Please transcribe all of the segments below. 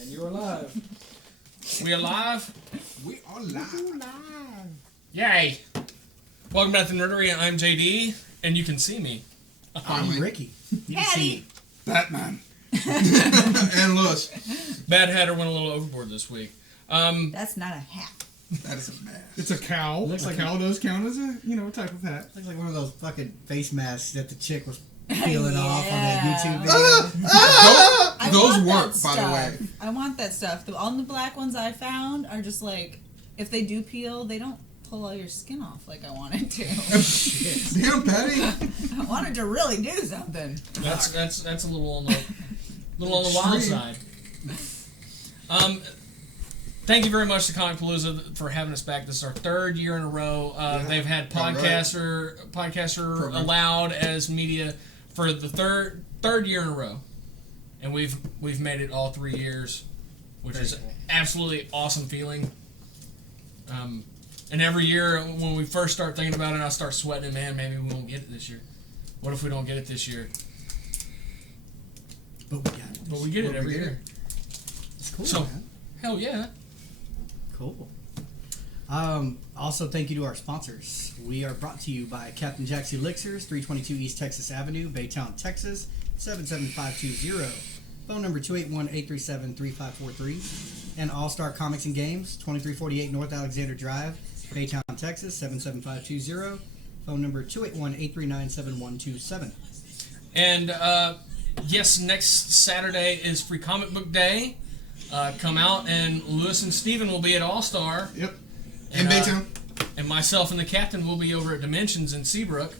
And you're alive. We alive? We are live. Yay! Welcome back to Nerdery. I'm JD, and you can see me. I'm Ricky. You can Patty. see me. Batman. And Lewis. Bad Hatter went a little overboard this week. That's not a hat. That is a man. It's a cowl. Looks A like cowl does count as a type of hat. Looks like one of those fucking face masks that the chick was peeling off on that Yeah. YouTube video. I Those want work, that by the stuff. way. I want that stuff. All the black ones I found are just like, if they do peel, they don't pull all your skin off like I wanted to. Damn, Patty. I wanted to really do something. That's a little on the wild Extreme. side. Thank you very much to Comic Palooza for having us back. This is our third year in a row. They've had podcaster Program. allowed as media for the third year in a row, and we've made it all 3 years, which is absolutely awesome feeling. And every year when we first start thinking about it, I start sweating. Man, maybe we won't get it this year. What if we don't get it this year? But we got it. But we get it But we every get year. It's cool, So- man. Hell yeah. Cool. Also, thank you to our sponsors. We are brought to you by Captain Jack's Elixirs, 322 East Texas Avenue, Baytown, Texas, 77520. Phone number 281-837-3543. And All-Star Comics and Games, 2348 North Alexander Drive, Baytown, Texas, 77520. Phone number 281-839-7127. And yes, next Saturday is Free Comic Book Day. Come out, and Lewis and Steven will be at All Star. Yep. In Baytown. And myself and the captain will be over at Dimensions in Seabrook.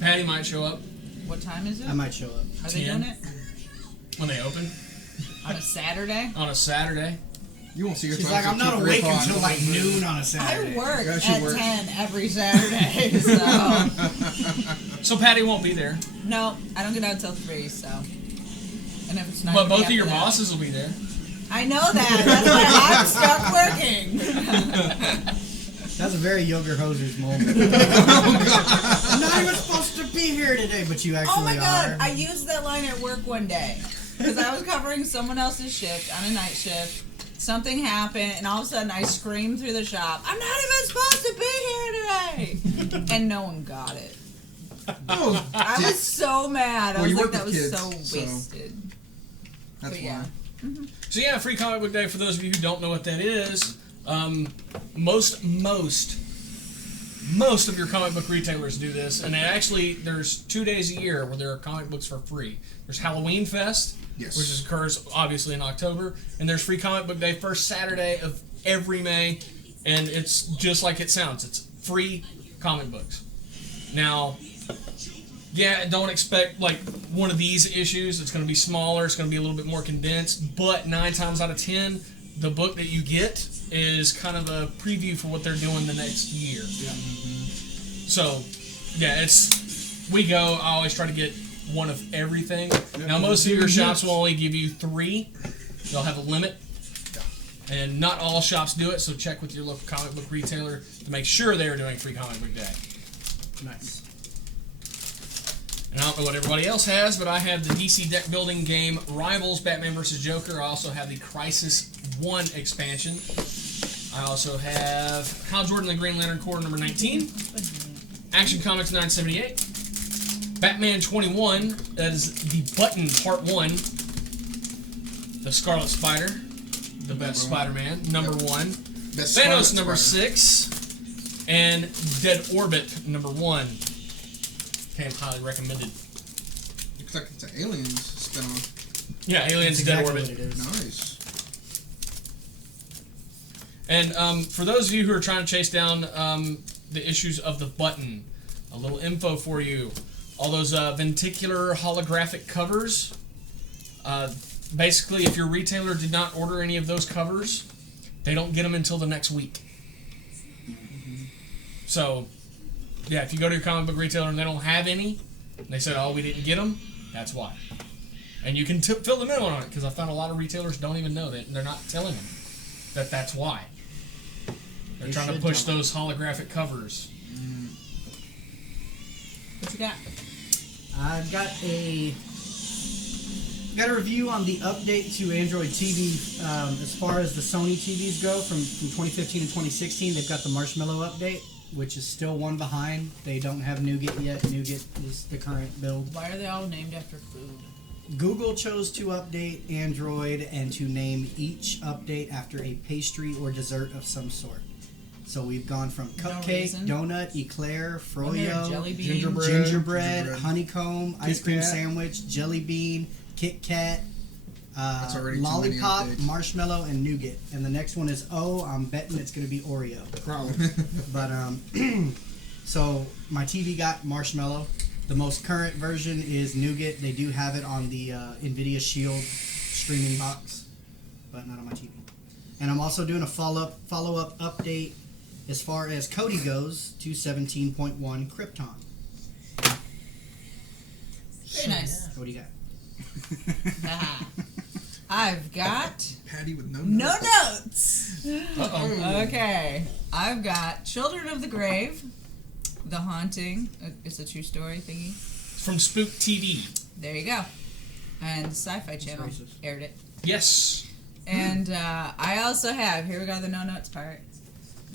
Patty might show up What time is it? I might show up. Are they 10. doing it when they open on a Saturday? on a Saturday. You won't see her. She's till like, I'm after not 3 awake o'clock. until like noon on a I Saturday. work Yeah, she at works. 10 every Saturday, so... So Patty won't be there. No, I don't get out till 3, so... And if it's not But gonna be both of your after that- bosses will be there. I know that. That's why I'm stuck working. That's a very Younger Hosers moment. I'm not even supposed to be here today, but you actually Oh my god, are. I used that line at work one day. Because I was covering someone else's shift on a night shift. Something happened, and all of a sudden I screamed through the shop, I'm not even supposed to be here today! And no one got it. Oh, I was so mad. I Well, was you like, work that with was kids, so so- wasted. that's But yeah. why. So yeah, Free Comic Book Day, for those of you who don't know what that is, most of your comic book retailers do this, and there's 2 days a year where there are comic books for free. There's Halloween Fest, Yes. which occurs obviously in October, and there's Free Comic Book Day, first Saturday of every May, and it's just like it sounds. It's free comic books. Now, yeah, don't expect like one of these issues. It's going to be smaller. It's going to be a little bit more condensed. But 9 times out of 10, the book that you get is kind of a preview for what they're doing the next year. Yeah. So, yeah, I always try to get one of everything. Now, most of your shops will only give you 3. They'll have a limit. And not all shops do it, so check with your local comic book retailer to make sure they are doing Free Comic Book Day. Nice. And I don't know what everybody else has, but I have the DC deck building game Rivals Batman vs. Joker. I also have the Crisis 1 expansion. I also have Hal Jordan the Green Lantern Corps number 19. Action Comics 978. Batman 21, that is the Button Part 1. The Scarlet Spider, the best Spider-Man, number 1. Best Thanos Scarlet number Spider. 6. And Dead Orbit number 1. Okay, highly recommended. Looks like it's an Aliens spin-off. Yeah, Aliens That's Dead exactly Orbit. what it is. Nice. And for those of you who are trying to chase down the issues of the Button, a little info for you. All those venticular holographic covers, basically if your retailer did not order any of those covers, they don't get them until the next week. So, yeah, if you go to your comic book retailer and they don't have any, and they said, oh, we didn't get them, that's why. And you can fill them in on it, because I found a lot of retailers don't even know that, and they're not telling them that that's why. They're They trying to should push tell 'em. those holographic covers. What you got? I've got a Got a review on the update to Android TV as far as the Sony TVs go from 2015 and 2016. They've got the Marshmallow update, which is still one behind. They don't have Nougat yet. Nougat is the current build. Why are they all named after food? Google chose to update Android and to name each update after a pastry or dessert of some sort. So we've gone from cupcake, reason. donut, eclair, Wasn't there froyo, jelly bean? gingerbread, honeycomb, ice Kit cream Kat. sandwich, jelly bean, Kit Kat, That's already too many lollipop, updates. marshmallow, and nougat. And the next one is I'm betting it's going to be Oreo. Probably. But so my TV got marshmallow. The most current version is nougat. They do have it on the NVIDIA Shield streaming box, but not on my TV. And I'm also doing a follow-up update as far as Kodi goes to 17.1 Krypton. Very nice. What do you got? I've got Patty with no no notes. notes. Uh-oh. Okay, I've got Children of the Grave, The Haunting. It's a true story thingy. From Spook TV. There you go. And Sci-Fi Channel racist. aired it. Yes. And I also have, here we go, the no notes part,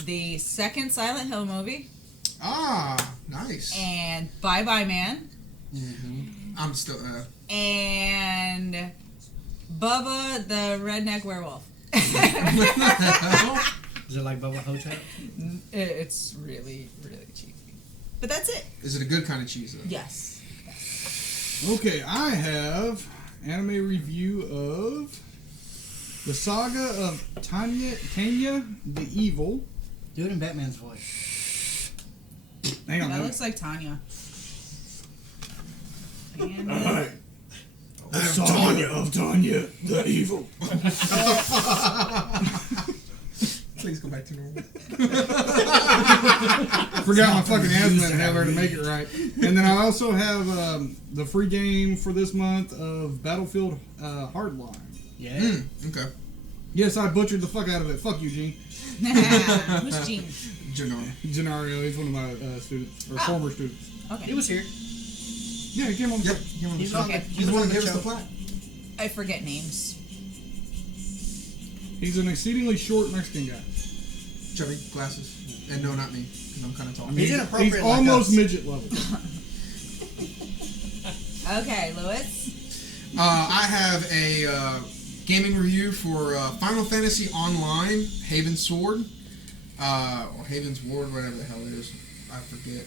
the second Silent Hill movie, Ah, nice. and Bye Bye Man, I'm still. and Bubba the Redneck Werewolf. Is it like Bubba Hotep? It's really, really cheesy. But that's it. Is it a good kind of cheese though? Yes. Okay, I have anime review of the Saga of Tanya the Evil. Do it in Batman's voice. Hang on. That man. looks like Tanya. And The Saga of Tanya the Evil. Please go back to normal. Forgot my fucking asthma inhaler to make it right. And then I also have the free game for this month of Battlefield Hardline. Yeah. Okay. Yes, I butchered the fuck out of it. Fuck you, Gene. who's Gene? Gennaro. Gennario, he's one of my students, or former students. He Okay. was here. Yeah, he came on the Yep. show. He on the He was show. on the, Okay. he He's the was one on that the gave us show. the plaque. I forget names. He's an exceedingly short Mexican guy. Chubby glasses. And no, not me, because I'm kind of tall. I mean, He's inappropriate he's like almost us. midget level. Okay, Lewis. I have a gaming review for Final Fantasy Online, Haven's Sword, or Haven's Ward, whatever the hell it is. I forget.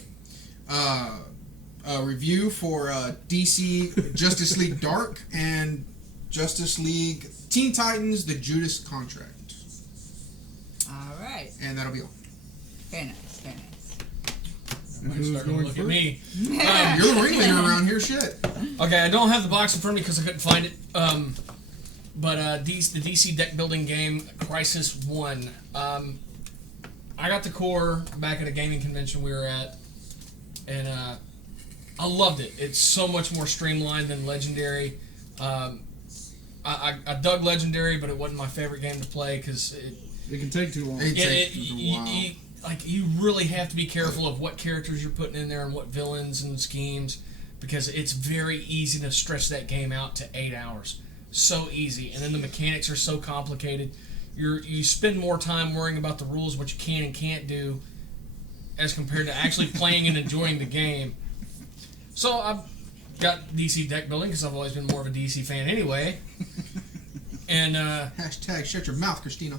A review for DC Justice League Dark and Justice League Teen Titans: The Judas Contract. All right. And that'll be all. Very nice. Very nice. Everybody's Who's starting to going look at first? me. You're the ringleader around here, shit. Okay, I don't have the box in front of me because I couldn't find it. But the DC deck building game Crisis 1. I got the core back at a gaming convention we were at, and I loved it. It's so much more streamlined than Legendary. I dug Legendary, but it wasn't my favorite game to play because It can take too long. It takes a while. you really have to be careful of what characters you're putting in there and what villains and schemes, because it's very easy to stretch that game out to 8 hours. So easy, and then the mechanics are so complicated. You spend more time worrying about the rules, what you can and can't do, as compared to actually playing and enjoying the game. So I've got DC deck building because I've always been more of a DC fan anyway. And Hashtag shut your mouth, Christina.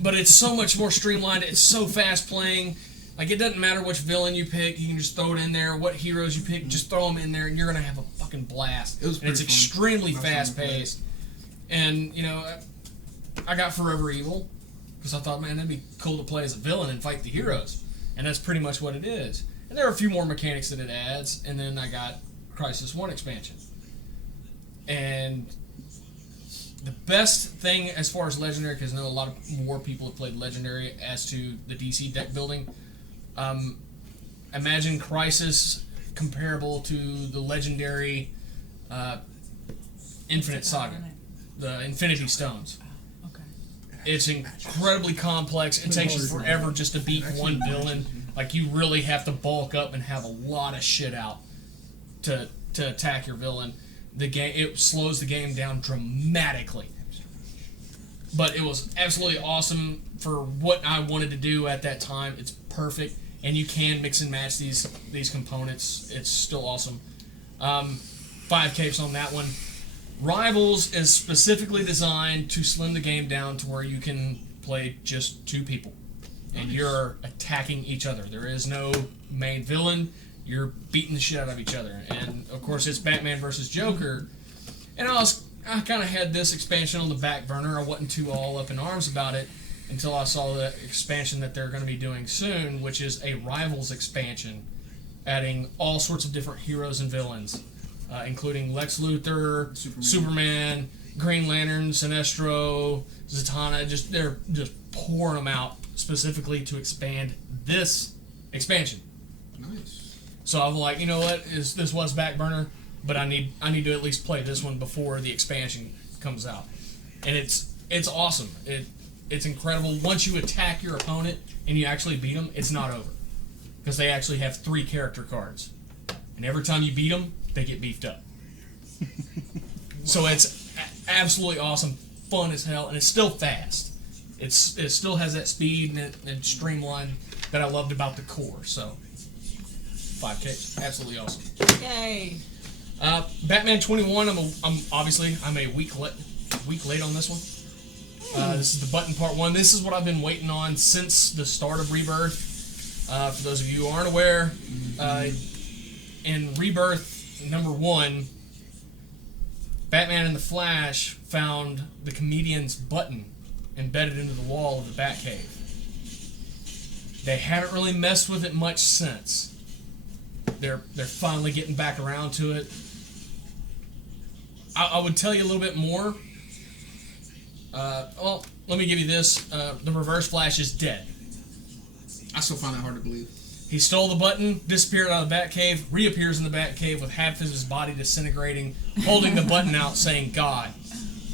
but it's so much more streamlined. It's so fast playing. Like, it doesn't matter which villain you pick. You can just throw it in there. What heroes you pick, just throw them in there, and you're gonna have a fucking blast. It was and it's pretty fun. extremely Last time I fast played. paced. And I got Forever Evil because I thought, man, that'd be cool to play as a villain and fight the heroes. And that's pretty much what it is. And there are a few more mechanics that it adds. And then I got Crisis 1 expansion. And the best thing as far as Legendary, because I know a lot of more people have played Legendary as to the DC deck building. Imagine Crisis comparable to the Legendary Infinite Saga, the Infinity Stones. Okay. It's incredibly complex. It takes you forever just to beat one villain. Like, you really have to bulk up and have a lot of shit out to attack your villain. it slows the game down dramatically. But it was absolutely awesome for what I wanted to do at that time. It's perfect, and you can mix and match these components. It's still awesome. 5 capes on that one. Rivals is specifically designed to slim the game down to where you can play just 2 people, and you're attacking each other. There is no main villain. You're beating the shit out of each other. And of course, it's Batman versus Joker. And I kind of had this expansion on the back burner. I wasn't too all up in arms about it until I saw the expansion that they're going to be doing soon, which is a Rivals expansion, adding all sorts of different heroes and villains, including Lex Luthor, Superman, Green Lantern, Sinestro, Zatanna. They're just pouring them out specifically to expand this expansion. Nice. So I'm like, you know what? This was back burner, but I need to at least play this one before the expansion comes out. And it's awesome. It's incredible. Once you attack your opponent and you actually beat them, it's not over, because they actually have 3 character cards, and every time you beat them, they get beefed up. So it's absolutely awesome, fun as hell, and it's still fast. It still has that speed and streamline that I loved about the core. So 5K, absolutely awesome. Yay! Batman 21. I'm a week late on this one. This is the button part 1. This is what I've been waiting on since the start of Rebirth. For those of you who aren't aware, in Rebirth number 1, Batman and the Flash found the Comedian's button embedded into the wall of the Batcave. They haven't really messed with it much since. They're finally getting back around to it. I would tell you a little bit more. Well, let me give you this. The Reverse Flash is dead. I still find that hard to believe. He stole the button, disappeared out of the Batcave, reappears in the Batcave with half of his body disintegrating, holding the button out, saying, "God,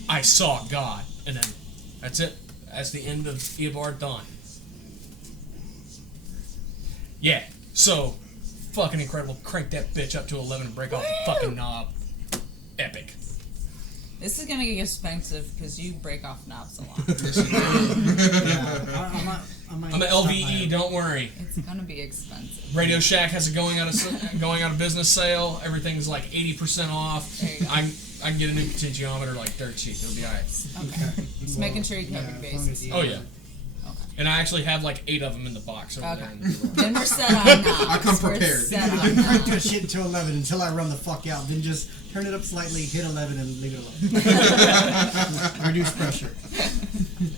I saw God." And then that's it. That's the end of Eobard Dawn. Yeah, so fucking incredible. Crank that bitch up to 11 and break off the fucking knob. Epic. This is gonna get expensive because you break off knobs a lot. Yes, you do. I'm an LVE, don't worry. It's gonna be expensive. Radio Shack has a going out of business sale. Everything's like 80% off. There you go. I can get a new potentiometer like dirt cheap. It'll be alright. Okay. Just making sure you cover your bases. Oh yeah. Okay. And I actually have like 8 of them in the box over Okay. there. In the drawer. Then we're set on knobs. I come We're prepared. set on Crank knobs. that shit to 11 until I run the fuck out. Then just turn it up slightly, hit 11, and leave it alone. Reduce pressure.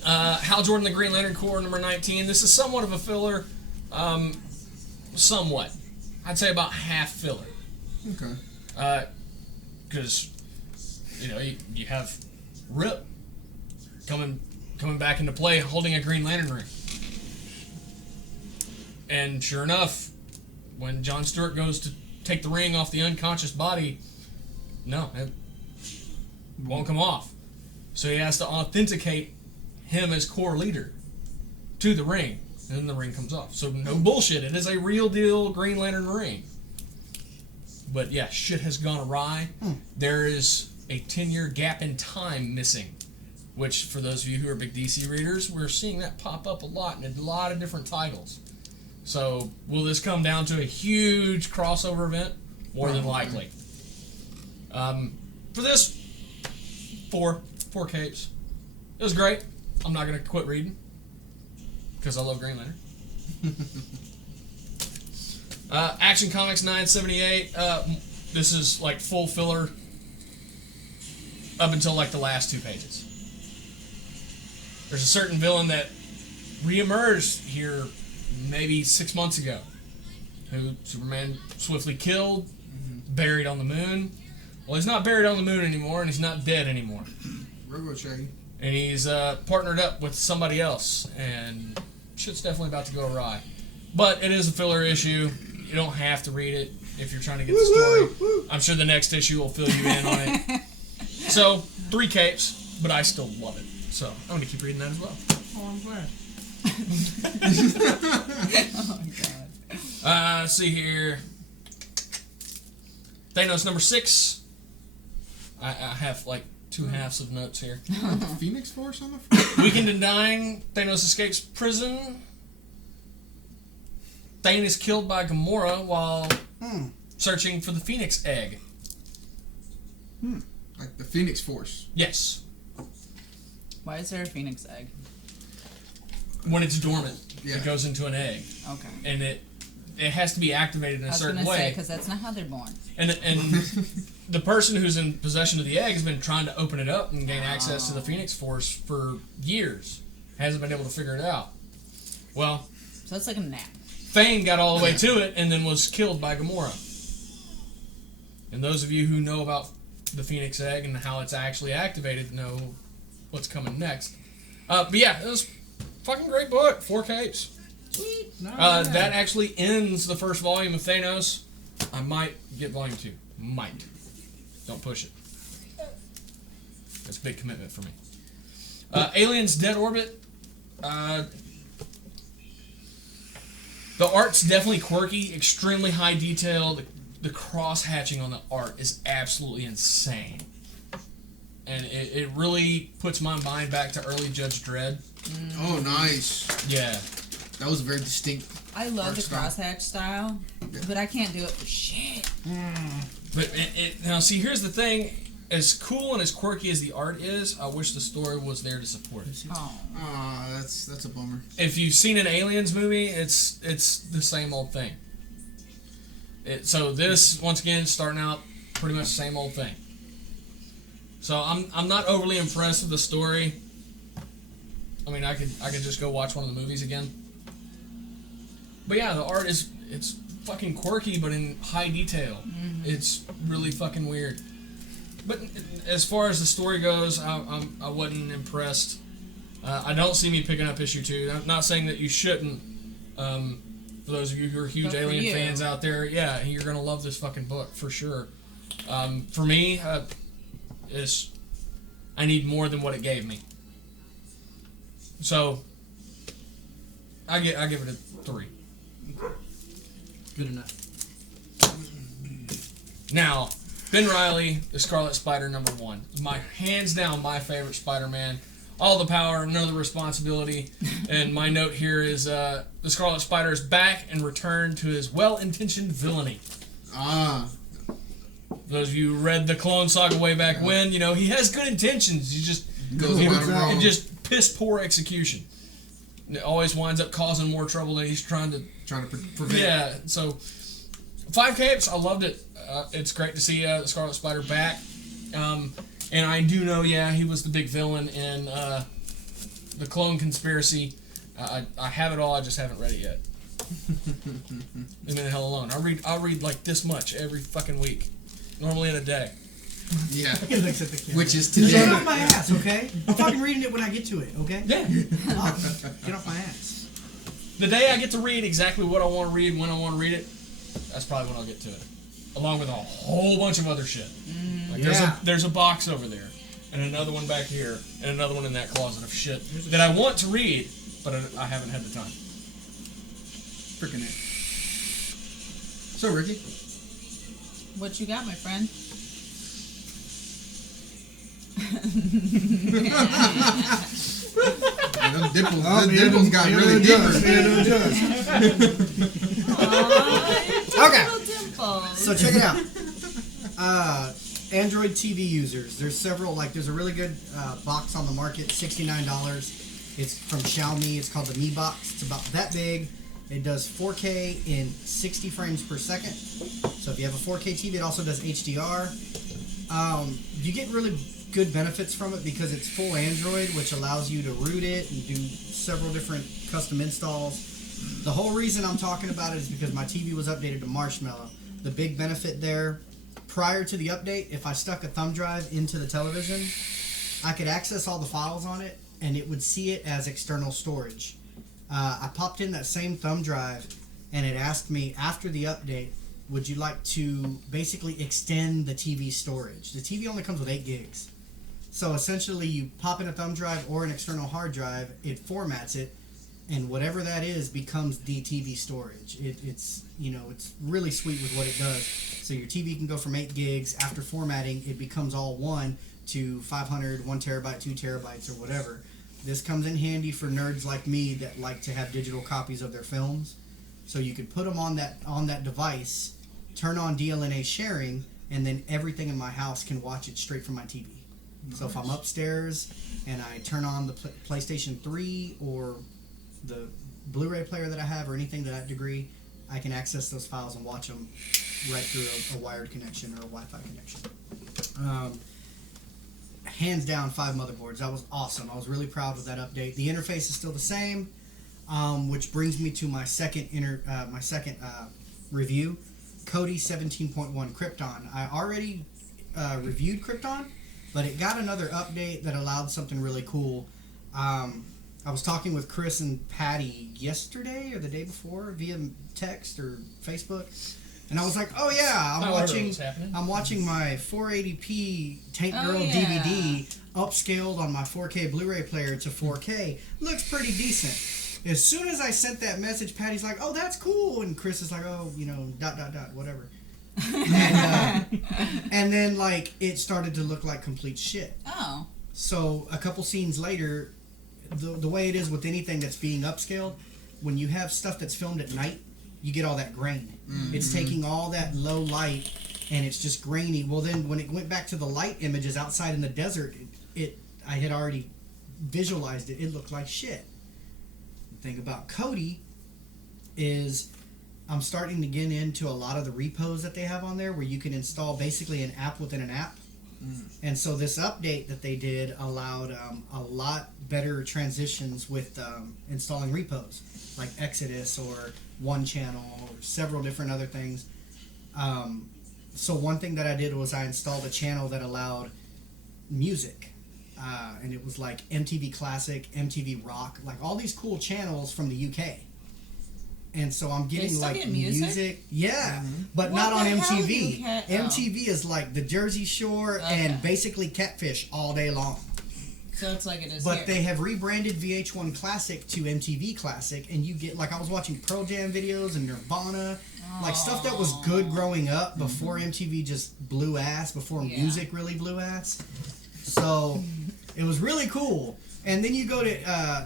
Hal Jordan, the Green Lantern Corps, number 19. This is somewhat of a filler. Somewhat. I'd say about half filler. Okay. Because, you have Rip coming back into play holding a Green Lantern ring. And sure enough, when John Stewart goes to take the ring off the unconscious body, no, it won't come off. So he has to authenticate him as core leader to the ring, and then the ring comes off. So no bullshit, it is a real deal Green Lantern ring. But yeah, shit has gone awry. There is a 10-year gap in time missing, which for those of you who are big DC readers, we're seeing that pop up a lot in a lot of different titles. So will this come down to a huge crossover event? More than likely. For this, four capes. It was great. I'm not going to quit reading because I love Green Lantern. Action Comics 978. This is like full filler up until like the last 2 pages. There's a certain villain that reemerged here maybe 6 months ago, who Superman swiftly killed, buried on the moon. Well, he's not buried on the moon anymore, and he's not dead anymore. Robo Shaggy. And he's partnered up with somebody else, and shit's definitely about to go awry. But it is a filler issue. You don't have to read it if you're trying to get the story. I'm sure the next issue will fill you in on it. So, 3 capes, but I still love it. So, I'm going to keep reading that as well. Oh, I'm glad. Oh my god. Let's see here. Thanos number 6. I have like two halves of notes here. The Phoenix Force on the front? Weekend in Dying, Thanos escapes prison. Thane is killed by Gamora while searching for the Phoenix egg. Like the Phoenix Force. Yes. Why is there a phoenix egg? When it's dormant, Yeah. it goes into an egg. Okay. And it has to be activated in I a was certain gonna say way. because that's not how they're born. And the person who's in possession of the egg has been trying to open it up and gain access to the Phoenix Force for years. Hasn't been able to figure it out. Well, So it's like a nap. Thane got all the way to it and then was killed by Gamora. And those of you who know about the Phoenix egg and how it's actually activated know what's coming next. But yeah, it was a fucking great book. 4 capes. That actually ends the first volume of Thanos. I might get volume 2. Might. Don't push it. That's a big commitment for me. Aliens Dead Orbit. The art's definitely quirky, extremely high detail. The cross-hatching on the art is absolutely insane. And it really puts my mind back to early Judge Dredd. Oh, nice. Yeah. That was very distinct. I love Art the style. crosshatch style, but I can't do it for shit. But now, see, here's the thing. As cool and as quirky as the art is, I wish the story was there to support it. Oh. Ah, that's a bummer. If you've seen an Aliens movie, it's the same old thing. So this, once again, starting out pretty much the same old thing. So I'm not overly impressed with the story. I mean, I could just go watch one of the movies again. But yeah, the art it's fucking quirky, but in high detail. It's really fucking weird. But as far as the story goes, I wasn't impressed. I don't see me picking up issue 2. I'm not saying that you shouldn't. For those of you who are huge But for Alien you. fans out there, yeah, you're gonna love this fucking book for sure. For me, I need more than what it gave me. So I give it a 3. Good enough. Now, Ben Reilly, the Scarlet Spider #1. Hands down my favorite Spider-Man. All the power, none of the responsibility. And my note here is the Scarlet Spider is back and returned to his well-intentioned villainy. Ah, Those of you who read the Clone Saga way back when, you know, he has good intentions. He just goes about it wrong. and just piss poor execution. And it always winds up causing more trouble than he's trying to. Trying to prevent. Yeah, so 5 capes, I loved it. It's great to see the Scarlet Spider back. And I do know, yeah, he was the big villain in the Clone Conspiracy. I have it all, I just haven't read it yet. Leave me the hell alone. I'll read like this much every fucking week. Normally in a day. Yeah. He looks at the camera. Which is Get today. off my ass, okay? I'm fucking reading it when I get to it, okay? Yeah. Get off my ass. The day I get to read exactly what I want to read, when I want to read it, that's probably when I'll get to it. Along with a whole bunch of other shit. Like Yeah. there's a box over there, and another one back here, and another one in that closet of shit that I want to read, but I haven't had the time. Freaking it. So, Ricky. What you got, my friend? Them dimples, Oh, them he dimples had got to really adjust. He deeper. had to adjust. Okay. Little dimples. So check it out. Android TV users. There's several. Like, there's a really good box on the market, $69. It's from Xiaomi. It's called the Mi Box. It's about that big. It does 4K in 60 frames per second. So if you have a 4K TV, it also does HDR. You get really good benefits from it because it's full Android, which allows you to root it and do several different custom installs. The whole reason I'm talking about it is because my TV was updated to Marshmallow. The big benefit there, prior to the update, if I stuck a thumb drive into the television, I could access all the files on it and it would see it as external storage. I popped in that same thumb drive and it asked me after the update, would you like to basically extend the TV storage? The TV only comes with 8 gigs. So essentially you pop in a thumb drive or an external hard drive, it formats it, and whatever that is becomes the TV storage. It's it's really sweet with what it does. So your TV can go from 8 gigs. After formatting, it becomes all one to 500, 1 terabyte, 2 terabytes, or whatever. This comes in handy for nerds like me that like to have digital copies of their films. So you could put them on that device, turn on DLNA sharing, and then everything in my house can watch it straight from my TV. Nice. So if I'm upstairs and I turn on the PlayStation 3 or the Blu-ray player that I have or anything to that degree, I can access those files and watch them right through a wired connection or a Wi-Fi connection. Hands down, 5 motherboards. That was awesome. I was really proud of that update. The interface is still the same, which brings me to my second review, Kodi 17.1 Krypton. I already reviewed Krypton, but it got another update that allowed something really cool. I was talking with Chris and Patty yesterday or the day before via text or Facebook, and I was like, "Oh yeah, I'm watching my 480p Tank Girl DVD upscaled on my 4K Blu-ray player to 4K. Looks pretty decent." As soon as I sent that message, Patty's like, "Oh, that's cool," and Chris is like, "Oh, whatever." And then like it started to look like complete shit. Oh. So a couple scenes later, the way it is with anything that's being upscaled, when you have stuff that's filmed at night, you get all that grain. Mm-hmm. It's taking all that low light and it's just grainy. Well, then when it went back to the light images outside in the desert, I had already visualized it. It looked like shit. The thing about Kodi is I'm starting to get into a lot of the repos that they have on there where you can install basically an app within an app. And so this update that they did allowed a lot better transitions with installing repos like Exodus or One Channel or several different other things. So one thing that I did was I installed a channel that allowed music. And it was like MTV Classic, MTV Rock, like all these cool channels from the UK. And so I'm getting like music. Yeah, but not on MTV. MTV is like the Jersey Shore and basically Catfish all day long. So it's like it is But they have rebranded VH1 Classic to MTV Classic, and you get like I was watching Pearl Jam videos and Nirvana, like stuff that was good growing up before MTV just blew ass, before music really blew ass. So it was really cool. And then you go to,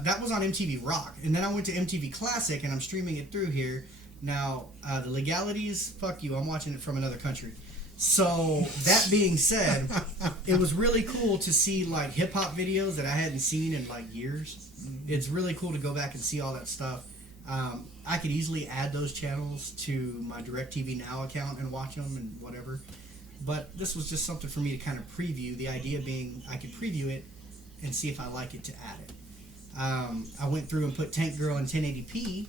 that was on MTV Rock. And then I went to MTV Classic, and I'm streaming it through here. Now, the legalities, fuck you, I'm watching it from another country. So, that being said, it was really cool to see, like, hip-hop videos that I hadn't seen in, like, years. It's really cool to go back and see all that stuff. I could easily add those channels to my DirecTV Now account and watch them and whatever. But this was just something for me to kind of preview. The idea being I could preview it and see if I like it to add it. I went through and put Tank Girl in 1080p.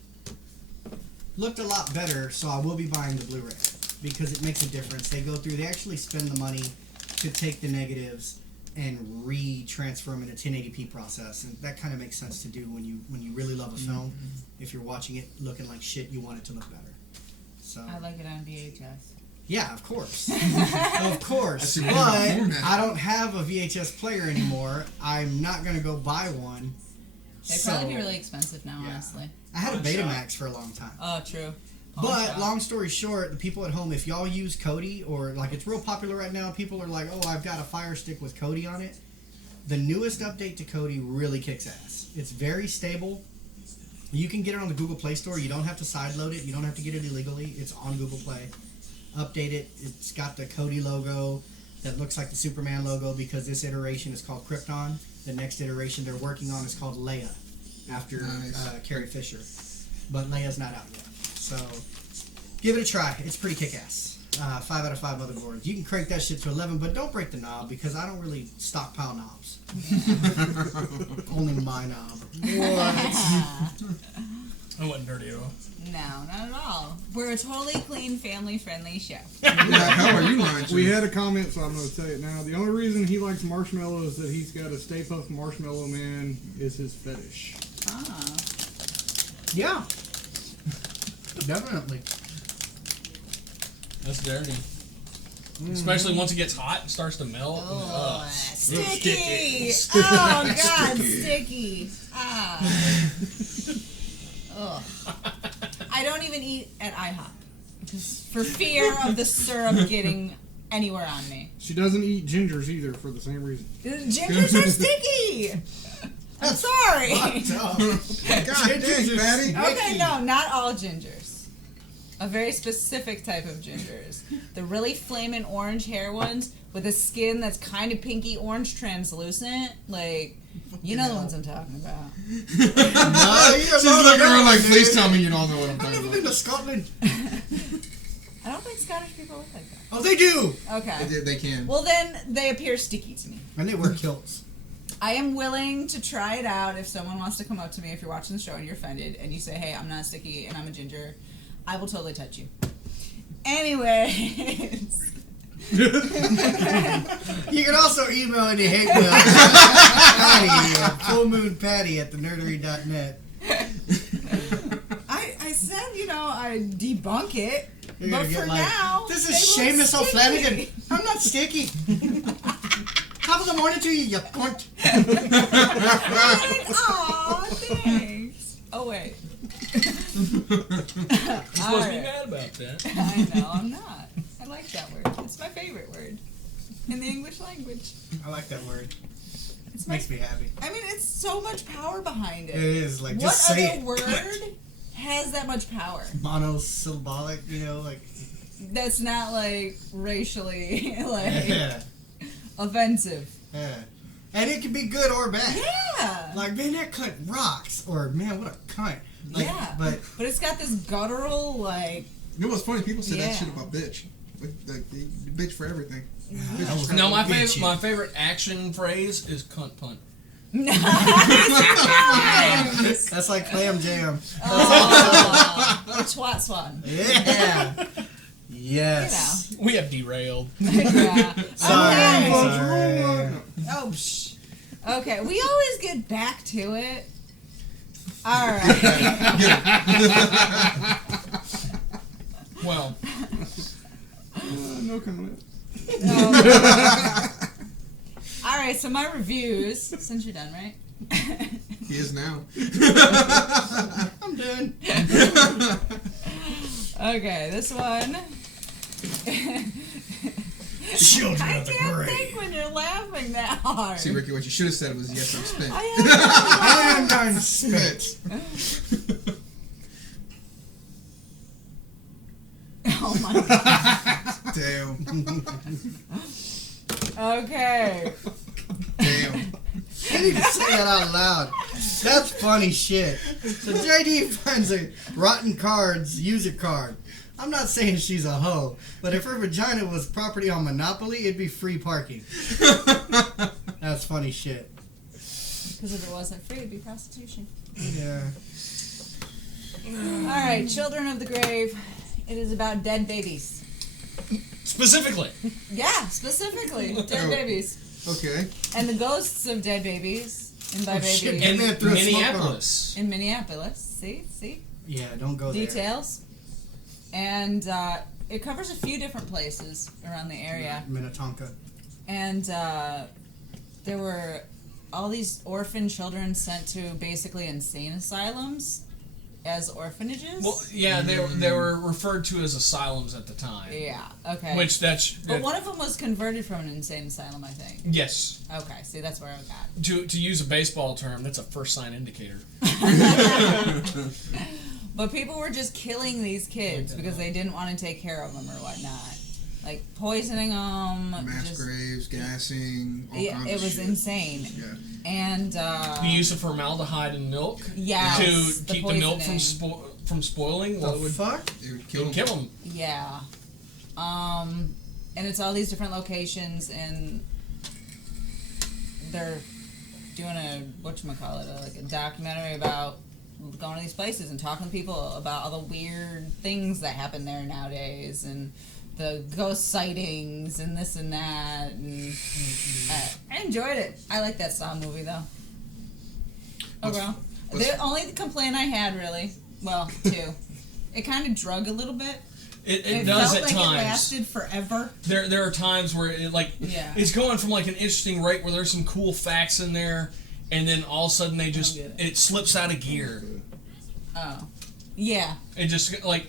Looked a lot better, so I will be buying the Blu-ray because it makes a difference. They actually spend the money to take the negatives and re-transfer them in a 1080p process, and that kind of makes sense to do when you really love a film. If you're watching it looking like shit, you want it to look better. So I like it on VHS. Yeah, of course. Of course. But I don't have a VHS player anymore. I'm not going to go buy one. They'd probably be really expensive now, honestly. I had a Betamax for a long time. Oh, true. But long story short, the people at home, if y'all use Kodi, or like it's real popular right now, people are like, oh, I've got a Fire Stick with Kodi on it. The newest update to Kodi really kicks ass. It's very stable. You can get it on the Google Play Store. You don't have to sideload it. You don't have to get it illegally. It's on Google Play. Update it. It's got the Kodi logo that looks like the Superman logo because this iteration is called Krypton. The next iteration they're working on is called Leia, after Carrie Fisher. But Leia's not out yet. So give it a try. It's pretty kick-ass. 5 out of 5 motherboards. You can crank that shit to 11, but don't break the knob because I don't really stockpile knobs. Only my knob. What? I wasn't dirty at all. No, not at all. We're a totally clean, family-friendly show. How are you lying to? We had a comment, so I'm going to tell it now. The only reason he likes marshmallow is that he's got a Stay Puft Marshmallow Man is his fetish. Ah. Yeah. Definitely. That's dirty. Especially once it gets hot and starts to melt. Oh, sticky! Sticky. Oh, God, sticky. Ah. Ugh. I don't even eat at IHOP for fear of the syrup getting anywhere on me. She doesn't eat gingers either for the same reason. Gingers are sticky. I'm sorry. God dang, Patty. Okay, no, not all gingers. A very specific type of gingers. The really flaming orange hair ones with a skin that's kind of pinky orange translucent. Like, you know the ones I'm talking about. She's looking around like, please tell me you don't know what I'm I've talking never about. been to Scotland. I don't think Scottish people look like that. Oh, they do. Okay. They can. Well, then they appear sticky to me. And they wear kilts. I am willing to try it out if someone wants to come up to me, if you're watching the show and you're offended, and you say, hey, I'm not sticky and I'm a ginger. I will totally touch you. Anyways. You can also email any hate mail to Patty at fullmoonpatty@thenerdery.net. I said, I debunk it. You're But gonna get for like, now, this they is look Seamus sticky. O'Flanagan. I'm not sticky. Top of the morning to you, you cunt. Aw, thanks. Oh, wait. You're supposed to be Alright. mad about that. I know, I'm not. I like that word. It's my favorite word in the English language. I like that word. It's my Makes me happy. I mean, it's so much power behind it. It is like What just say other it. word has that much power? Monosyllabic, like That's not like racially like yeah, offensive. yeah. And it can be good or bad. Yeah. Like, man, that cunt rocks, or man, what a cunt. Like, Yeah. but But it's got this guttural like. You know what's funny? People say that Yeah. shit about bitch. Like they bitch for everything. that was No, my bitchy. favorite action phrase is cunt punt. Nice. That's like clam jam. Oh, or twat swan. Yeah. Yes. We have derailed. Yeah. Sorry. Okay. Sorry. Oh, psh. Okay, we always get back to it. All right. Well, No comment. All right, so my reviews, since you're done, right? He is now. I'm done. Okay, this one. Children I of the can't Grave. think when you're laughing that hard. See, Ricky, what you should have said was, yes, I'm spent. I I'm done spit. oh my god. Damn. Okay. Damn. You need to say that out loud. That's funny shit. So JD finds a rotten cards user card. I'm not saying she's a hoe, but if her vagina was property on Monopoly, it'd be free parking. That's funny shit. Because if it wasn't free, it'd be prostitution. Yeah. Alright, Children of the Grave. It is about dead babies. specifically. Yeah, specifically. Dead babies. Okay. And the ghosts of dead babies. And by babies. shit. In man threw a smoke Minneapolis. In Minneapolis. See? Yeah, don't go there. Details. And it covers a few different places around the area. Minnetonka. And there were all these orphan children sent to basically insane asylums as orphanages. Well, yeah, they were referred to as asylums at the time. Yeah, okay. Which But one of them was converted from an insane asylum, I think. yes, Okay, see, that's where I got. to use a baseball term, that's a first sign indicator. But people were just killing these kids because they didn't want to take care of them or whatnot. Like poisoning them. Mass graves, gassing, all Yeah, kinds it of was shit. insane. Yeah. And The use of formaldehyde in milk yes, to the keep the milk poisoning. from spoiling. Well, it The would fuck? It would kill them. kill them. Yeah. And it's all these different locations, and they're doing a like a documentary about going to these places and talking to people about all the weird things that happen there nowadays, and the ghost sightings and this and that. And I enjoyed it. I like that style movie though. Oh well. The only complaint I had really, well, two. It kind of drug a little bit. It does felt at like times. it lasted forever. There are times where Yeah. it's going from like an interesting rate where there's some cool facts in there, and then all of a sudden they just get it slips out of gear. Oh. Yeah. And just like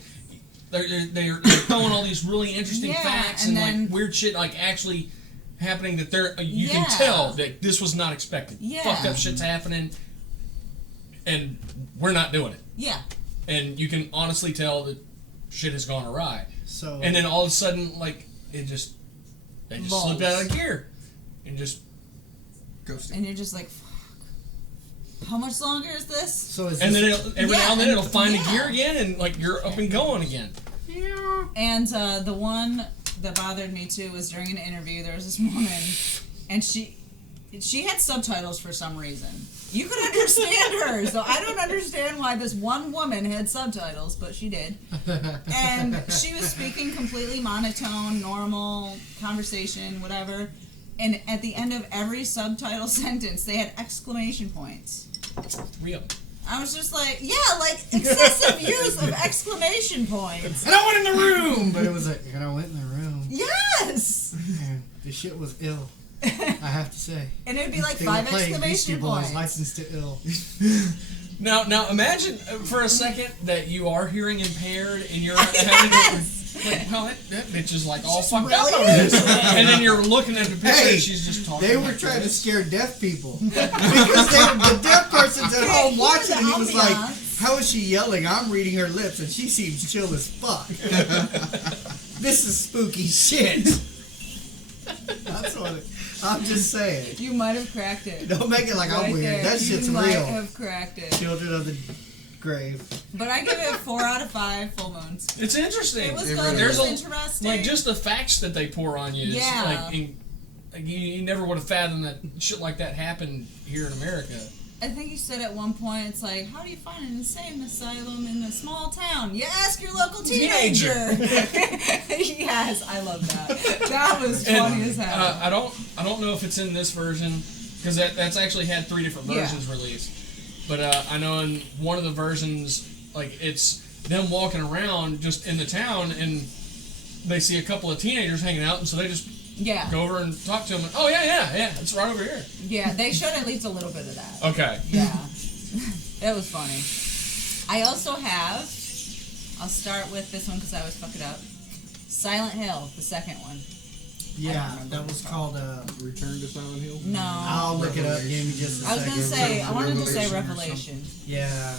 they're throwing all these really interesting Yeah, facts and and then- like weird shit like actually happening that they're you Yeah. can tell that this was not expected. Yeah. Fucked up shit's happening, and we're not doing it. Yeah. And you can honestly tell that shit has gone awry. So And then all of a sudden, like they just Lulls. slipped out of gear and just Ghosting. And you're just like, fuck. How much longer is this? so is and this, then every now and then it'll find yeah. a gear again and like you're up and going again. And the one that bothered me too was during an interview. There was this woman, and she had subtitles for some reason. You could understand her, so I don't understand why this one woman had subtitles, but she did. And she was speaking completely monotone, normal conversation, whatever. And at the end of every subtitle sentence, they had exclamation points. Real. I was just like, yeah, like excessive use of exclamation points. and I went in the room, but it was like, and I went in the room. Yes! Man, the shit was ill. I have to say. And it'd be like They 5 were playing Beastie exclamation Boys, points. licensed to ill. Now imagine for a second that you are hearing impaired and you're having Yes! like, well, that bitch is like all She's fucked really up over this. into it. And then you're looking at the picture Hey, and she's just talking. They were like trying to this. scare deaf people because the deaf person's at Okay, home here's watching, the and he was like, ambiance. "How is she yelling? I'm reading her lips, and she seems chill as fuck." This is spooky shit. That's what I'm just saying. You might have cracked it. Don't make it like Right I'm weird. there. That shit's you might real. have cracked it. Children of the grave. But I give it 4 out of 5 full moons. It's interesting. It was It good. really It was is. interesting. Like just the facts that they pour on you. Is Yeah. like you never would have fathomed that shit like that happened here in America. I think you said at one point, it's like, how do you find an insane asylum in a small town? You ask your local teenager. Yes, I love that. That was funny as hell. I don't know if it's in this version because that's actually had 3 different Yeah. versions released. But I know in one of the versions, like it's them walking around just in the town and they see a couple of teenagers hanging out, and so they just Yeah. go over and talk to them. Oh yeah, it's right over here. Yeah, they showed at least a little bit of that. Okay. Yeah. It was funny. I also have, I'll start with this one because I always fuck it up. Silent Hill, the second one. Yeah, remember that what was it's called. Return to Silent Hill. No. I'll look it up. Give me just a I was second. gonna say, I wanted to say Revelation or Revelation. Yeah,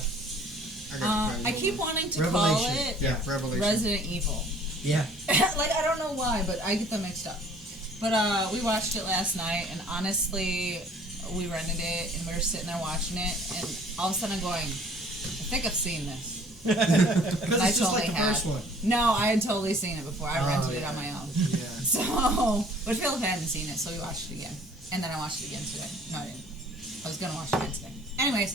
I got I keep wanting to Revelation. call it Yeah, Revelation. Resident Evil. yeah. Like, I don't know why, but I get them mixed up. But we watched it last night, and honestly, we rented it, and we were sitting there watching it, and all of a sudden I'm going, I think I've seen this. Because I it's just like totally the had. first one. No, I had totally seen it before. I Oh, rented it yeah. on my own. Yeah. So, but Philip hadn't seen it, so we watched it again. And then I watched it again today. No, I didn't. I was gonna watch it again today. Anyways,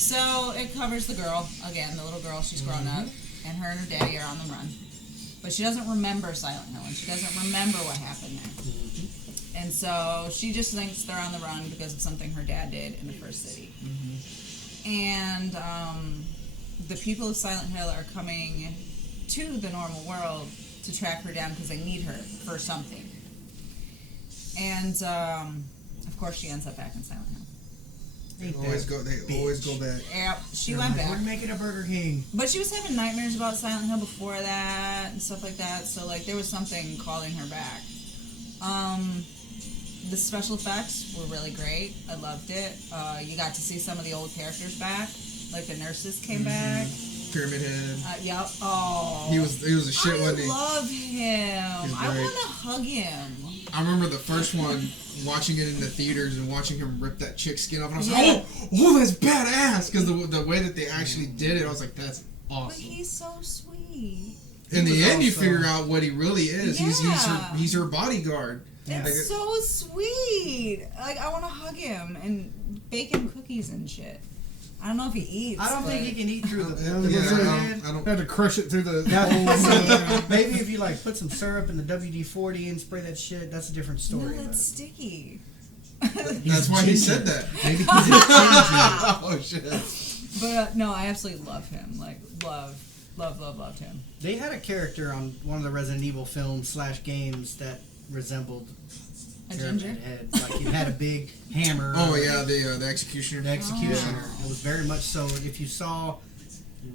so it covers the girl, again, the little girl, she's grown up, and her and her daddy are on the run. But she doesn't remember Silent Hill, and she doesn't remember what happened there. And so she just thinks they're on the run because of something her dad did in the first city. And the people of Silent Hill are coming to the normal world to track her down because they need her for something. And of course, she ends up back in Silent Hill. They always go back. Yep, she They're went like, back. We're making a Burger King. But she was having nightmares about Silent Hill before that and stuff like that. So like there was something calling her back. The special effects were really great. I loved it. You got to see some of the old characters back. Like the nurses came back. Pyramid Head. Yep. Oh. He was a shit, I wasn't he? love him. He's I great. want to hug him. I remember the first one, watching it in the theaters and watching him rip that chick's skin off, and I was Yeah. like, oh, that's badass! Because the way that they actually did it, I was like, that's But awesome. he's so sweet. In He the was end, you also- figure out what he really is. Yeah. He's her bodyguard. Yeah. It's so sweet. Like I want to hug him and bake him cookies and shit. I don't know if he eats. I don't think he can eat through the. Yeah, the yeah, bread. I don't. Had to crush it through the Now, whole. maybe if you like put some syrup in the WD-40 and spray that shit, that's a different No, story. that's sticky. That's why he said that. Maybe he's a ginger. Oh shit. But no, I absolutely love him. Like loved him. They had a character on one of the Resident Evil films / games that resembled A Pyramid ginger? Head. Like it had a big hammer. Oh yeah, the executioner. The executioner. It was very much so. If you saw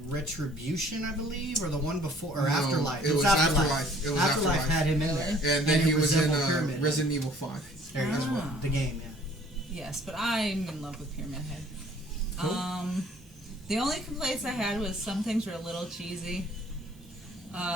Retribution, I believe, or the one before, or No, Afterlife. it was Afterlife. It was Afterlife. had him in there. And then he it was in resembled Pyramid Head. Resident Evil 5. There you as go. well. The game, yeah. Yes, but I'm in love with Pyramid Head. Cool. The only complaints I had was some things were a little cheesy.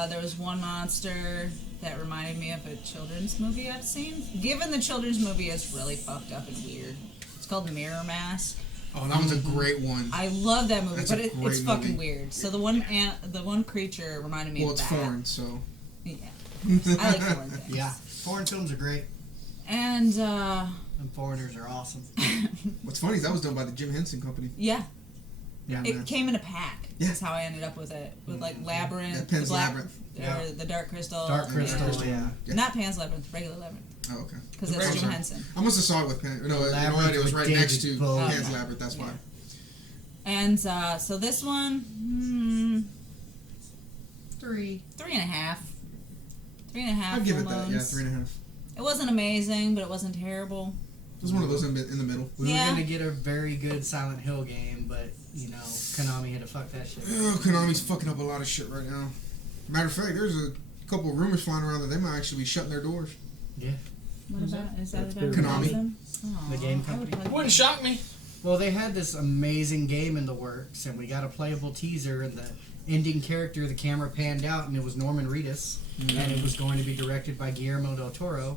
There was one monster that reminded me of a children's movie I've seen. Given the children's movie is really fucked up and weird. It's called Mirror Mask. Oh, that was a great one. I love that movie, That's but a it's great fucking movie. weird. So the one creature reminded me Well, of it's that. foreign, so. Yeah. I like foreign things. Yeah. Foreign films are great. And And foreigners are awesome. What's funny is that was done by the Jim Henson Company. yeah, Yeah, it man. came in a pack. Yeah. That's how I ended up with it. With like Labyrinth, Yeah, Pan's the Black, Labyrinth. or Yeah. the Dark Crystal. Dark and- Crystal, yeah. Yeah. Not Pan's Labyrinth, regular Labyrinth, Oh, okay. because I'm that's Jim sorry. Henson. I must have saw it with Pan. No, Labyrinth it was with right David next to Bowie. Pan's Okay. Labyrinth. That's why. Yeah. And so this one, 3.5. 3.5. I'd give it full that. Yeah, moons. 3.5. It wasn't amazing, but it wasn't terrible. It was one of those in the middle. We Yeah. were going to get a very good Silent Hill game, but, you know, Konami had to fuck that shit. Oh, Konami's fucking up a lot of shit right now. Matter of fact, there's a couple of rumors flying around that they might actually be shutting their doors. Yeah. What about? Is that That's about pretty Konami. them? The game company. It wouldn't shock me. Well, they had this amazing game in the works, and we got a playable teaser, and the ending character, the camera panned out, and it was Norman Reedus, and it was going to be directed by Guillermo del Toro.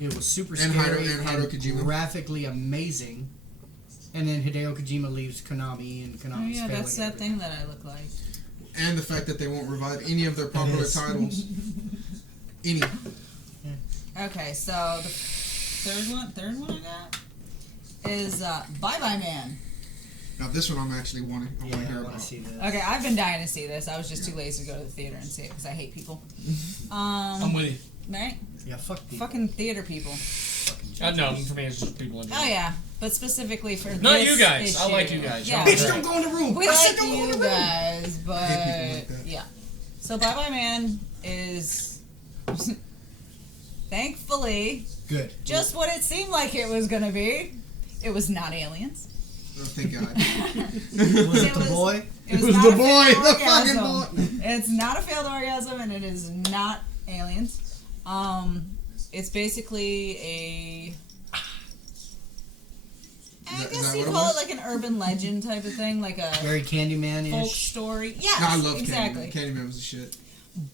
It was super And scary Hideo Kojima. graphically amazing. And then Hideo Kojima leaves Konami, and Oh Konami's yeah, failing that's that everything. thing that I look like. And the fact that they won't revive any of their popular is. titles. Any. Okay, so the third one I got is Bye Bye Man. Now this one I want to Yeah, hear I about. want to see this. Okay, I've been dying to see this. I was just too lazy to go to the theater and see it because I hate people. I'm with you. Right? Yeah, fuck people. Fucking theater people. No, for me it's just people in general. Oh yeah, but specifically for Not this you guys. I issue. like you guys. Yeah, Y'all Bitch, are don't great. go in the room. we I said like don't go in you the room. guys, but hate people like that. yeah. So Bye Bye Man is thankfully Good. just what it seemed like it was gonna be. It was not aliens. Oh, thank God. Was it the was- boy? It was not the a boy, failed the fucking orgasm. It's not a failed orgasm, and it is not aliens. It's basically a. I Is guess that you what it call was? it like an urban legend type of thing, like a Very folk Candyman-ish. story. Yes, No, I love exactly. Candyman. Candyman was the shit.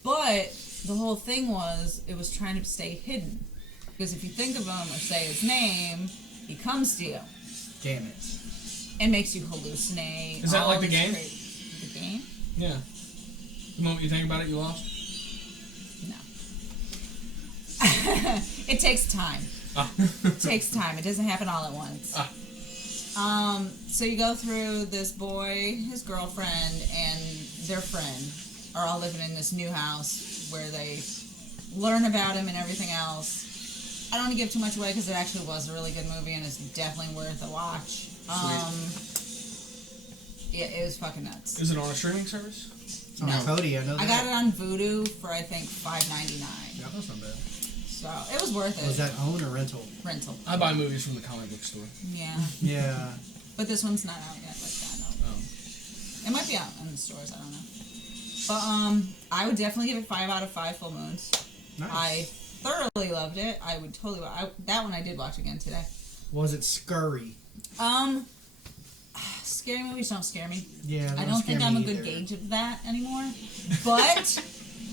But the whole thing was, it was trying to stay hidden. Because if you think of him or say his name, he comes to you Damn it. and makes you hallucinate. Is that all like the this game? The game? Yeah. The moment you think about it, you lost. No. It takes time. Ah. It takes time. It doesn't happen all at once. Ah. So you go through this boy, his girlfriend, and their friend are all living in this new house where they learn about him and everything else. I don't want to give too much away because it actually was a really good movie and it's definitely worth a watch. Yeah, it was fucking nuts. Is it on a streaming service? Oh, No. Cody, I know that. I got it on Vudu for I think $5.99. Yeah, that's not bad. So it was worth it. Was that own or rental? Rental? I buy movies from the comic book store. Yeah, Yeah. but this one's not out yet like that. No. Oh. It might be out in the stores. I don't know. But I would definitely give it 5 out of 5 full moons. Nice. I thoroughly loved it. I would totally. That one I did watch again today. Was it scurry? Scary movies don't scare me. Yeah. I don't think I'm a good gauge of that anymore. But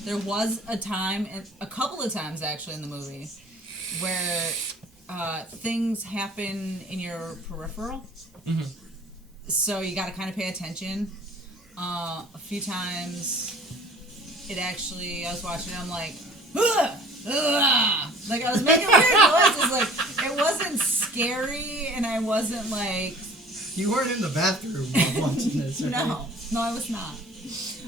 there was a time, a couple of times actually in the movie, where things happen in your peripheral. Mm-hmm. So you got to kind of pay attention. A few times, it actually, I was watching it, I'm like, ugh, ugh. Like I was making weird noises. Like it wasn't scary, and I wasn't like. You weren't in the bathroom while watching this, right? No, I was not.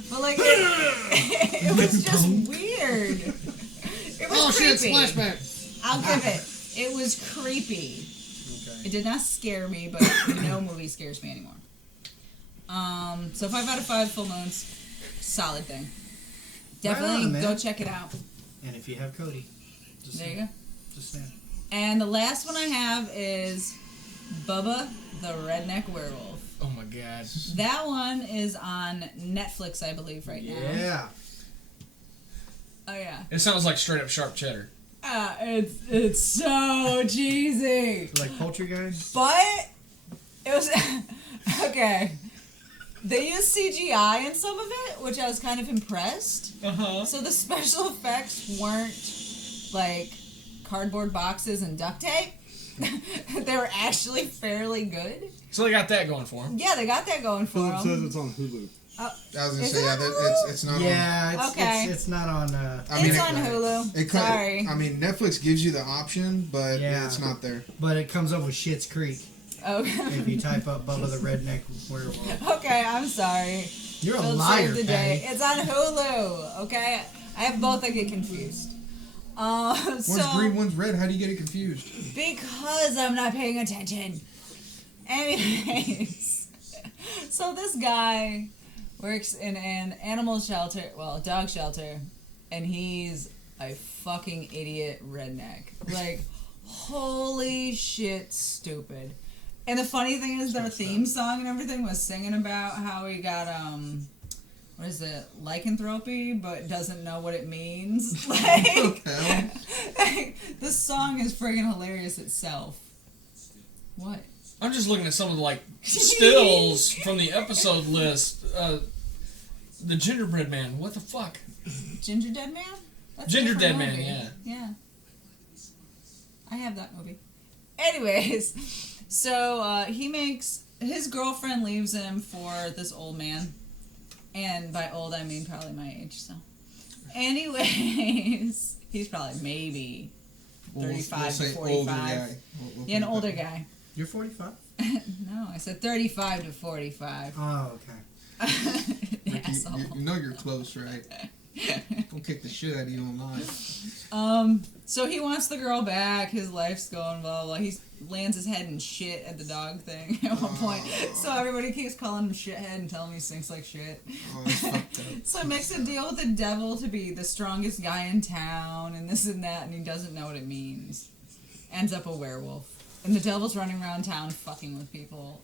But like, it was just weird. It was Oh shit! creepy. Splashback. I'll give it. It was creepy. Okay. It did not scare me, but no movie scares me anymore. So 5 out of 5 full moons, solid thing. Definitely on, man. go check it out. And if you have Cody, just There you go. Just saying. And the last one I have is Bubba The Redneck Werewolf. Oh my god. That one is on Netflix, I believe, right now. Yeah. Oh yeah. It sounds like straight up sharp cheddar. It's so cheesy. Like Poltergeist? But it was okay. They used CGI in some of it, which I was kind of impressed. Uh-huh. So the special effects weren't like cardboard boxes and duct tape. They were actually fairly good. So they got that going for them. Yeah, they got that going for Philip them. says it's on Hulu. I was gonna Is say, it yeah, on that, Hulu? it's not Yeah, Okay. it's not on. I mean, It's it- on Hulu. It cut, Sorry. I mean, Netflix gives you the option, but Yeah. it's not there. But it comes up with Schitt's Creek Okay. if you type up Bubba the Redneck Werewolf. Okay, I'm sorry. You're a Don't liar, save the day. Patty. It's on Hulu. Okay, I have both. I get confused. One's So green, one's red. How do you get it confused? because I'm not paying attention. Anyways, so this guy works in an animal shelter, well, a dog shelter, and he's a fucking idiot redneck. Like, holy shit, stupid. And the funny thing is, their theme song and everything was singing about how he got what is it, lycanthropy, but doesn't know what it means. Like, Hell. this song is friggin' hilarious itself. What? I'm just looking at some of the like stills from the episode list. The Gingerbread Man. What the fuck? Ginger Dead Man? That's a Ginger different Dead Man, movie. yeah. Yeah. I have that movie. Anyways, so he makes his girlfriend leaves him for this old man. And by old I mean probably my age, so. Anyways, he's probably maybe 35 to 45. older guy. We'll Yeah, an put it older that. guy. You're 45? No, I said 35 to 45. Oh, okay. Like, Asshole. you know you're close, right? Don't kick the shit out of you online. So he wants the girl back. His life's going blah blah. He lands his head in shit at the dog thing at one point. So everybody keeps calling him shithead and telling him he stinks like shit. Oh, that's fucked up. So he makes a deal with the devil to be the strongest guy in town and this and that, and he doesn't know what it means. Ends up a werewolf, and the devil's running around town fucking with people.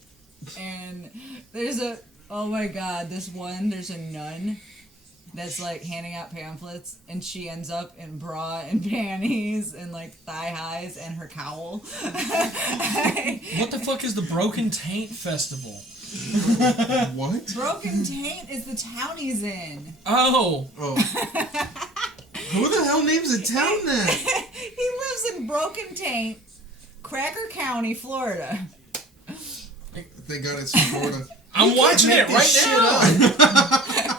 And there's oh my god, there's a nun that's like handing out pamphlets, and she ends up in bra and panties and like thigh highs and her cowl. What the fuck is the Broken Taint Festival? What? Broken Taint is the town he's in. Oh, Oh. Who the hell names a town that? He lives in Broken Taint, Cracker County, Florida. Thank God it's Florida. I'm watching it right now.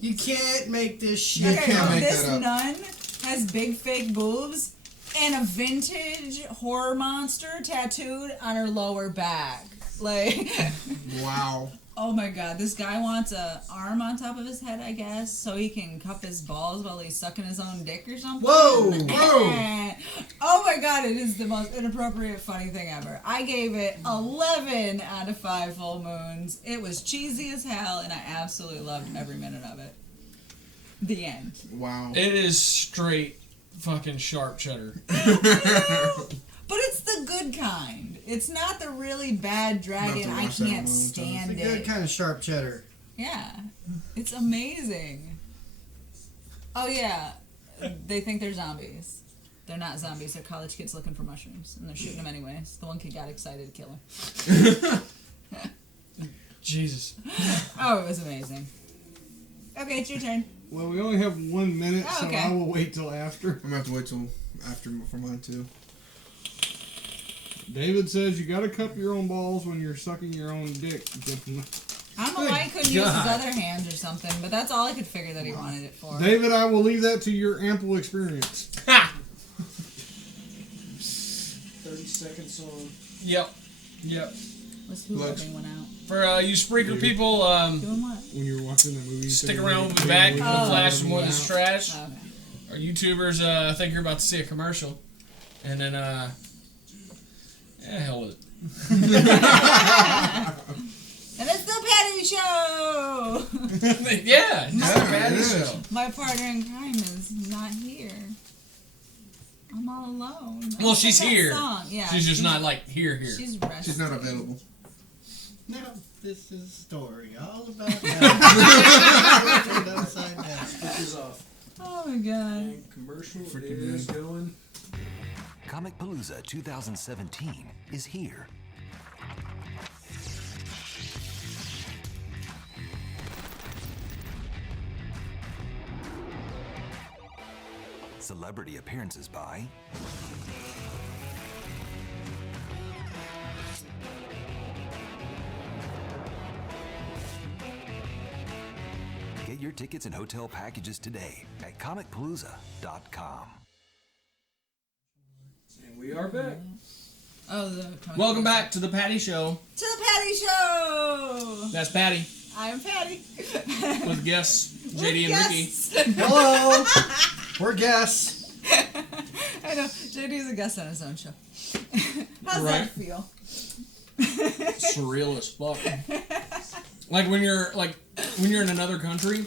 You can't make this shit You Okay, can't well, make this that up. nun has big fake boobs and a vintage horror monster tattooed on her lower back. Like, Wow. oh my god, this guy wants a arm on top of his head, I guess, so he can cup his balls while he's sucking his own dick or something. Whoa, whoa. Oh my god, it is the most inappropriate funny thing ever. I gave it 11 out of 5 full moons. It was cheesy as hell, and I absolutely loved every minute of it. The end. Wow. It is straight fucking sharp cheddar. But it's the good kind. It's not the really bad dragon. About to I watch that can't one time. stand It's a good it. kind of sharp cheddar. Yeah. It's amazing. Oh, yeah. They think they're zombies. They're not zombies. They're college kids looking for mushrooms. And they're shooting them anyways. The one kid got excited to kill him. Jesus. Oh, it was amazing. Okay, it's your turn. Well, we only have 1 minute, Oh, so okay. I will wait till after. I'm gonna have to wait till after for mine too. David says you gotta cup your own balls when you're sucking your own dick. I don't know why he couldn't use his God. other hands or something, but that's all I could figure that he wanted it for. David, I will leave that to your ample experience. Ha! 30 seconds on. Yep. Yep. Let's who Plugs. everyone out. For you Spreaker people, Doing what? When you're watching that movie, stick around with me back. We'll Oh. flash some more of this trash. Okay. Our YouTubers, I think you're about to see a commercial. And then, yeah, hell with it. And it's the Patty Show! Yeah, it's the Yeah, Patty it is. Show. My partner in crime is not here. I'm all alone. Well, I she's sing that song. Song. Yeah, She's just not like here. She's resting. She's not available. Now, this is a story all about that. Turned upside down. Switches off. Oh my god. And commercial is going. Comic Palooza 2017 is here. Celebrity appearances by Get your tickets and hotel packages today at comicpalooza.com. And we are back. Oh, the Welcome back to the Patty Show. to the Patty Show. That's Patty I'm Patty. with guests JD and Ricky. Hello. We're guests. I know. JD's a guest on his own show. How's Right. that feel? Surreal as fuck. Like when you're in another country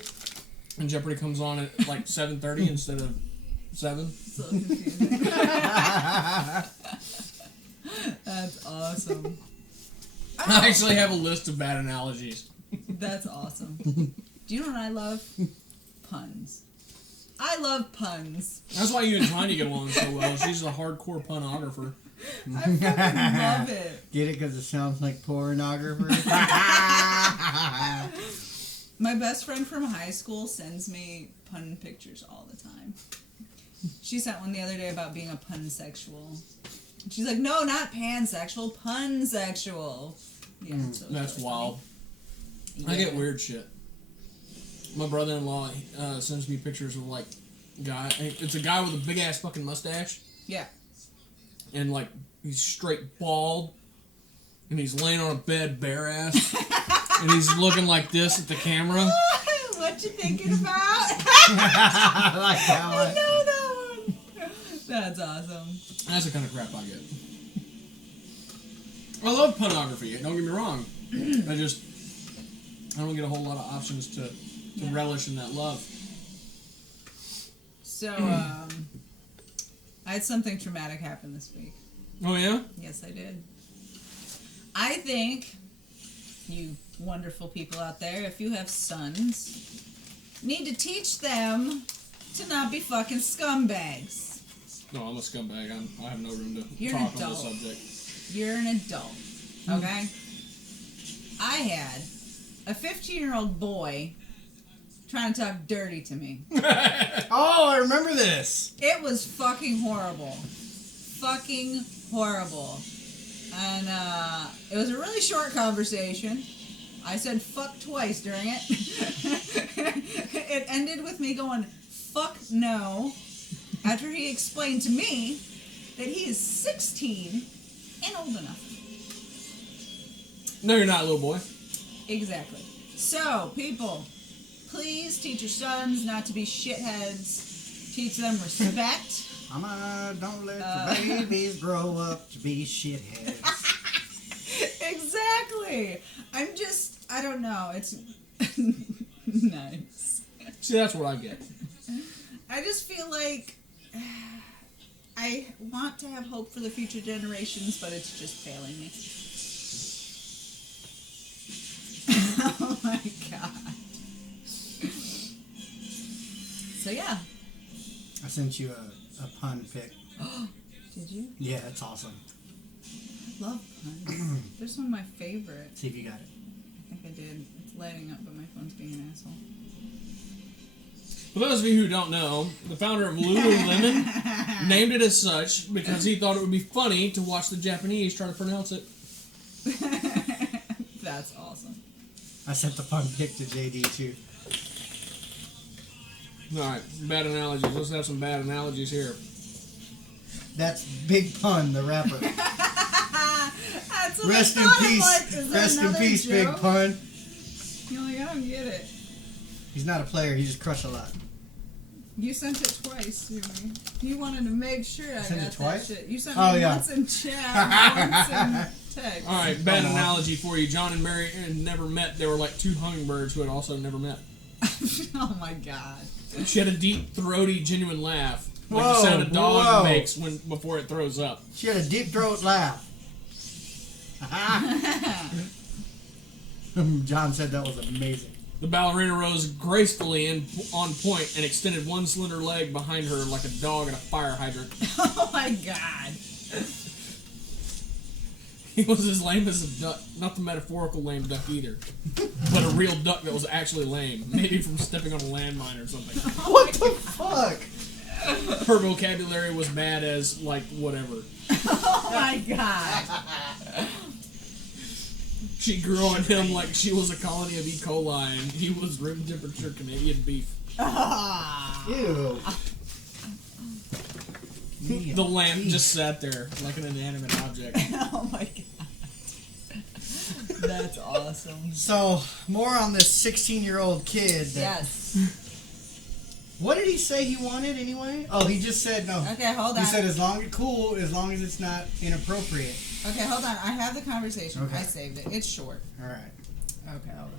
and Jeopardy comes on at like 7:30 instead of 7. So confusing. That's awesome. I actually have a list of bad analogies. That's awesome. Do you know what I love? Puns. I love puns. That's why you and Tanya get along so well. She's a hardcore punographer. I fucking love it. Get it because it sounds like pornographer? My best friend from high school sends me pun pictures all the time. She sent one the other day about being a punsexual. She's like, no, not pansexual, punsexual. Yeah, so That's really wild. funny. I get Yeah. weird shit. My brother-in-law sends me pictures of like guy. It's a guy with a big ass fucking mustache, Yeah. and like he's straight bald, and he's laying on a bed bare ass, and he's looking like this at the camera. What you thinking about? I like that I one. know that one. That's awesome. That's the kind of crap I get. I love punography. Don't get me wrong. I don't get a whole lot of options to Yeah. relish in that love. So, I had something traumatic happen this week. Oh yeah? Yes, I did. I think you wonderful people out there, if you have sons, need to teach them to not be fucking scumbags. No, I'm a scumbag. I have no room to You're an talk on the adult. subject. You're an adult, okay? I had a 15-year-old boy trying to talk dirty to me. Oh, I remember this. It was fucking horrible. Fucking horrible. And it was a really short conversation. I said fuck twice during it. It ended with me going, fuck no, after he explained to me that he is 16 and old enough. No, you're not, little boy. Exactly. So, people, please teach your sons not to be shitheads. Teach them respect. Mama, don't let your babies grow up to be shitheads. Exactly. I don't know. It's nice. See, that's what I get. I just feel like I want to have hope for the future generations, but it's just failing me. Oh my god. So yeah. I sent you a pun pic. Did you? Yeah, it's awesome. I love puns. They're some of my favorites. See if you got it. I think I did. It's lighting up, but my phone's being an asshole. For those of you who don't know, the founder of Lululemon named it as such because he thought it would be funny to watch the Japanese try to pronounce it. That's awesome. I sent the pun pic to JD too. Alright, bad analogies. Let's have some bad analogies here. That's Big Pun, the rapper. That's what Rest I in thought. I'm peace. like, is that Rest in another peace, Big joke? Pun. You're like, I don't get it. He's not a player, he just crushed a lot. You sent it twice to me. You wanted to make sure I sent got it twice? that shit. You sent Oh, me Oh, yeah. once in chat, once in text. Alright, bad analogy for you. John and Mary had never met. They were like two hummingbirds who had also never met. Oh my god. She had a deep, throaty, genuine laugh. Like the Whoa, sound a dog whoa. makes before it throws up. She had a deep throat laugh. John said that was amazing. The ballerina rose gracefully on point and extended one slender leg behind her like a dog in a fire hydrant. Oh my god. He was as lame as a duck. Not the metaphorical lame duck either, but a real duck that was actually lame. Maybe from stepping on a landmine or something. What the fuck? Her vocabulary was bad as, like, whatever. Oh my god. She grew on him like she was a colony of E. coli and he was room temperature Canadian beef. Ah. Ew. The lamp just sat there like an inanimate object. Oh my god. That's awesome. So, more on this 16-year-old kid. Yes. What did he say he wanted anyway? Oh, he just said no. Okay, hold on. He said as long as it's not inappropriate. Okay, hold on. I have the conversation. Okay. I saved it. It's short. All right. Okay, hold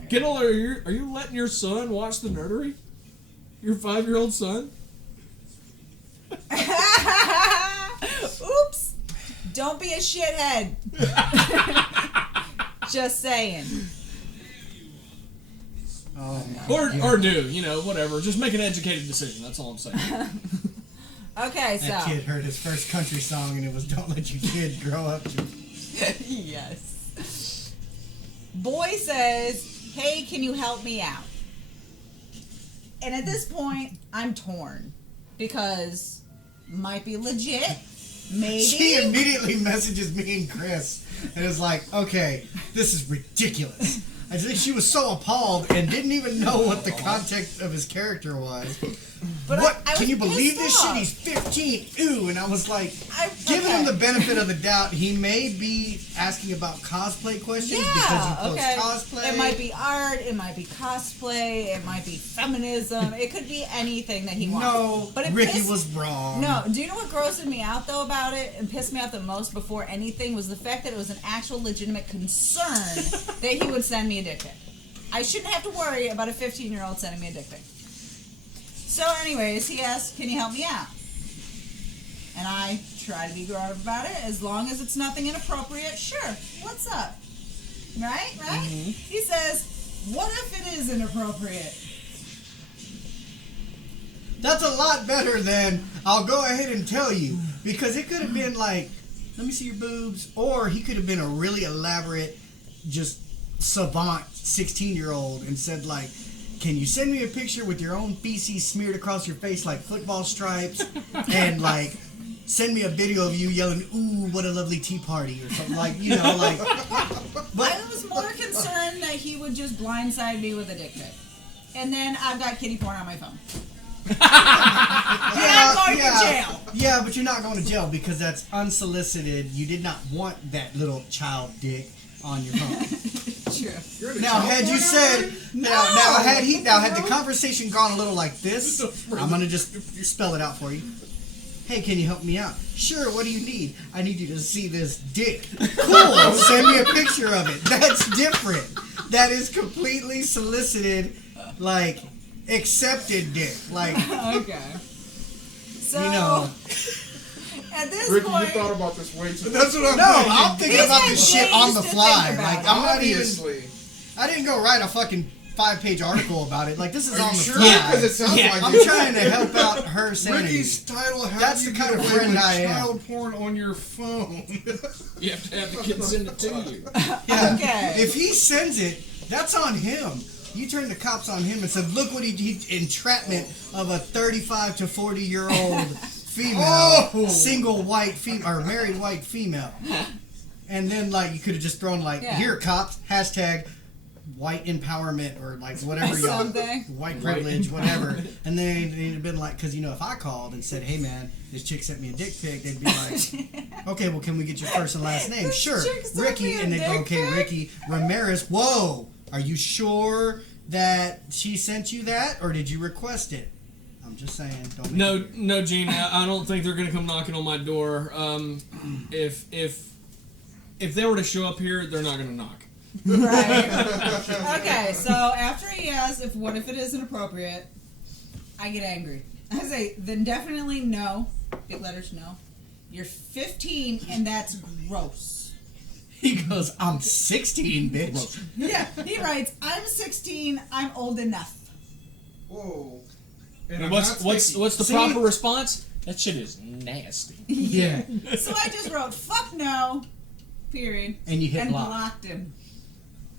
on. Kendall, are you letting your son watch the nerdery? Your 5-year-old son? Oops. Don't be a shithead. Just saying. Oh, Or do, whatever. Just make an educated decision. That's all I'm saying. Okay, that so. kid heard his first country song and it was "Don't let your kid grow up." Yes. Boy says, "Hey, can you help me out?" And at this point, I'm torn because might be legit, maybe. She immediately messages me and Chris and is like, "Okay, this is ridiculous." I think she was so appalled and didn't even know what the context of his character was. But What? I Can you was believe pissed this off. shit? He's 15. Ooh, and I was like, giving okay. him the benefit of the doubt. He may be asking about cosplay questions because he posts cosplay. It might be art, it might be cosplay, it might be feminism. It could be anything that he wants. No, but it Ricky pissed- was wrong. No, do you know what grossed me out though about it and pissed me off the most before anything was the fact that it was an actual legitimate concern that he would send me a dick pic. I shouldn't have to worry about a 15-year-old sending me a dick pic. So anyways, he asked, "Can you help me out?" And I try to be grown about it. As long as it's nothing inappropriate, sure. What's up? Right? Mm-hmm. He says, "What if it is inappropriate?" That's a lot better than "I'll go ahead and tell you," because it could have been like, "Let me see your boobs," or he could have been a really elaborate, just savant 16-year-old and said like, "Can you send me a picture with your own feces smeared across your face like football stripes and like send me a video of you yelling, 'Ooh, what a lovely tea party,' or something like, like." But I was more concerned that he would just blindside me with a dick pic. And then I've got kitty porn on my phone. I'm going to jail. Yeah, but you're not going to jail because that's unsolicited. You did not want that little child dick on your phone. True. Now, had you said, had the conversation gone a little like this, I'm gonna just spell it out for you. "Hey, can you help me out?" "Sure, what do you need?" "I need you to see this dick." "Cool, send me a picture of it." That's different. That is completely solicited, like, accepted dick. Like, Okay. So, at this Ricky, point, you thought about this way too much. That's what I'm no, thinking. I'm thinking These about are this shit on the days to fly. think about. Like, I'm not even. Obviously. I didn't go write a fucking 5-page article about it. Like, this is Are on you the sure? fly. Because it sounds like I'm it. trying to help out her sanity. Ricky's title, "How That's do you the kind get of away friend with I am. child porn on your phone?" You have to have the kid send it to you. Yeah. Okay. If he sends it, that's on him. You turn the cops on him and said, "Look what he entrapment of a 35 to 40-year-old female, single white female or married white female." And then like you could have just thrown like, "Here, cops, hashtag white empowerment," or like whatever y'all, Something. white privilege, whatever. And then it'd been like, because if I called and said, "Hey man, this chick sent me a dick pic," they'd be like, "Okay, well, can we get your first and last name?" "Sure, chick sent Ricky," me a and they'd go, dick "Okay, pic?" Ricky Ramirez." "Whoa, are you sure that she sent you that, or did you request it?" I'm just saying. Don't make it weird. No, Gene. I don't think they're gonna come knocking on my door. If they were to show up here, they're not gonna knock. Right. Okay, so after he asks what if it is inappropriate, I get angry. I say, then definitely no. Big letters no. You're 15 and that's gross. He goes, I'm 16, bitch. Yeah, he writes, I'm 16, I'm old enough. Whoa. And And I'm what's not sticky. the See? proper response? That shit is nasty. Yeah. So I just wrote, fuck no, period. And you hit and block. blocked him.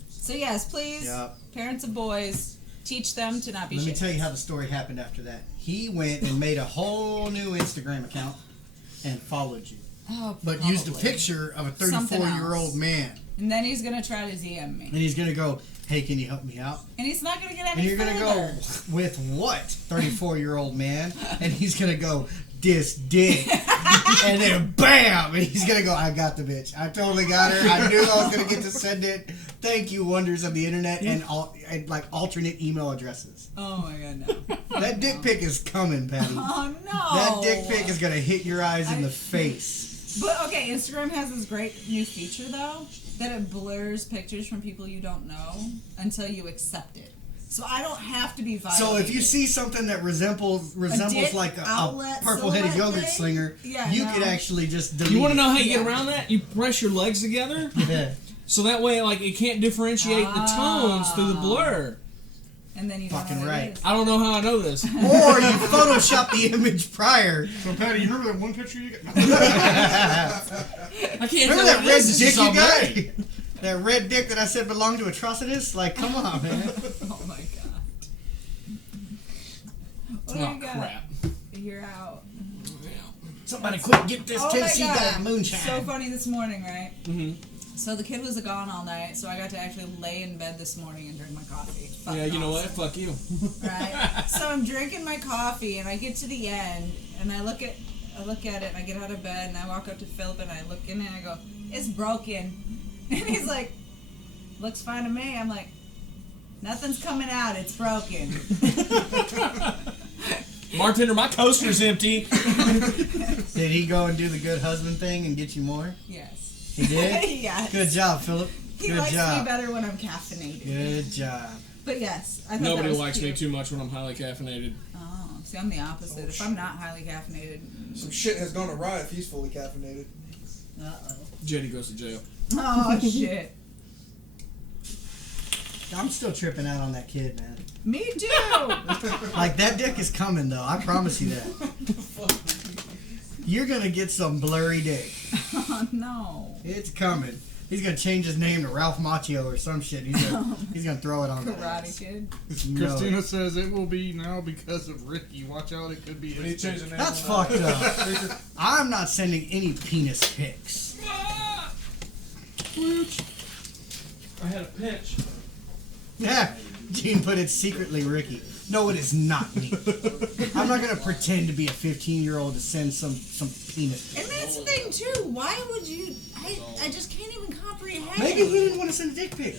So yes, please, Yep. parents of boys, teach them to not be Let me shit. tell you how the story happened after that. He went and made a whole new Instagram account and followed you. Oh, But used a probably. picture of a Something 34-year-old else. man. And then he's gonna try to DM me. And he's going to go, hey, can you help me out? And he's not gonna get And any you're going to further. go, with what? 34-year-old man? And he's going to go, this dick. And then bam! And he's going to go, I got the bitch. I totally got her. I knew I was going to get to send it. Thank you, wonders of the internet and like alternate email addresses. Oh my god, no. That dick pic is coming, Patty. Oh no. That dick pic is going to hit your eyes in the face. But okay, Instagram has this great new feature though, that it blurs pictures from people you don't know until you accept it. So I don't have to be violated. So if you see something that resembles dick like a outlet purple-headed silhouette yogurt thing? slinger, Yeah, you no. could actually just delete You want to it. know how you get Yeah. around that? You press your legs together, Yeah. so that way, like, it can't differentiate the tones through the blur. and then you Fucking know what right. it is. I don't know how I know this. Or you Photoshop the image prior. So, Patty, you remember that one picture you got? I can't Remember tell that what red this is. dick This is you all got? great. That red dick that I said belonged to Atrocitus? Like, come on, man. Oh my god. What do Oh, you got? crap. You're out. Somebody quick get this Oh my Tennessee guy god. moonshine. So funny this morning, right? Mm-hmm. So the kid was gone all night, so I got to actually lay in bed this morning and drink my coffee. Yeah, Fucking you know what? awesome. Fuck you. Right? So I'm drinking my coffee and I get to the end and I look at it and I get out of bed and I walk up to Philip and I look in it and I go, it's broken. And he's like, looks fine to me. I'm like, nothing's coming out, it's broken. Bartender, my coaster's empty. Did he go and do the good husband thing and get you more? Yes. He did? Yes. Good job, Philip. He Good likes me job. better when I'm caffeinated. Good job. But yes, I thought Nobody that was likes cute. me too much when I'm highly caffeinated. Oh, see, I'm the opposite. If I'm not highly caffeinated, Some shit has gone awry if he's fully caffeinated. uh-oh. Jetty goes to jail. Oh, shit. I'm still tripping out on that kid, man. Me too. Like, that dick is coming, though. I promise you that. You're going to get some blurry dick. Oh, no. It's coming. He's going to change his name to Ralph Macchio or some shit. He's gonna throw it on the Karate Kid. Christina says it will be now because of Ricky. Watch out, it could be We need his to change the name. That's on fucked that. up. I'm not sending any penis pics. I had a pinch. Yeah, Gene put it secretly Ricky. No, it is not me. I'm not gonna pretend to be a 15-year-old to send some penis And pics. that's the thing, too. Why would you... I just can't even comprehend. Maybe he didn't want to send a dick pic.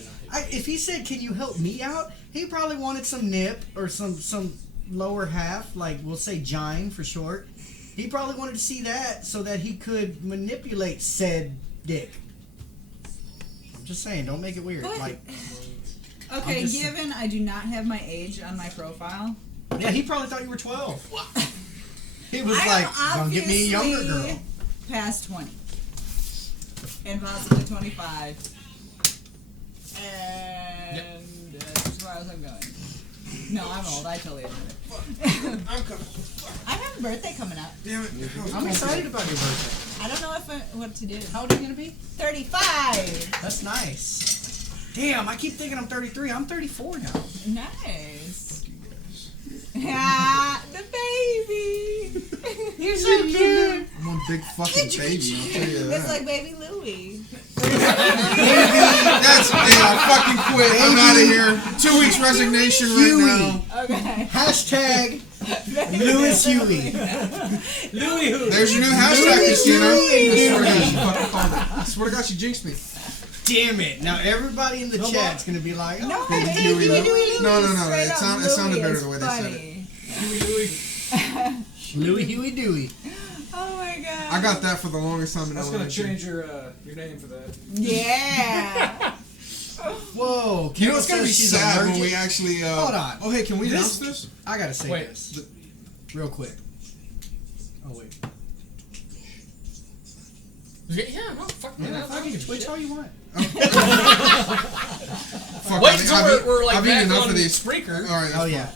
If he said, "Can you help me out?" he probably wanted some nip or some lower half, like we'll say gine for short. He probably wanted to see that so that he could manipulate said dick. I'm just saying, don't make it weird. But- Like, Okay, I'm just- given I do not have my age on my profile, yeah, he probably thought you were 12. He was I like, am "Don't get me a younger obviously girl." past 20. And possibly 25. And as far as I'm going. No, I'm old. I totally admit it. I'm coming. I have a birthday coming up. Damn it. I'm excited about your birthday. I don't know what to do. How old are you gonna be? 35. That's nice. Damn, I keep thinking I'm 33. I'm 34 now. Nice. Ah, the baby. You're so cute. I'm one big fucking baby, I'll tell you It's that. like baby Louie. That's it. I fucking quit. I'm out of here. 2 weeks resignation right Huey. now. Okay. Hashtag Louis Huey. Louis who? There's your new hashtag, Christina. Huey. I swear to God, she jinxed me. Damn it. Now everybody in the chat's going to be like, No, oh, I Baby think Huey, Huey, no. Huey, No, Louie, no, straight it up sounded Louie better is the way they said funny. Louis Huey Dewey. Oh my god. I got that for the longest time in That's gonna elementary. change your name for that. Yeah. Whoa. You know, it's Kendall gonna be says she's sad when allergic. we actually. Hold on. Oh, hey, can we This- announce this? I got to say Wait. this. real quick. Oh wait. Yeah, no, fuck me. Yeah, fucking Twitch all you want. Fuck, Wait till we're like I've eaten back enough on of these. Spreaker. All right. Oh yeah.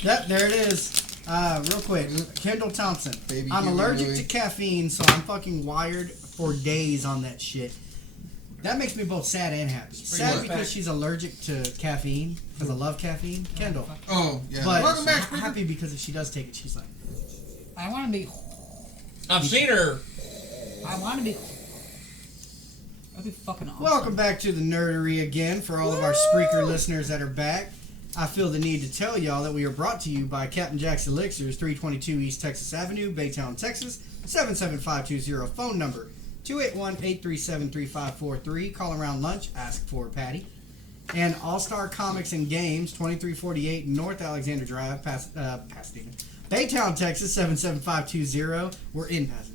Yep, there it is. Real quick, Kendall Thompson. Baby I'm human allergic Louie. to caffeine, so I'm fucking wired for days on that shit. That makes me both sad and happy. Sad much. because she's allergic to caffeine, because I love caffeine. Kendall. Oh yeah. But Welcome back. I'm happy because if she does take it, she's like, I want to be. I've seen her. I want to be. That'd be fucking awesome. welcome back to the nerdery again for all of our Spreaker listeners that are back. I feel the need to tell y'all that we are brought to you by Captain Jack's Elixirs, 322 East Texas Avenue, Baytown, Texas, 77520, phone number 281-837-3543. Call around lunch, ask for Patty. And All-Star Comics and Games, 2348 North Alexander Drive, Pasadena. Baytown, Texas, 77520. We're in Pasadena.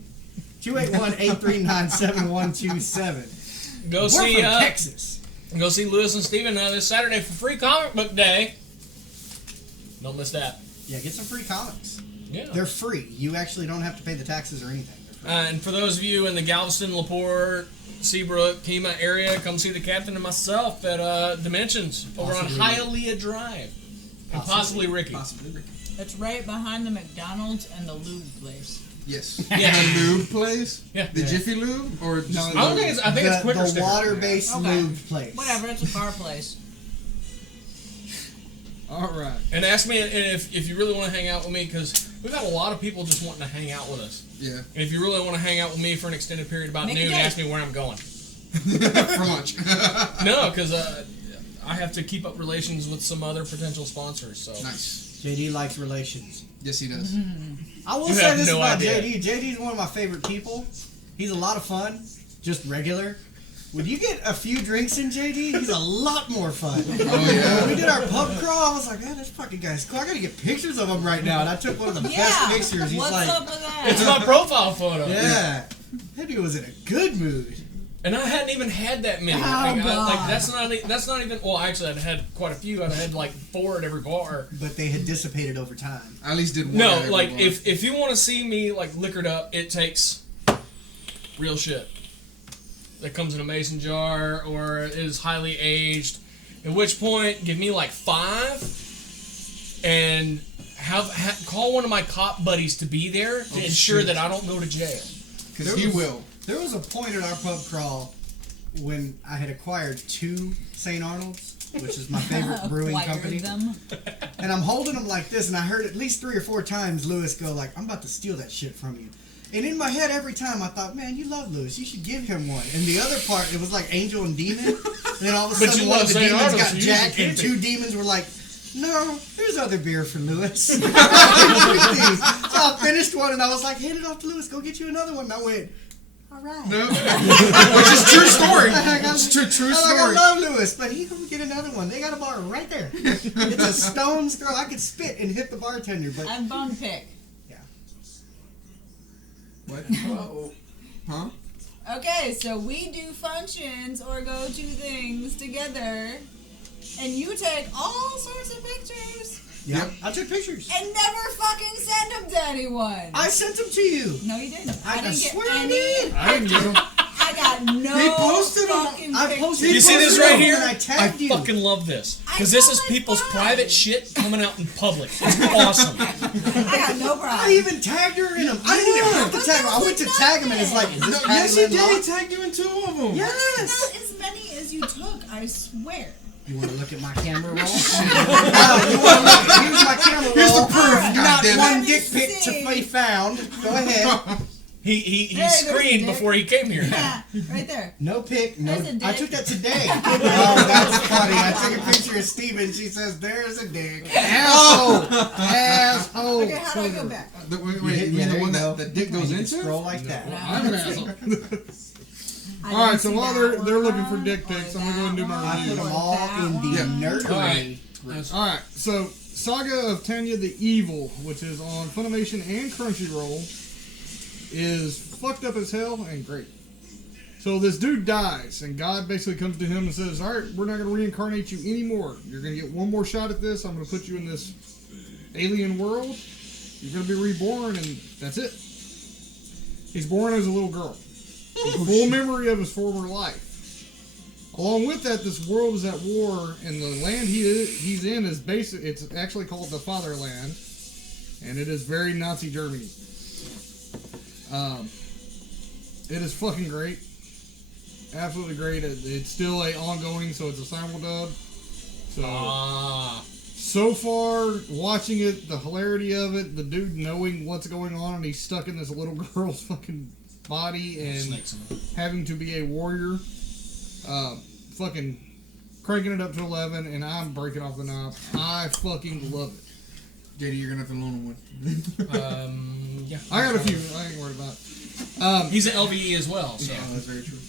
281-839-7127. Go We're see from Texas. Go see Lewis and Steven this Saturday for Free Comic Book Day. Don't miss that. Yeah, get some free comics. Yeah. They're free. You actually don't have to pay the taxes or anything. They're free. And for those of you in the Galveston, LaPorte, Seabrook, Kemah area, come see the captain and myself at Dimensions over on Possibly. Hialeah Drive. And possibly Ricky. Possibly. It's right behind the McDonald's and the lube place. Yes. Yeah. The lube place. Yeah. The Jiffy Lube or just I don't think it's. I think it's quicker. the Sticker. water-based Okay. lube place. Whatever, it's a bar place. All right. And ask me if you really want to hang out with me, because we've got a lot of people just wanting to hang out with us. Yeah. And if you really want to hang out with me for an extended period about Make a noon, date. ask me where I'm going. For lunch. No, because I have to keep up relations with some other potential sponsors. So Nice. JD likes relations. Yes, he does. I will You say have this no about idea. JD. JD's one of my favorite people. He's a lot of fun, just regular. When you get a few drinks in JD, he's a lot more fun. Oh yeah. When we did our pub crawl, I was like, man, this fucking guy's cool. I gotta get pictures of him right now. And I took one of the best pictures. He's What's like, up with that? it's my profile photo. yeah. That dude was in a good mood. And I hadn't even had that many. Oh, Like, God. that's not even. Well, actually, I'd had quite a few. I'd had like 4 at every bar. But they had dissipated over time. I at least did one. No, at every like bar. if you want to see me like liquored up, it takes real shit that comes in a mason jar or is highly aged. At which point, give me like 5 and call one of my cop buddies to be there to ensure shit. that I don't go to jail. because he will. There was a point at our pub crawl when I had acquired 2 St. Arnold's, which is my favorite brewing Acquired company. them. And I'm holding them like this, and I heard at least 3 or 4 times Lewis go like, I'm about to steal that shit from you. And in my head, every time I thought, man, you love Lewis. You should give him one. And the other part, it was like Angel and Demon. And then all of a But sudden, you one of love the St. demons Arnold's, got so you jacked, should and keep 2 demons were like, no, there's other beer for Lewis. So I finished one, and I was like, hand it off to Lewis. Go get you another one. And I went, all right. No. Which is true story. It's true I story. love Lewis, but he can get another one. They got a bar right there. It's a stone's throw. I could spit and hit the bartender, but I'm bone pick. What? Uh-oh. Huh? Okay, so we do functions or go to things together, and you take all sorts of pictures yeah, I took pictures. and never fucking send them to anyone. I sent them to you. No, you didn't. I didn't get swear I any. did. I didn't get them. I got no He posted 'em. fucking I pictures. posted. You see this posted right them here? and I I tagged you. fucking love this. I Because this know is it's people's fine. private shit coming out in public. It's awesome. I got no problem. I even tagged her in them. I didn't even have to tag her. I went to tag him and it's like, is this No, Patty yes, he Lynn did. Locke? He tagged you in 2 of them. Yes. Not as many as you took, I swear. You want to look at my camera roll? You want to look? Here's my camera roll. Here's the proof, Not goddammit. one Let me dick pic to see. be found. Go ahead. He Hey, there's a screened dick. before he came here. Yeah, right there. No pic. No. There's a dick. I took that today. Oh, that's funny. I took a picture of Steven. She says, "There's a dick." Asshole. Asshole. Okay, how do I go back? Wait, You wait, hit- you mean there the one you go. that the dick goes You can into? Scroll like that. I'm an asshole. I All right, didn't so see while that they're looking one, for dick or pics, I'm gonna go and do my that I put review. them one, all that in the one. nerdery. Alright. group. All right, so Saga of Tanya the Evil, which is on Funimation and Crunchyroll, is fucked up as hell and great. So this dude dies, and God basically comes to him and says, all right, we're not going to reincarnate you anymore. You're going to get one more shot at this. I'm going to put you in this alien world, You're going to be reborn, and that's it. He's born as a little girl. Full memory of his former life. Along with that, this world is at war, and the land he's in is it's actually called the Fatherland, and it is very Nazi Germany. It is fucking great. Absolutely great. It's still ongoing, so it's a simuldub. So far, watching it, the hilarity of it, the dude knowing what's going on, and he's stuck in this little girl's fucking body, and having to be a warrior. Fucking cranking it up to 11, and I'm breaking off the knob. I fucking love it. JD, you're gonna have to loan one. Yeah. I got a few. I ain't worried about it. He's an LVE as well, so. Yeah, that's very true.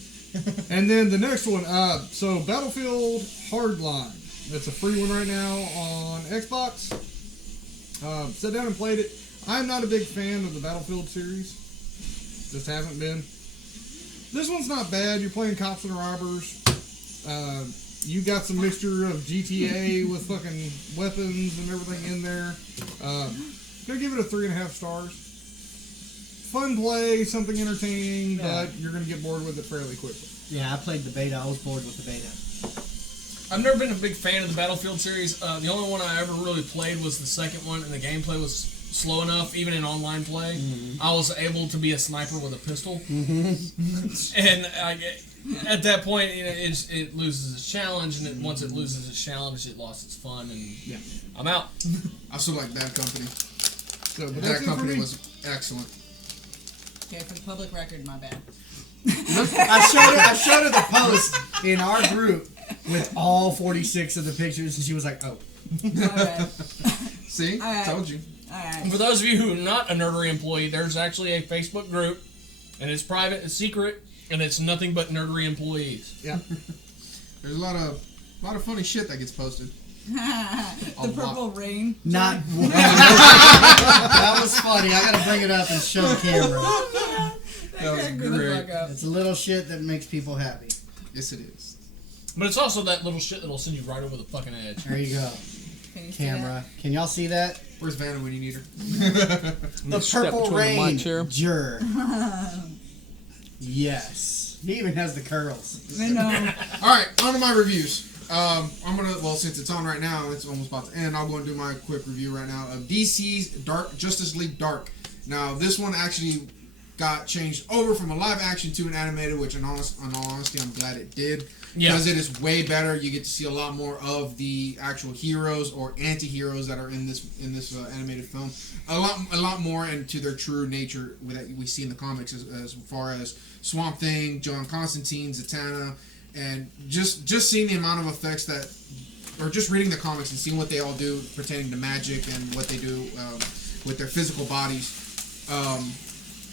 And then the next one, so Battlefield Hardline. That's a free one right now on Xbox. Sat down and played it. I'm not a big fan of the Battlefield series. Just haven't been. This one's not bad. You're playing cops and robbers. You got some mixture of GTA with fucking weapons and everything in there. Gonna give it a 3.5 stars. Fun play, something entertaining, but you're gonna get bored with it fairly quickly. Yeah, I played the beta. I was bored with the beta. I've never been a big fan of the Battlefield series. The only one I ever really played was the second one, and the gameplay was slow enough, even in online play. Mm-hmm. I was able to be a sniper with a pistol. Mm-hmm. And at that point, it loses its challenge, and once it loses its challenge, it lost its fun, and I'm out. I still like Bad Company. So, but That Company was excellent. Okay, for the public record, my bad. I showed her the post in our group with all 46 of the pictures, and she was like, "Oh." Alright. See? Alright. Told you. Alright. For those of you who are not a Nerdery employee, there's actually a Facebook group, and it's private, it's secret, and it's nothing but Nerdery employees. Yeah. There's a lot of funny shit that gets posted. The purple rain. Not one. That was funny. I gotta bring it up and show the camera. That was great. It's a little shit that makes people happy. Yes, it is. But it's also that little shit that'll send you right over the fucking edge. There you go. Can you see Camera. Can y'all see that? Where's Vanna when you need her? The purple ranger. Yes. He even has the curls. that? I know. All right, on to my reviews. I'm gonna, since it's on right now, it's almost about to end. I'll go and do my quick review right now of DC's Justice League Dark. Now, this one actually got changed over from a live action to an animated, which in all honesty, I'm glad it did. Because it is way better. You get to see a lot more of the actual heroes or anti-heroes that are in this animated film. A lot more into their true nature that we see in the comics, as far as Swamp Thing, John Constantine, Zatanna, and just seeing the amount of effects that, or just reading the comics and seeing what they all do pertaining to magic and what they do with their physical bodies.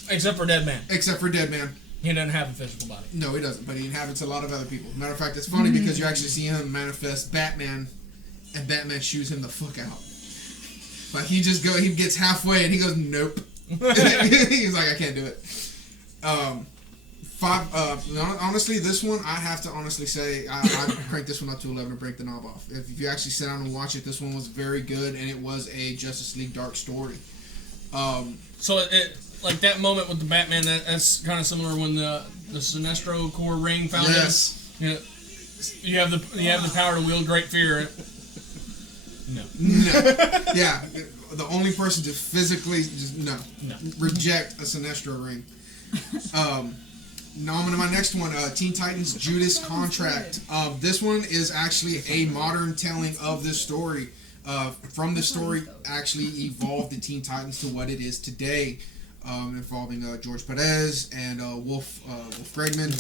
Except for Deadman. Except for Deadman. He doesn't have a physical body. No, he doesn't, but he inhabits a lot of other people. Matter of fact, it's funny because you actually see him manifest Batman, and Batman shoots him the fuck out. But he gets halfway and he goes, nope. He's like, I can't do it. Honestly, this one, I have to honestly say, I cranked this one up to 11 and break the knob off. If you actually sit down and watch it, this one was very good, and it was a Justice League Dark story. So like that moment with the Batman, that's kind of similar when the Sinestro Corps ring found him. You have the power to wield great fear. No. Yeah, the only person to physically reject a Sinestro ring. Now I'm on to my next one, Teen Titans Judas Contract. This one is actually a modern telling of this story. From the story, actually evolved the Teen Titans to what it is today, involving George Perez and Wolf Friedman.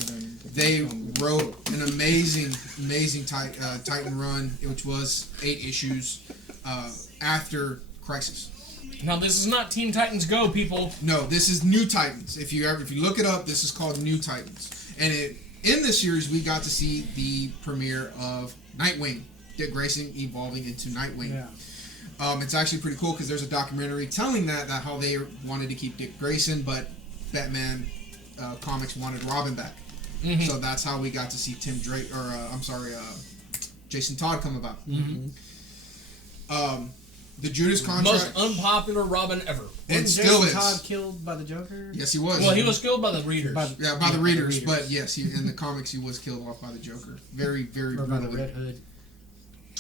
They wrote an amazing Titan run, which was 8 issues after Crisis. Now this is not Teen Titans Go, people. No, this is New Titans. If you look it up, this is called New Titans. And in this series, we got to see the premiere of Nightwing, Dick Grayson evolving into Nightwing. Yeah. It's actually pretty cool because there's a documentary telling that how they wanted to keep Dick Grayson, but Batman Comics wanted Robin back. Mm-hmm. So that's how we got to see Jason Todd come about. Mm-hmm. The Judas Most Contract. unpopular Robin ever. It Wasn't still Jason is. Todd killed by the Joker? Yes, he was. Well, he was killed by the readers. By by the readers, but yes, in the comics he was killed off by the Joker. Very, very Or by the brutally. Red Hood.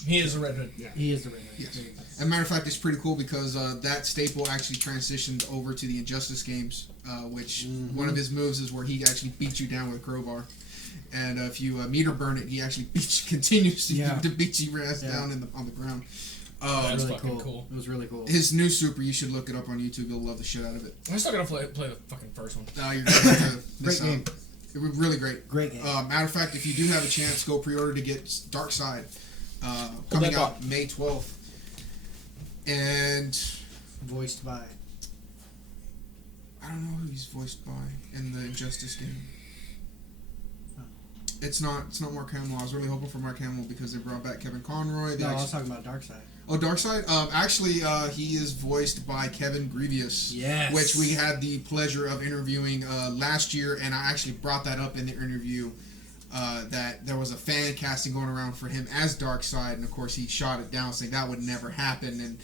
He is a Red Hood. He is the Red Hood. Yes. There you go. As a matter of fact, it's pretty cool because that staple actually transitioned over to the Injustice games, which one of his moves is where he actually beats you down with a crowbar. And if you meter burn it, he actually continues to beat your ass down on the ground. That's Really fucking cool. cool. It was really cool. His new super, you should look it up on YouTube. You'll love the shit out of it. I'm still gonna play the fucking first one. You're going to Great game. It was really great. Great game. Matter of fact, if you do have a chance, go pre-order to get Darkseid, coming that out May 12th. And Voiced by. I don't know who he's voiced by in the Injustice game. It's not Mark Hamill. I was really hoping for Mark Hamill because they brought back Kevin Conroy. No, I was talking about Darkseid. Oh, Darkseid? Actually, he is voiced by Kevin Grievous. Yes. Which we had the pleasure of interviewing last year, and I actually brought that up in the interview, that there was a fan casting going around for him as Darkseid, and of course he shot it down saying that would never happen, and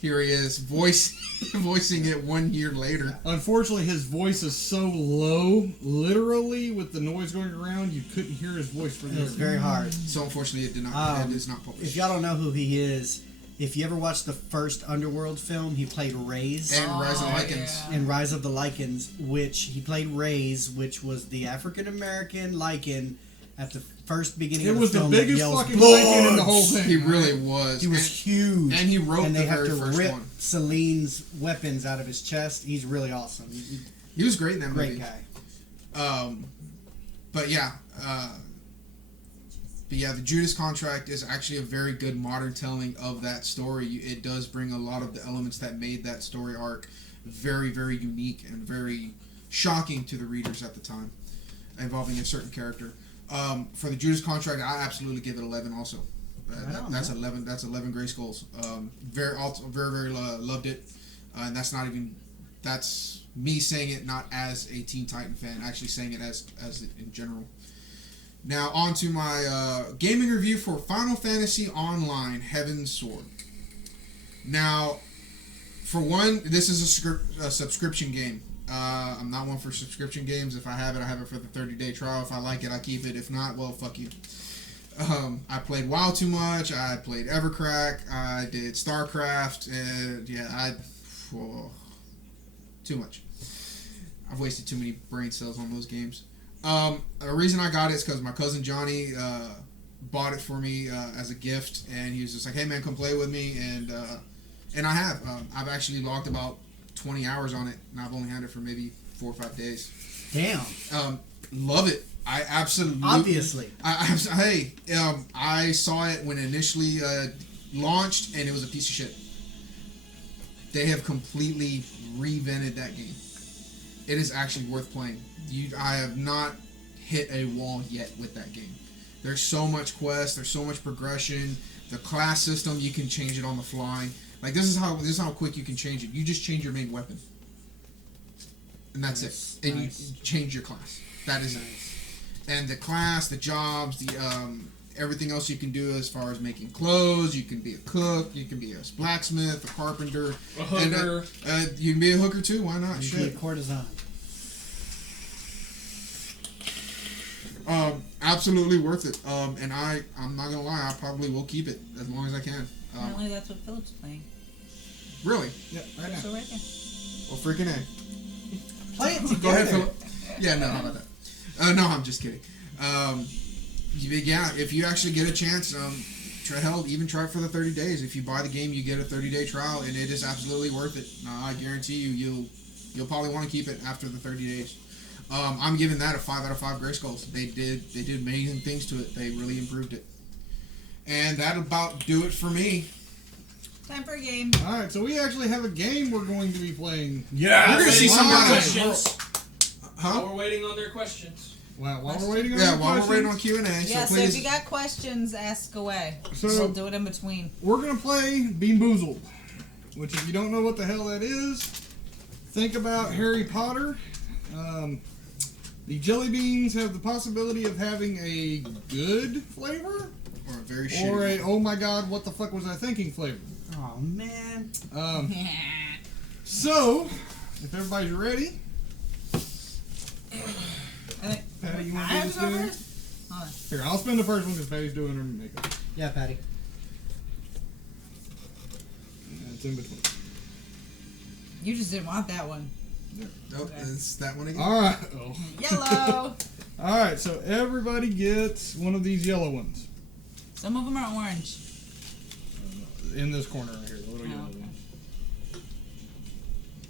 here he is voicing it 1 year later. Unfortunately, his voice is so low, literally, with the noise going around, you couldn't hear his voice for It the was very hard. So unfortunately it is not published. If y'all don't know who he is, if you ever watched the first Underworld film, he played Raze. And Rise of Lycans. yeah. In Rise of the Lycans, which he played Raze, which was the African American Lycan at the first beginning It of the was the film. that biggest yells, fucking Lycan in the whole thing. He really was. He was And huge. and he wrote and the they have very to first rip one. Celine's weapons out of his chest. He's really awesome. He was great in that Great movie. guy. But yeah, the Judas Contract is actually a very good modern telling of that story. It does bring a lot of the elements that made that story arc very, very unique and very shocking to the readers at the time, involving a certain character. For the Judas Contract, I absolutely give it 11 also. That's 11. That's 11 gray skulls. Very, very loved it, and that's me saying it not as a Teen Titan fan, actually saying it as in general. Now on to my gaming review for Final Fantasy Online: Heaven's Sword. Now, for one, this is a subscription game. I'm not one for subscription games. If I have it for the 30-day trial. If I like it, I keep it. If not, well, fuck you. I played WoW too much. I played Evercrack. I did StarCraft. And too much. I've wasted too many brain cells on those games. The reason I got it is because my cousin Johnny bought it for me as a gift, and he was just like, "Hey man, come play with me," and I have. I've actually logged about 20 hours on it, and I've only had it for maybe 4 or 5 days. Damn. Love it. I absolutely. Obviously. I saw it when it initially launched, and it was a piece of shit. They have completely reinvented that game. It is actually worth playing. I have not hit a wall yet with that game. There's so much quest. There's so much progression. The class system, you can change it on the fly. Like this is how quick you can change it. You just change your main weapon, and that's it. And you change your class. That is it. And the class, the jobs, the everything else you can do as far as making clothes. You can be a cook. You can be a blacksmith, a carpenter, a hooker. And, you can be a hooker too. Why not? You can be a courtesan. Absolutely worth it. And I'm not gonna lie, I probably will keep it as long as I can. Apparently that's what Philip's playing. Really? Yeah, right now. So right there. Well, freaking A. Play it together. Go ahead, Philip. Yeah, no, how about that? No, I'm just kidding. Yeah, if you actually get a chance, even try it for the 30 days. If you buy the game, you get a 30-day trial, and it is absolutely worth it. I guarantee you'll probably want to keep it after the 30 days. I'm giving that a 5 out of 5 gray skulls. They did amazing things to it. They really improved it. And that'll about do it for me. Time for a game. Alright, so we actually have a game we're going to be playing. Yeah, We're gonna see some Wow. questions. Huh? While we're waiting on their questions. Wow, while we're waiting on Yeah, the while we're waiting on questions, Q&A, Yeah, so so if please. you got questions, ask away. So- We'll do it in between. we're going to play Bean Boozled, which if you don't know what the hell that is, think about Harry Potter. The jelly beans have the possibility of having a good flavor Or a very or shitty. a oh my god what the fuck was I thinking flavor. Oh man. So, if everybody's ready, Patty, you want to do this dinner? Here, I'll spin the first one because Patty's doing her makeup. Yeah, Patty. And it's in between. You just didn't want that one. Nope, it's that one again. All right. Oh. Yellow. All right. So everybody gets one of these yellow ones Some of them are orange. in this corner right here. The little yellow okay. ones.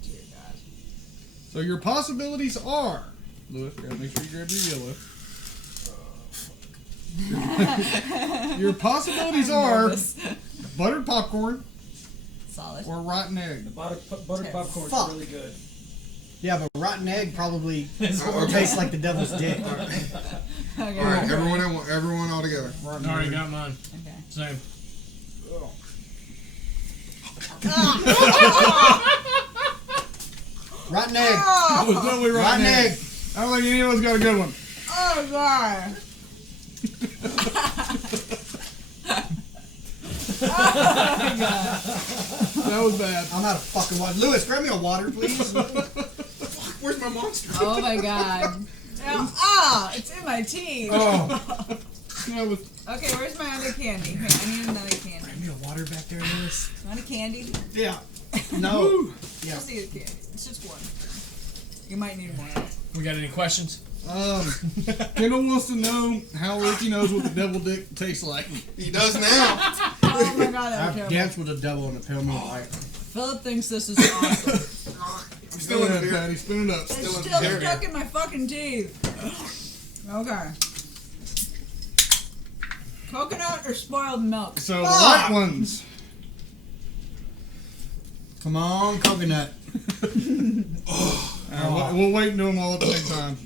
Dear God. So your possibilities are, Lewis, you gotta make sure you grab your yellow. Your possibilities are Nervous. buttered popcorn Solid. or rotten egg. Buttered popcorn's Fuck. really good. Yeah, but rotten egg probably Okay. tastes like the devil's dick. Okay. All right, everyone all together. Rotten Already egg. got mine. Okay. Same. Rotten egg. That was definitely rotten Rotten egg. egg. I don't think any of us got a good one. Oh God. That was bad. I'm out of fucking water. Lewis, grab me a water, please. Where's my monster? Oh my God. Ah, it's in my teeth. Oh. That was. Okay, where's my other candy? Here, I need another candy. Grab me a water back there, Lewis. Want a candy? Yeah. No. Yeah. Just need a candy. It's just one. You might need more. We got any questions? Kendall wants to know how Ricky knows what the devil dick tastes like. He does now. Oh my God, that was I've terrible. danced with a devil in a pale moonlight. Philip thinks this is awesome. I'm Still still in in it, beer. Patty. Spin it up. It's Still in still there. stuck in my fucking teeth. Okay. Coconut or spoiled milk? So the white ones. Come on, coconut. We'll wait and do them all at the same time.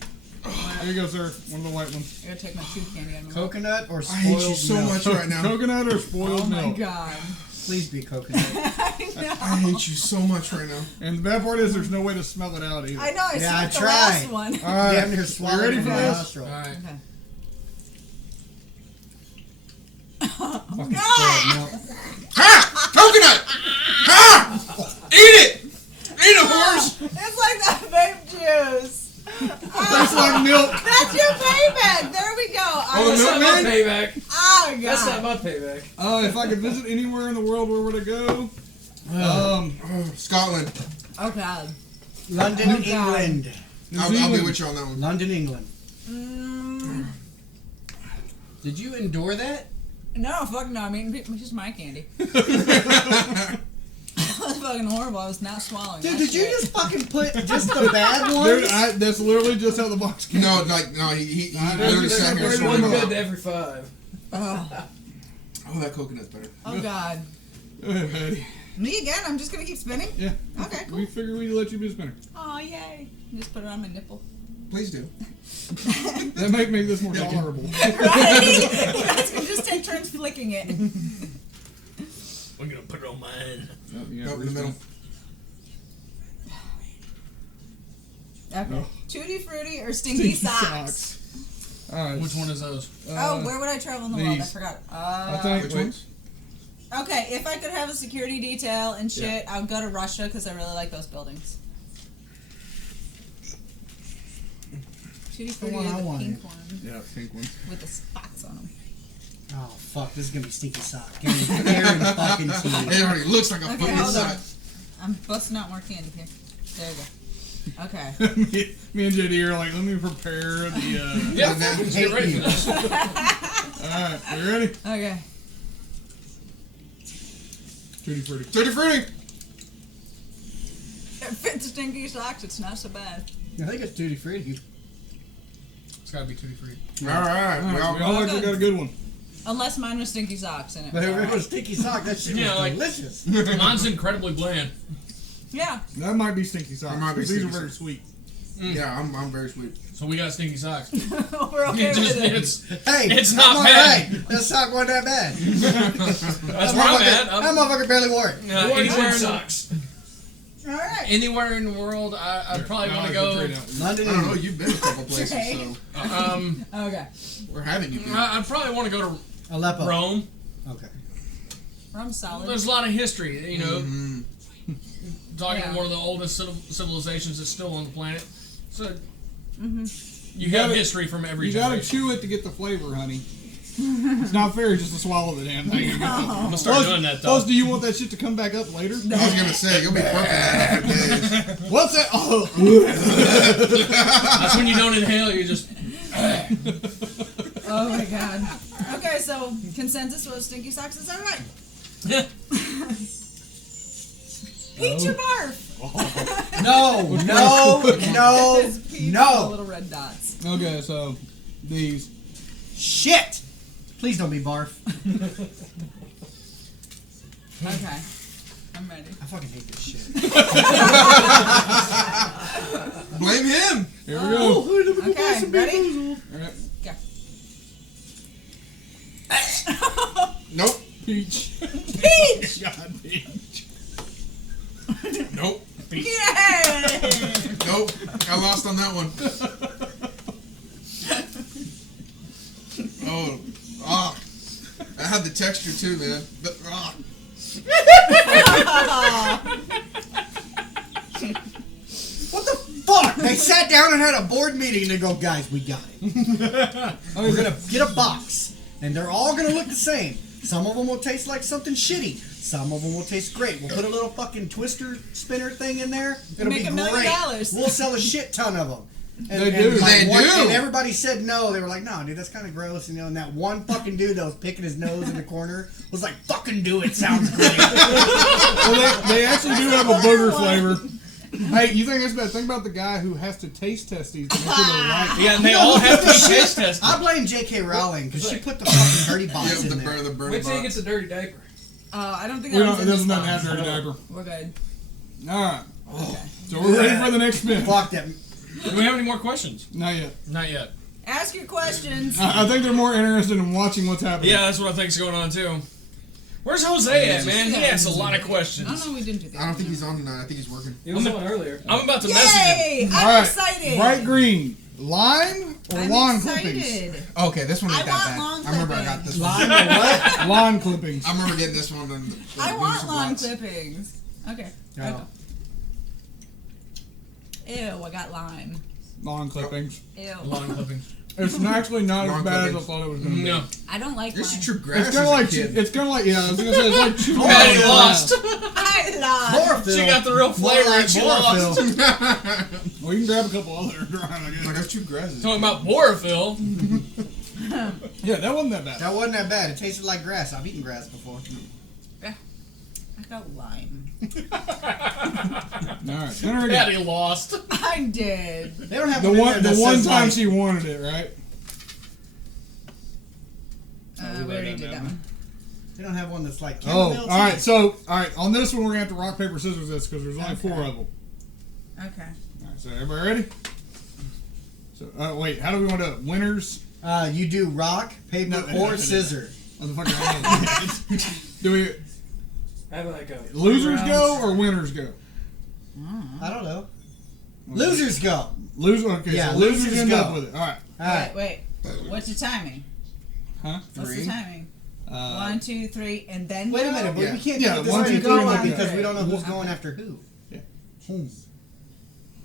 Here you go, sir. One of the white ones. I gotta take my tooth candy out of my mouth. Coconut or I spoiled hate you so milk? much right now. Coconut or spoiled Oh my milk. God. Please be coconut. I know. I hate you so much right now. And the bad part is there's no way to smell it out either. I know, I Yeah, I smelled the tried. last one. All right. Damn near You swallowed ready in for my this? nostril. All right. Okay. Fucking Ah! spoiled milk. Ha! Coconut! Ha! Eat it! Eat it, horse! It's like that vape juice. That's like milk. That's your payback. There we go. Oh, That's not my milkman? payback. Oh God. That's not my payback. If I could visit anywhere in the world, where would I go? Oh, Scotland. Oh God. London, Oh, God. England. I'll be Zealand. with you on that one. London, England. Mm, Did you endure that? no, fuck no. I'm eating just my candy. That was fucking horrible. I was not swallowing. Dude, that did you shit. just fucking put just the bad ones? Dude, that's literally just how the box came. No, he literally sat here There's and One swallowed good it to all. every 5. Oh, Oh, that coconut's better. oh God. Go ahead, Patty. Me again? I'm just gonna keep spinning? Yeah. Okay, cool. We figured we'd let you be a spinner. Oh, yay. Just put it on my nipple. Please do. That might make this more tolerable. Right? You guys can just take turns flicking it. We're gonna put it on mine. Oh, yeah, Go in the middle. Okay. No. Tutti Frutti or Stinky Socks? Socks. All right. Which one is those? Oh, where would I travel in the world? I these. forgot. I think. Which wait. ones? Okay, if I could have a security detail and shit, I would go to Russia because I really like those buildings. Tutti Frutti one are I the wanted. pink one Yeah, pink one. with the spots on them. Oh fuck, this is gonna be stinky sock. Give me Aaron fucking teeth. It already looks like a Okay, fucking hold on. sock. I'm busting out more candy here. There we go. Okay. me and JD are like, let me prepare the. Yeah, let's get ready for this. Alright, you ready? Okay. Tutti Frutti. Tutti Frutti. It fits Stinky Socks. It's not so bad. I think it's Tutti Frutti. It's gotta be Tutti Frutti. Alright. We all actually got a good one. Unless mine was Stinky Socks in it. But if it was stinky sock, that shit was Yeah, like- delicious. Mine's incredibly bland. Yeah. That might be stinky socks. It might be 'cause these are stinky very socks. sweet. Yeah, I'm very sweet. So we got stinky socks. We're okay It with just, it. it's, Hey, It's not I'm bad. alright. That sock wasn't that bad. that's where I'm at. That motherfucker barely wore it. Anywhere, Socks. Alright. anywhere in the world, I'd probably want to go. London, I don't know. England. You've been a couple places, Okay. so Okay. we're having you. Been. I'd probably want to go to Aleppo. Rome. Okay. Rum's solid. There's a lot of history, you know. Mm-hmm. Talking Yeah. one of the oldest civilizations that's still on the planet. So Mm-hmm. you have gotta- history from every You gotta generation. chew it to get the flavor, honey. It's not fair just to swallow the damn thing. I'm gonna start doing that though. Plus, do you want that shit to come back up later? I was gonna say you'll be burping that for days. What's that? Oh, That's when you don't inhale. You just. Oh my god. Okay, so consensus was stinky socks. Is that right? Peach or barf? No, It's peach with the no. little red dots. okay, so these. Shit! Please don't be barf. Okay. I'm ready. I fucking hate this shit. Blame him. Here we go. Okay, ready? All right. Nope. Peach. Peach! God, peach. Nope. Yay! Nope. I lost on that one. Oh. Ah. I had the texture too, man. But, ah. What the fuck? They sat down and had a board meeting and they go, guys, we got it. We're gonna get a box, and they're all gonna look the same. Some of them will taste like something shitty. Some of them will taste great. We'll put a little fucking twister spinner thing in there. It'll Make be $1 million. great. We'll sell a shit ton of them. And, They do. They do. And everybody said no. They were like, no, dude, that's kind of gross. You know, and that one fucking dude that was picking his nose in the corner was like, fucking do it. Sounds great. Well, they actually do have a booger flavor. Hey, you think that's bad? Think about the guy who has to taste test these to make sure they're right. Yeah, and they all have to be taste tested. I blame J.K. Rowling because she put the fucking dirty box Yeah, in the there. bird, the bird Wait till you get box. the dirty diaper. I don't think We that don't, was it in this doesn't box. have dirty diaper. We're good. All right. Okay. So we're ready for the next spin. Fuck that. Do we have any more questions? Not yet. Not yet. Ask your questions. I think they're more interested in watching what's happening. Yeah, that's what I think's going on too. Where's Jose at, man? He asks a lot of No, questions. no, we didn't do that. I don't think he's on tonight. I think he's working. It was on earlier. I'm about to message him. Yay! All I'm right. excited. Bright green. Lime or I'm lawn excited. clippings? Okay, this one ain't I that want bad. lawn I remember I got this one. Lime or what? Lawn clippings. I remember getting this one. Done, I want lawn clippings. Okay. Oh. Ew, I got lime. Lawn clippings. Ew. Lawn clippings. It's actually not Lawn as bad as I clippings. thought it was going to be. No. I don't like This lime. is true grass. It's kind of like yeah. I was gonna say it's like chewing Patty on lost. I love. Chlorophyll. She got the real flavor More and she chlorophyll. lost. Well, you can grab a couple other drawing, I Like guess. that's true grasses. Talking about borophyll. Yeah, that wasn't that bad. That wasn't that bad. It tasted like grass. I've eaten grass before. I got lime. All right, enter again. Patty lost. I did. They don't have The one in one, there the that one says, time like- she wanted it, right? We already did that one. They don't have one that's like. Oh, chamomile all right. tea. So, all right, on this one we're gonna have to rock paper scissors this because there's only 4 of them. Okay. All right, so everybody ready? So, wait, how do we want to do it? Winners? You do rock, paper, No. or scissor. Motherfucker. Do we Have like a losers rounds. go or winners go? I don't know. Losers go. Okay, Yeah, so losers losers end go. up with it. All right. All right. Wait. What's the timing? Huh? What's the 3. timing? 1, 2, 3, and then Wait a go? minute, but Yeah. we can't Yeah, do it this 1, way 2, 3, and then because go. we don't know who's Okay. going after who.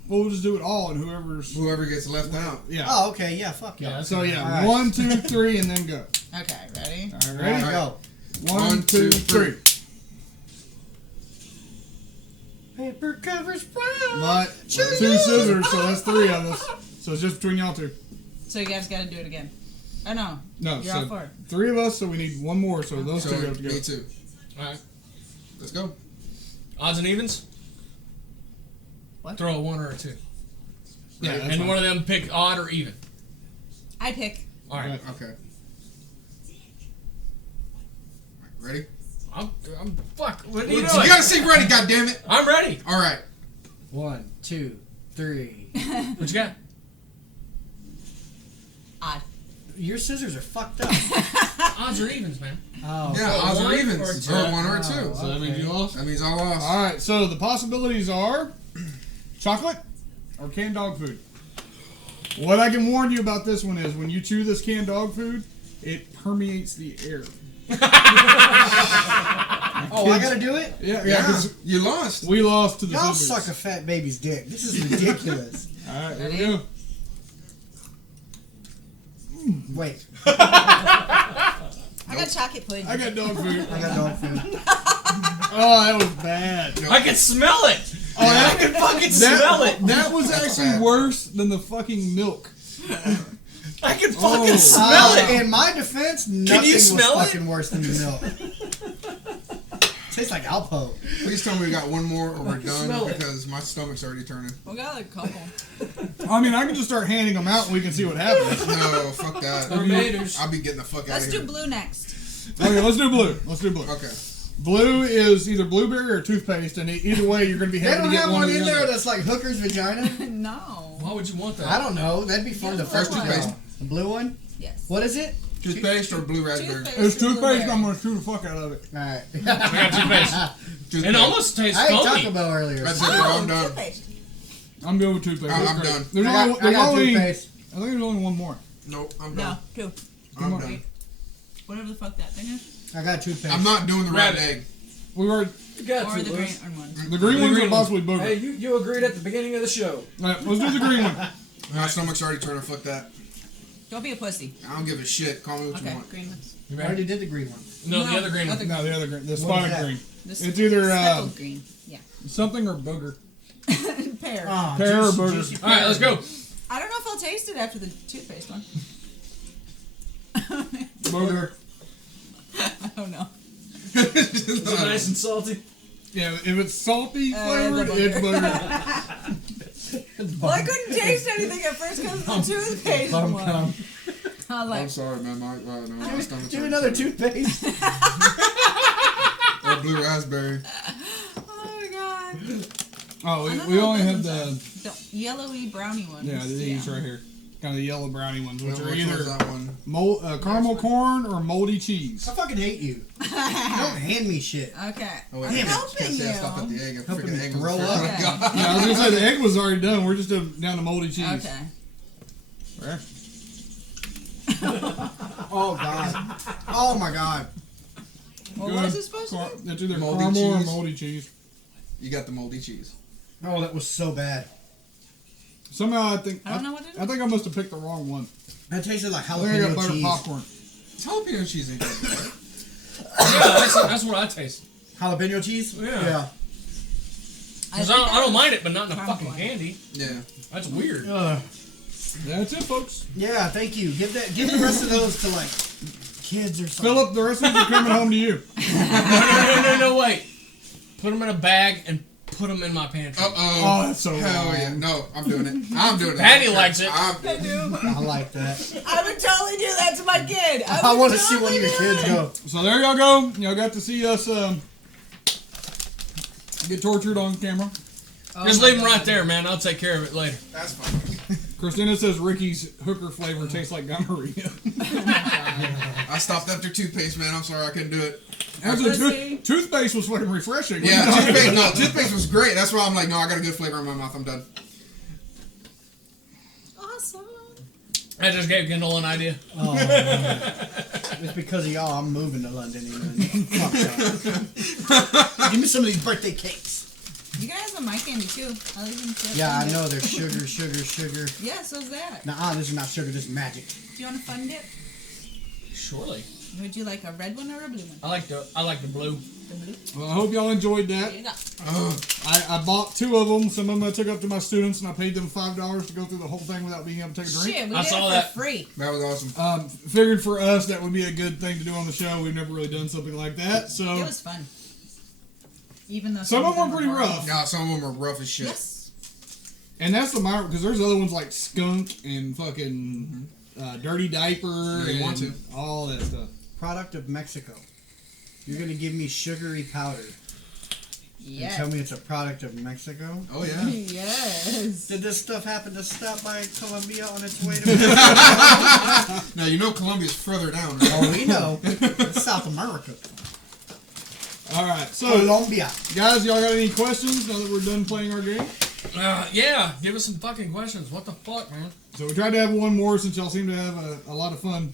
Well, we'll just do it all, and whoever's Whoever gets left out. yeah. Oh, okay, yeah, fuck Yeah, yeah. that's So yeah, All right. 1, 2, 3, and then go. Okay, ready? All right, Ready? ready? All right. Go. 1, 2, 3. Paper covers brown. But 2 scissors, so that's 3 of us. So it's just between y'all 2. So you guys gotta do it again. Oh no. No, You're so all 4. 3 of us, so we need 1 more. So those 2 So have to go. me too. Alright. Let's go. Odds and evens? What? Throw a 1 or a 2. Yeah, that's And fine. one of them pick odd or even. I pick. Alright. Right. Okay. Ready? I'm fuck. What are you You doing? gotta sing ready, goddammit! I'm ready. All right. 1, 2, 3. What you got? Odd. Your scissors are fucked up. Odds or evens, man. Oh. Yeah, So odds or 1 evens. or Or two? 1 or 2. So that means you lost? That means I lost. All right, so the possibilities are chocolate or canned dog food. What I can warn you about this one is when you chew this canned dog food, it permeates the air. Oh, I gotta do it? Yeah, 'cause you lost. we lost to the Y'all scissors. suck a fat baby's dick. This is ridiculous. All right, here we go. Wait, I got chocolate pudding. I got dog food. I got dog food. Oh, that was bad. I can smell it. Oh, I can fucking smell it. That was actually bad. worse than the fucking milk. I can fucking Oh. smell it. In my defense, nothing you was smell it? fucking worse than the milk. Tastes like Alpo. Please tell me we got one more or we're smell done it. because my stomach's already turning. We got a couple. I mean, I can just start handing them out and we can see what happens. No, fuck that. Tomatoes. I'll be getting the fuck out Let's of do here. blue next. Okay, let's do blue. Let's do blue. Okay. Blue is either blueberry or toothpaste, and either way, you're going to be They having don't to get have one one or the in there other. that's like hooker's vagina? No. Why would you want that? I don't know. That'd be fun to First fuck with. toothpaste. y'all. The blue one? Yes. What is it? Toothpaste or blue raspberry? Toothpaste. It's toothpaste, Blueberry. I'm going to chew the fuck out of it. Alright. I got toothpaste. Toothpaste. It almost tastes I ate Taco foamy. Bell earlier. That's so- it. I'm done. Toothpaste. I'm good with toothpaste. I'm That's great. done. There's I only, got there's only, toothpaste. I think there's only one more. Nope, I'm No, done. two. I'm on. done. Whatever the fuck that thing is. I got toothpaste. I'm not doing the Rabbit. rotten egg. We were You got Or to, the green Lewis. one. the green The ones green are possibly booger. Hey, you agreed at the beginning of the show. All right, let's do the green one. My stomach's already turning. Fuck that. Don't be a pussy. I don't give a shit. Call me what you Okay, want. green ones. You I ready? already did the green one. No, the other green one. No, the other green. The What is spotted that? green. This It's either speckled green. Yeah. something or booger. Pear. Oh, Pear or juicy, booger. juicy All right, let's go. I don't know if I'll taste it after the toothpaste one. Booger. I don't know. Is it nice and salty? Yeah, if it's salty the flavored, booger. it's booger. Well, I couldn't taste anything at first because of the toothpaste one. I was I'm like, sorry, man. My stomach's Do already another turning. toothpaste. Or blue raspberry. oh my god. Oh, I don't we know only what have those the yellowy brownie ones. these right here. Kind of the yellow brownie ones, which are Which one's either that one? caramel corn or moldy cheese. I fucking hate you. Don't hand me shit. Okay. Oh, wait, I'm damn it. helping Can't say I you. stopped at the egg. I Helping freaking me egg was throw the up. first Okay. one. Yeah, I was gonna say the egg was already done. We're just down to moldy cheese. Okay. Right. Oh god. Oh my god. Well, Go what is ahead. it supposed to be? It's either Moldy caramel or cheese. moldy cheese. You got the moldy cheese. Oh, that was so bad. Somehow I think I don't know what it is. I think I must have picked the wrong one. That tasted like I think I got jalapeno butter cheese. popcorn. Jalapeno cheese ain't that Yeah, that's what I taste. Jalapeno cheese? Yeah. I 'Cause think I don't mind it, but not in the Caramel fucking one. candy. Yeah. That's weird. That's it, folks. Yeah, thank you. Give the rest of those to like kids or something. Philip, the rest of these are coming home to you. No, wait. Put them in a bag and put them in my pantry. Uh-oh. Oh, that's so Hell wrong. yeah. No, I'm doing it. I'm doing it. Patty likes it. I'm I doing it. do. I like that. I would totally do that to my kid. I would want to see one totally of your do kids it. go. So there y'all go. Y'all got to see us get tortured on camera. Just leave them right there, man. I'll take care of it later. That's fine. Christina says Ricky's hooker flavor tastes like gonorrhea. I stopped after toothpaste, man. I'm sorry I couldn't do it. Actually, Pussy. toothpaste was fucking refreshing. Yeah, toothpaste. No, toothpaste was great. That's why I'm like, no, I got a good flavor in my mouth. I'm done. Awesome. I just gave Kendall an idea. Oh, man. It's because of y'all I'm moving to London. Fuck y'all. Give me some of these birthday cakes. You guys have my candy too. I leave them to Yeah, I fun know dip. there's sugar. Yeah, so's that. Nuh-uh, this is not sugar, this is magic. Do you want a fun dip? Surely. Would you like a red one or a blue one? I like the blue. The blue. Well, I hope y'all enjoyed that. There you go. I bought 2 of them. Some of them I took up to my students, and I paid them $5 to go through the whole thing without being able to take a drink. Shit, we I did saw it for that. free. That was awesome. Figured for us that would be a good thing to do on the show. We've never really done something like that. So It was fun. Even though Some of them were pretty horrible. rough. Yeah, some of them are rough as shit. Yes. And that's the minor, because there's other ones like skunk and fucking dirty diaper Yeah, you and want to. all that stuff. Product of Mexico. You're gonna give me sugary powder and Yes. tell me it's a product of Mexico? Oh, yeah. Yes. Did this stuff happen to stop by Colombia on its way to Now, you know Colombia's further down, right? Oh, we know. It's South America. All right, so Colombia. guys, y'all got any questions now that we're done playing our game? Yeah, give us some fucking questions. What the fuck, man? So we tried to have one more since y'all seem to have a lot of fun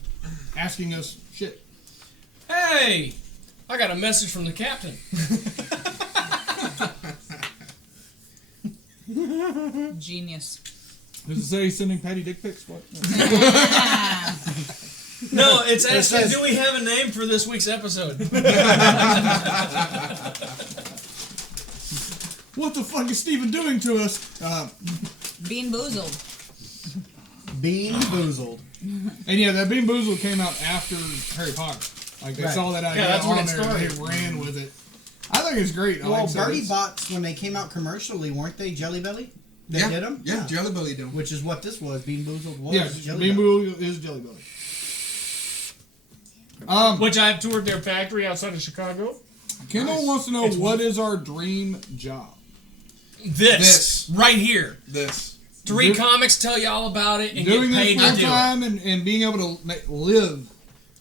asking us shit. Hey, I got a message from the captain. Genius. Does it say he's sending Patty dick pics? What? No, it's asking, says- do we have a name for this week's episode? What the fuck is Steven doing to us? Bean boozled. Bean boozled. And yeah, that Bean Boozled came out after Harry Potter. Like they Right. saw that idea that's when on it there and they started. ran with it. I think it's great. Well, like I said, Birdie it's- Bots, when they came out commercially, weren't they Jelly Belly? They did them? Yeah, Jelly Belly did them. Which is what this was. Bean Boozled was Yeah, Jelly Bean Belly. Boozled is Jelly Belly. Which I have toured their factory outside of Chicago. Kendall wants to know what is our dream job. This. Right here. This. To read Do- comics, tell you all about it, and Doing get this paid full to do it. time and being able to live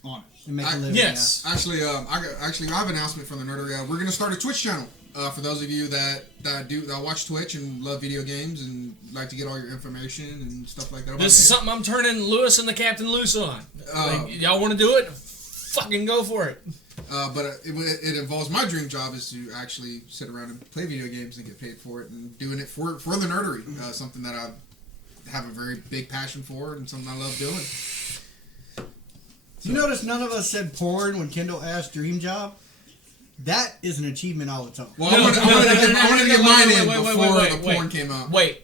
on it. And make a living. Yes. Actually, I have an announcement from the Nerdery. We're gonna start a Twitch channel. For those of you that watch Twitch and love video games and like to get all your information and stuff like that. about This is games. something I'm turning Lewis and the Captain loose on. Oh. Y'all want to do it? Fucking go for it. But it involves my dream job is to actually sit around and play video games and get paid for it and doing it for the Nerdery. Something that I have a very big passion for and something I love doing. You notice none of us said porn when Kendall asked dream job? That is an achievement all its own. Well, I wanted to get mine in before the porn wait. came out. Wait.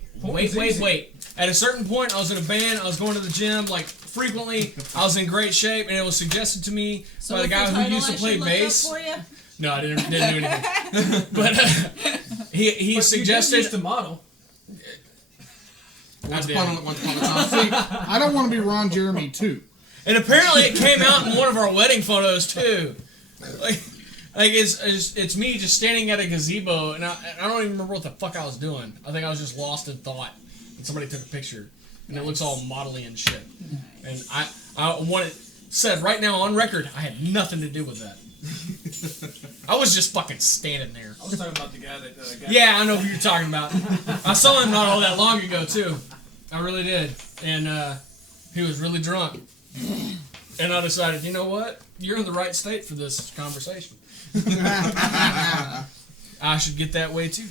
At a certain point, I was in a band. I was going to the gym like frequently. I was in great shape, and it was suggested to me by the guy who used to play bass. For you? No, I didn't do anything. But he suggested. You used to model. Once I upon a time. I don't want to be Ron Jeremy too. And apparently it came out in one of our wedding photos too. Like it's me just standing at a gazebo, and I don't even remember what the fuck I was doing. I think I was just lost in thought, and somebody took a picture, and it looks all modelly and shit. And I want it said right now on record, I had nothing to do with that. I was just fucking standing there. I was talking about the guy that got. Yeah, I know who you're talking about. I saw him not all that long ago too. I really did, and he was really drunk. And I decided, you know what? You're in the right state for this conversation. I should get that way too.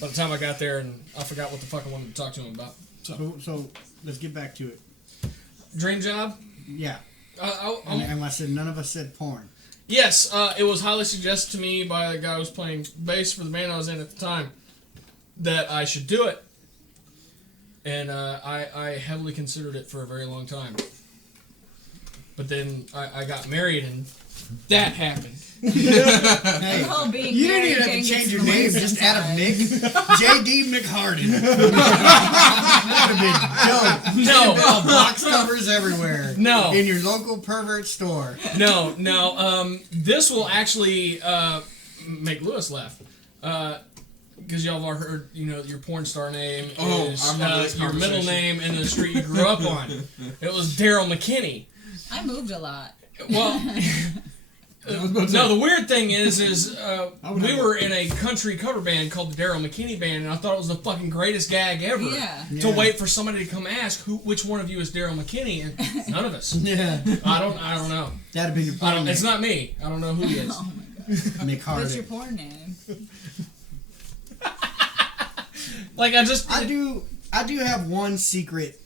By the time I got there, and I forgot what the fuck I wanted to talk to him about. So let's get back to it. Dream job? Yeah. I'm- And I said none of us said porn. Yes, it was highly suggested to me by the guy who was playing bass for the band I was in at the time that I should do it. And I heavily considered it for a very long time. But then I got married and that happened. Hey, The whole being you didn't married even have to thing change gets your name. released Just add a inside. Mick. J.D. McHarden. That would have been dope. No. All box covers everywhere. No. In your local pervert store. No. This will actually make Lewis laugh. Because y'all have heard, your porn star name is I remember this your middle conversation. name and the street you grew up on. It was Daryl McKinney. I moved a lot. Well, no, the weird thing is we were in a country cover band called the Daryl McKinney Band, and I thought it was the fucking greatest gag ever. Yeah. To wait for somebody to come ask which one of you is Daryl McKinney, and none of us. Yeah. I don't know. That'd be your porn name. It's not me. I don't know who he is. Oh my god. McHarden. What's your porn name? Like I do have one secret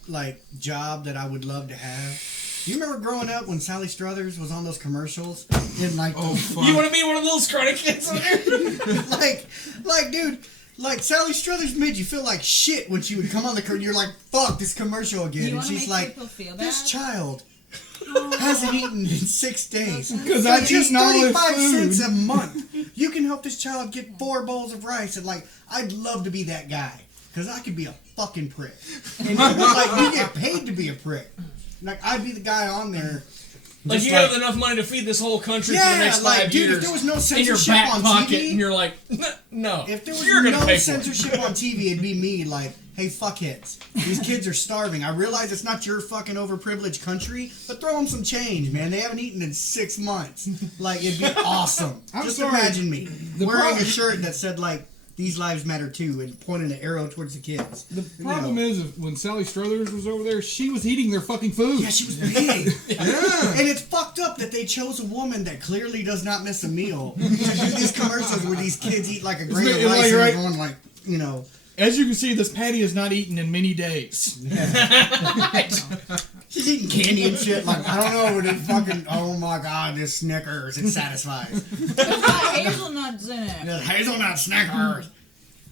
job that I would love to have. You remember growing up when Sally Struthers was on those commercials? And fuck. You want to be one of those scrawny kids on there? dude, Sally Struthers made you feel like shit when she would come on the curtain. You're like, fuck this commercial again. You And wanna she's make like, people feel this bad? child hasn't eaten in 6 days. Because For I've just eaten all this 35 food. cents a month. You can help this child get 4 bowls of rice. And I'd love to be that guy. Because I could be a fucking prick. And you get paid to be a prick. I'd be the guy on there. Like just you have enough money to feed this whole country for the next 5 dude, years. if there was no in your censorship back on pocket, TV, and you're like, no, if there was you're gonna no pay for it. censorship on TV, it'd be me hey, fuckheads. These kids are starving. I realize it's not your fucking overprivileged country, but throw them some change, man. They haven't eaten in 6 months. It'd be awesome. I'm Just sorry. imagine me wearing a shirt that said, these lives matter too, and pointing an arrow towards the kids. The problem is, when Sally Struthers was over there, she was eating their fucking food. Yeah, she was big. Yeah. And it's fucked up that they chose a woman that clearly does not miss a meal to do these commercials where these kids eat like a grain of It's rice like, and right? they're going like, you know. As you can see, this patty is not eaten in many days. She's eating candy and shit. Like, I don't know, this fucking, oh my god, this Snickers, it satisfies. There's not hazelnuts in it. The hazelnut Snickers.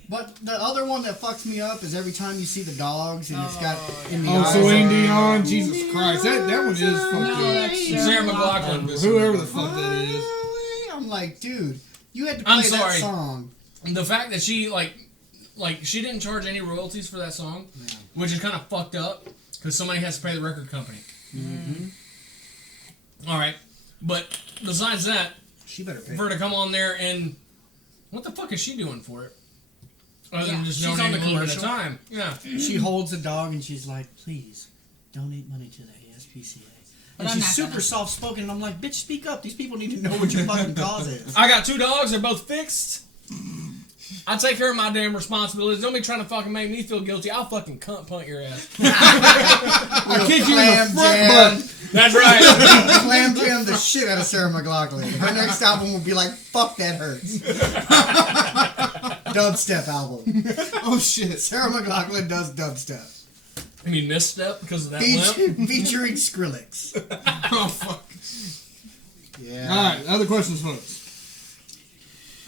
But the other one that fucks me up is every time you see the dogs and it's got in the eyes. Celine Dion, Jesus Christ, that one is fucked No, up. that's Sarah McLachlan. Whoever the fuck that is. I'm like, dude, you had to I'm play that sorry. song. The fact that she like she didn't charge any royalties for that song, which is kind of fucked up because somebody has to pay the record company. All right, but besides that, She better pay. for her to come on there and what the fuck is she doing for it? Other than Yeah, just she's on donating the a little bit of commercial. time. Yeah. She holds the dog and she's like, please, donate money to the ASPCA. But And I'm she's not super gonna. soft spoken, and I'm like, bitch, speak up. These people need to know what your fucking cause is. I got 2 dogs. They're both fixed. I take care of my damn responsibilities. Don't be trying to fucking make me feel guilty. I'll fucking cunt punt your ass. I kick you in the Clam front jam. butt. That's right. Clam jam the shit out of Sarah McLachlan. Her next album will be like, fuck that hurts. Dubstep album. Oh shit. Sarah McLachlan does dubstep. You mean misstep because of that limp? Featuring Skrillex. Oh fuck. Yeah. Alright, other questions, folks.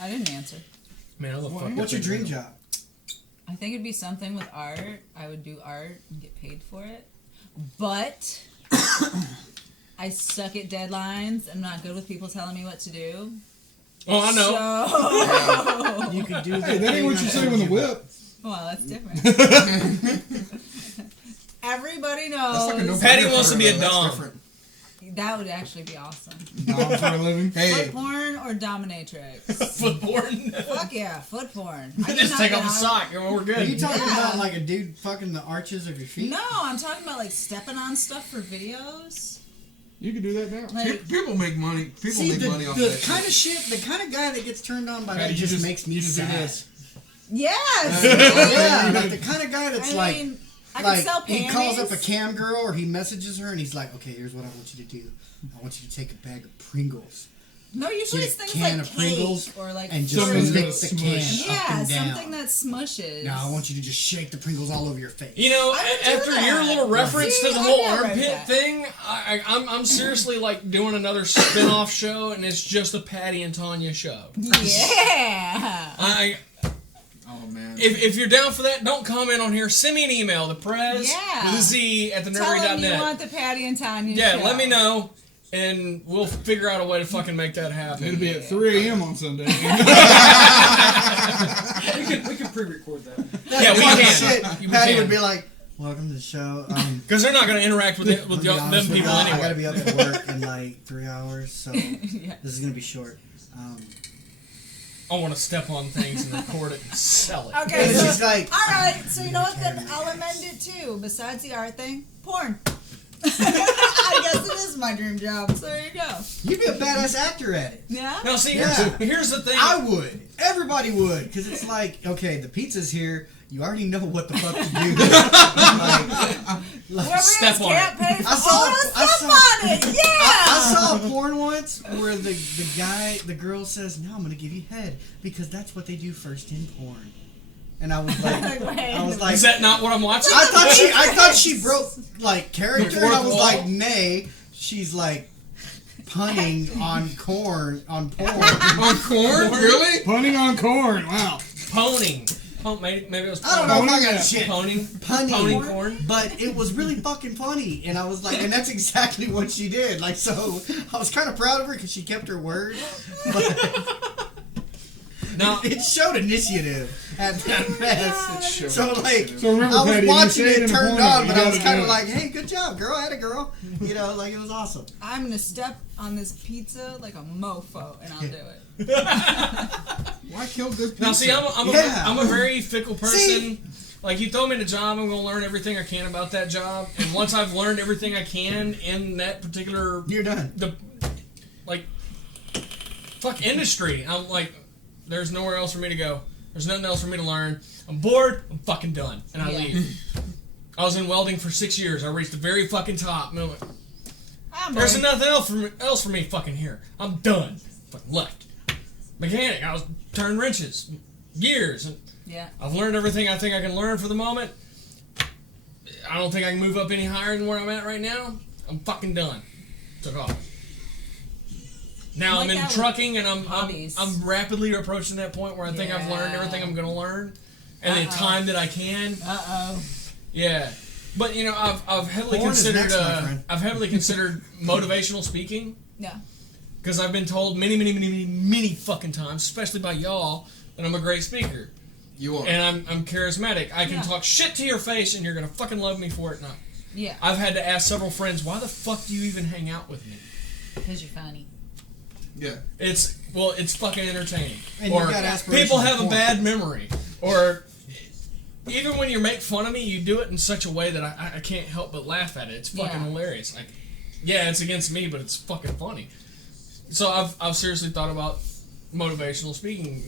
I didn't answer. Man, how the fuck What's your did dream that job? I think it'd be something with art. I would do art and get paid for it. But I suck at deadlines. I'm not good with people telling me what to do. Oh, I know. So, You could do Hey, that ain't what you say with the whip. well, that's different. Everybody knows That's like a no Patty wants to be a That's dom. different. that would actually be awesome. Dom for a living. Hey, Foot porn or dominatrix? Footboard. Fuck yeah, foot porn. I Just cannot take get off the out- sock and we're Are you good. talking Yeah. about like a dude fucking the arches of your feet? No, I'm talking about like stepping on stuff for videos. You can do that now. Like, people make money. People See, make the, money off the that kind shit. of shit, the kind of guy that gets turned on by Patty, that you just makes me you just do sad. this. yes. Yeah, like the kind of guy that's I like, mean, I like could sell he panties. calls up a cam girl or he messages her and he's like, okay, here's what I want you to do. I want you to take a bag of Pringles, No, usually get it's a things can like of Pringles, cake or like and just Something's fruit. lick gonna the can smush. up Yeah, and down. something that smushes. No, I want you to just shake the Pringles all over your face. You know, I would do after that. your little reference See, to the I'd whole be alright with armpit that. thing, I'm seriously like doing another spin-off show, and it's just a Patty and Tanya show. Yeah. Oh man. If you're down for that, don't comment on here. Send me an email, the press Yeah. with a Z at Tell them you thenerdery.net. want the Patty and Tanya Yeah, show. let me know, and we'll figure out a way to fucking make that It'll happen. be at 3 a.m. on Sunday. We can pre-record that. Yeah, we Fucking can. shit. We Patty can. would be like, welcome to the show. Because they're not going to interact with I'm gonna be them honest with people y'all, anyway. I gotta be up at work in like 3 hours, so Yeah. this is gonna be short. I want to step on things and record it and sell it. Okay, And so, she's like, alright, so you know what, then I'll amend it too. Besides the art thing, porn. I guess it is my dream job, so there you go. you'd be a badass actor at it. Yeah? Now, see, Yeah. here's the thing. I would. Everybody would, because it's like, okay, the pizza's here. You already know what the fuck to do. like, Whoever Step is on can't it. pay for I saw- all I step saw- on it. Yeah. I saw a porn once where the girl says, "No, I'm gonna give you head because that's what they do first in porn." And I was like, Is that not what I'm watching? I thought she broke like character, and I was Fourth like, wall? nay, she's like punning on porn. On corn? Really? Punning on corn. Wow. Poning. Maybe it was I don't know if I got Yeah. shit. Poning. Punning. Poning corn. But it was really fucking funny, and I was like, and that's exactly what she did. Like, so I was kind of proud of her because she kept her word. But Now, it showed initiative at that best. So like, So remember, I was Patty, you watching say it it in turned porno, on, you but I was gotta kind do of it. like, hey, good job, girl, I had a girl. You know, like it was awesome. I'm gonna step on this pizza like a mofo, and I'll do it. Why kill good people? now, see, I'm Yeah. a very fickle person. See? Like, you throw me in a job, I'm going to learn everything I can about that job. And once I've learned everything I can in that particular, You're done. fuck industry, I'm like, there's nowhere else for me to go. There's nothing else for me to learn. I'm bored. I'm fucking done. And I Yeah. leave. I was in welding for 6 years. I reached the very fucking top. And I went, I'm there's bored. nothing else for me fucking here. I'm done. Fucking left. Mechanic. I was turning wrenches. Years. And Yeah. I've learned everything I think I can learn for the moment. I don't think I can move up any higher than where I'm at right now. I'm fucking done. Took off. Now Like I'm in that with trucking, and I'm hobbies. rapidly approaching that point where I think I've learned Yeah. everything I'm gonna learn, and the time that I can. Uh-oh. Yeah, but you know I've heavily Porn is considered next, my friend. I've heavily considered motivational speaking Yeah. because I've been told many fucking times, especially by y'all, that I'm a great speaker You are. and I'm charismatic. I can Yeah. talk shit to your face, and you're gonna fucking love me for it. No, Yeah. I've had to ask several friends, why the fuck do you even hang out with me? Because you're funny. Yeah. It's fucking entertaining. And or you've got aspirations people of have a porn. bad memory. Or even when you make fun of me, you do it in such a way that I can't help but laugh at it. It's fucking Yeah. hilarious. Like, yeah, it's against me, but it's fucking funny. So I've seriously thought about motivational speaking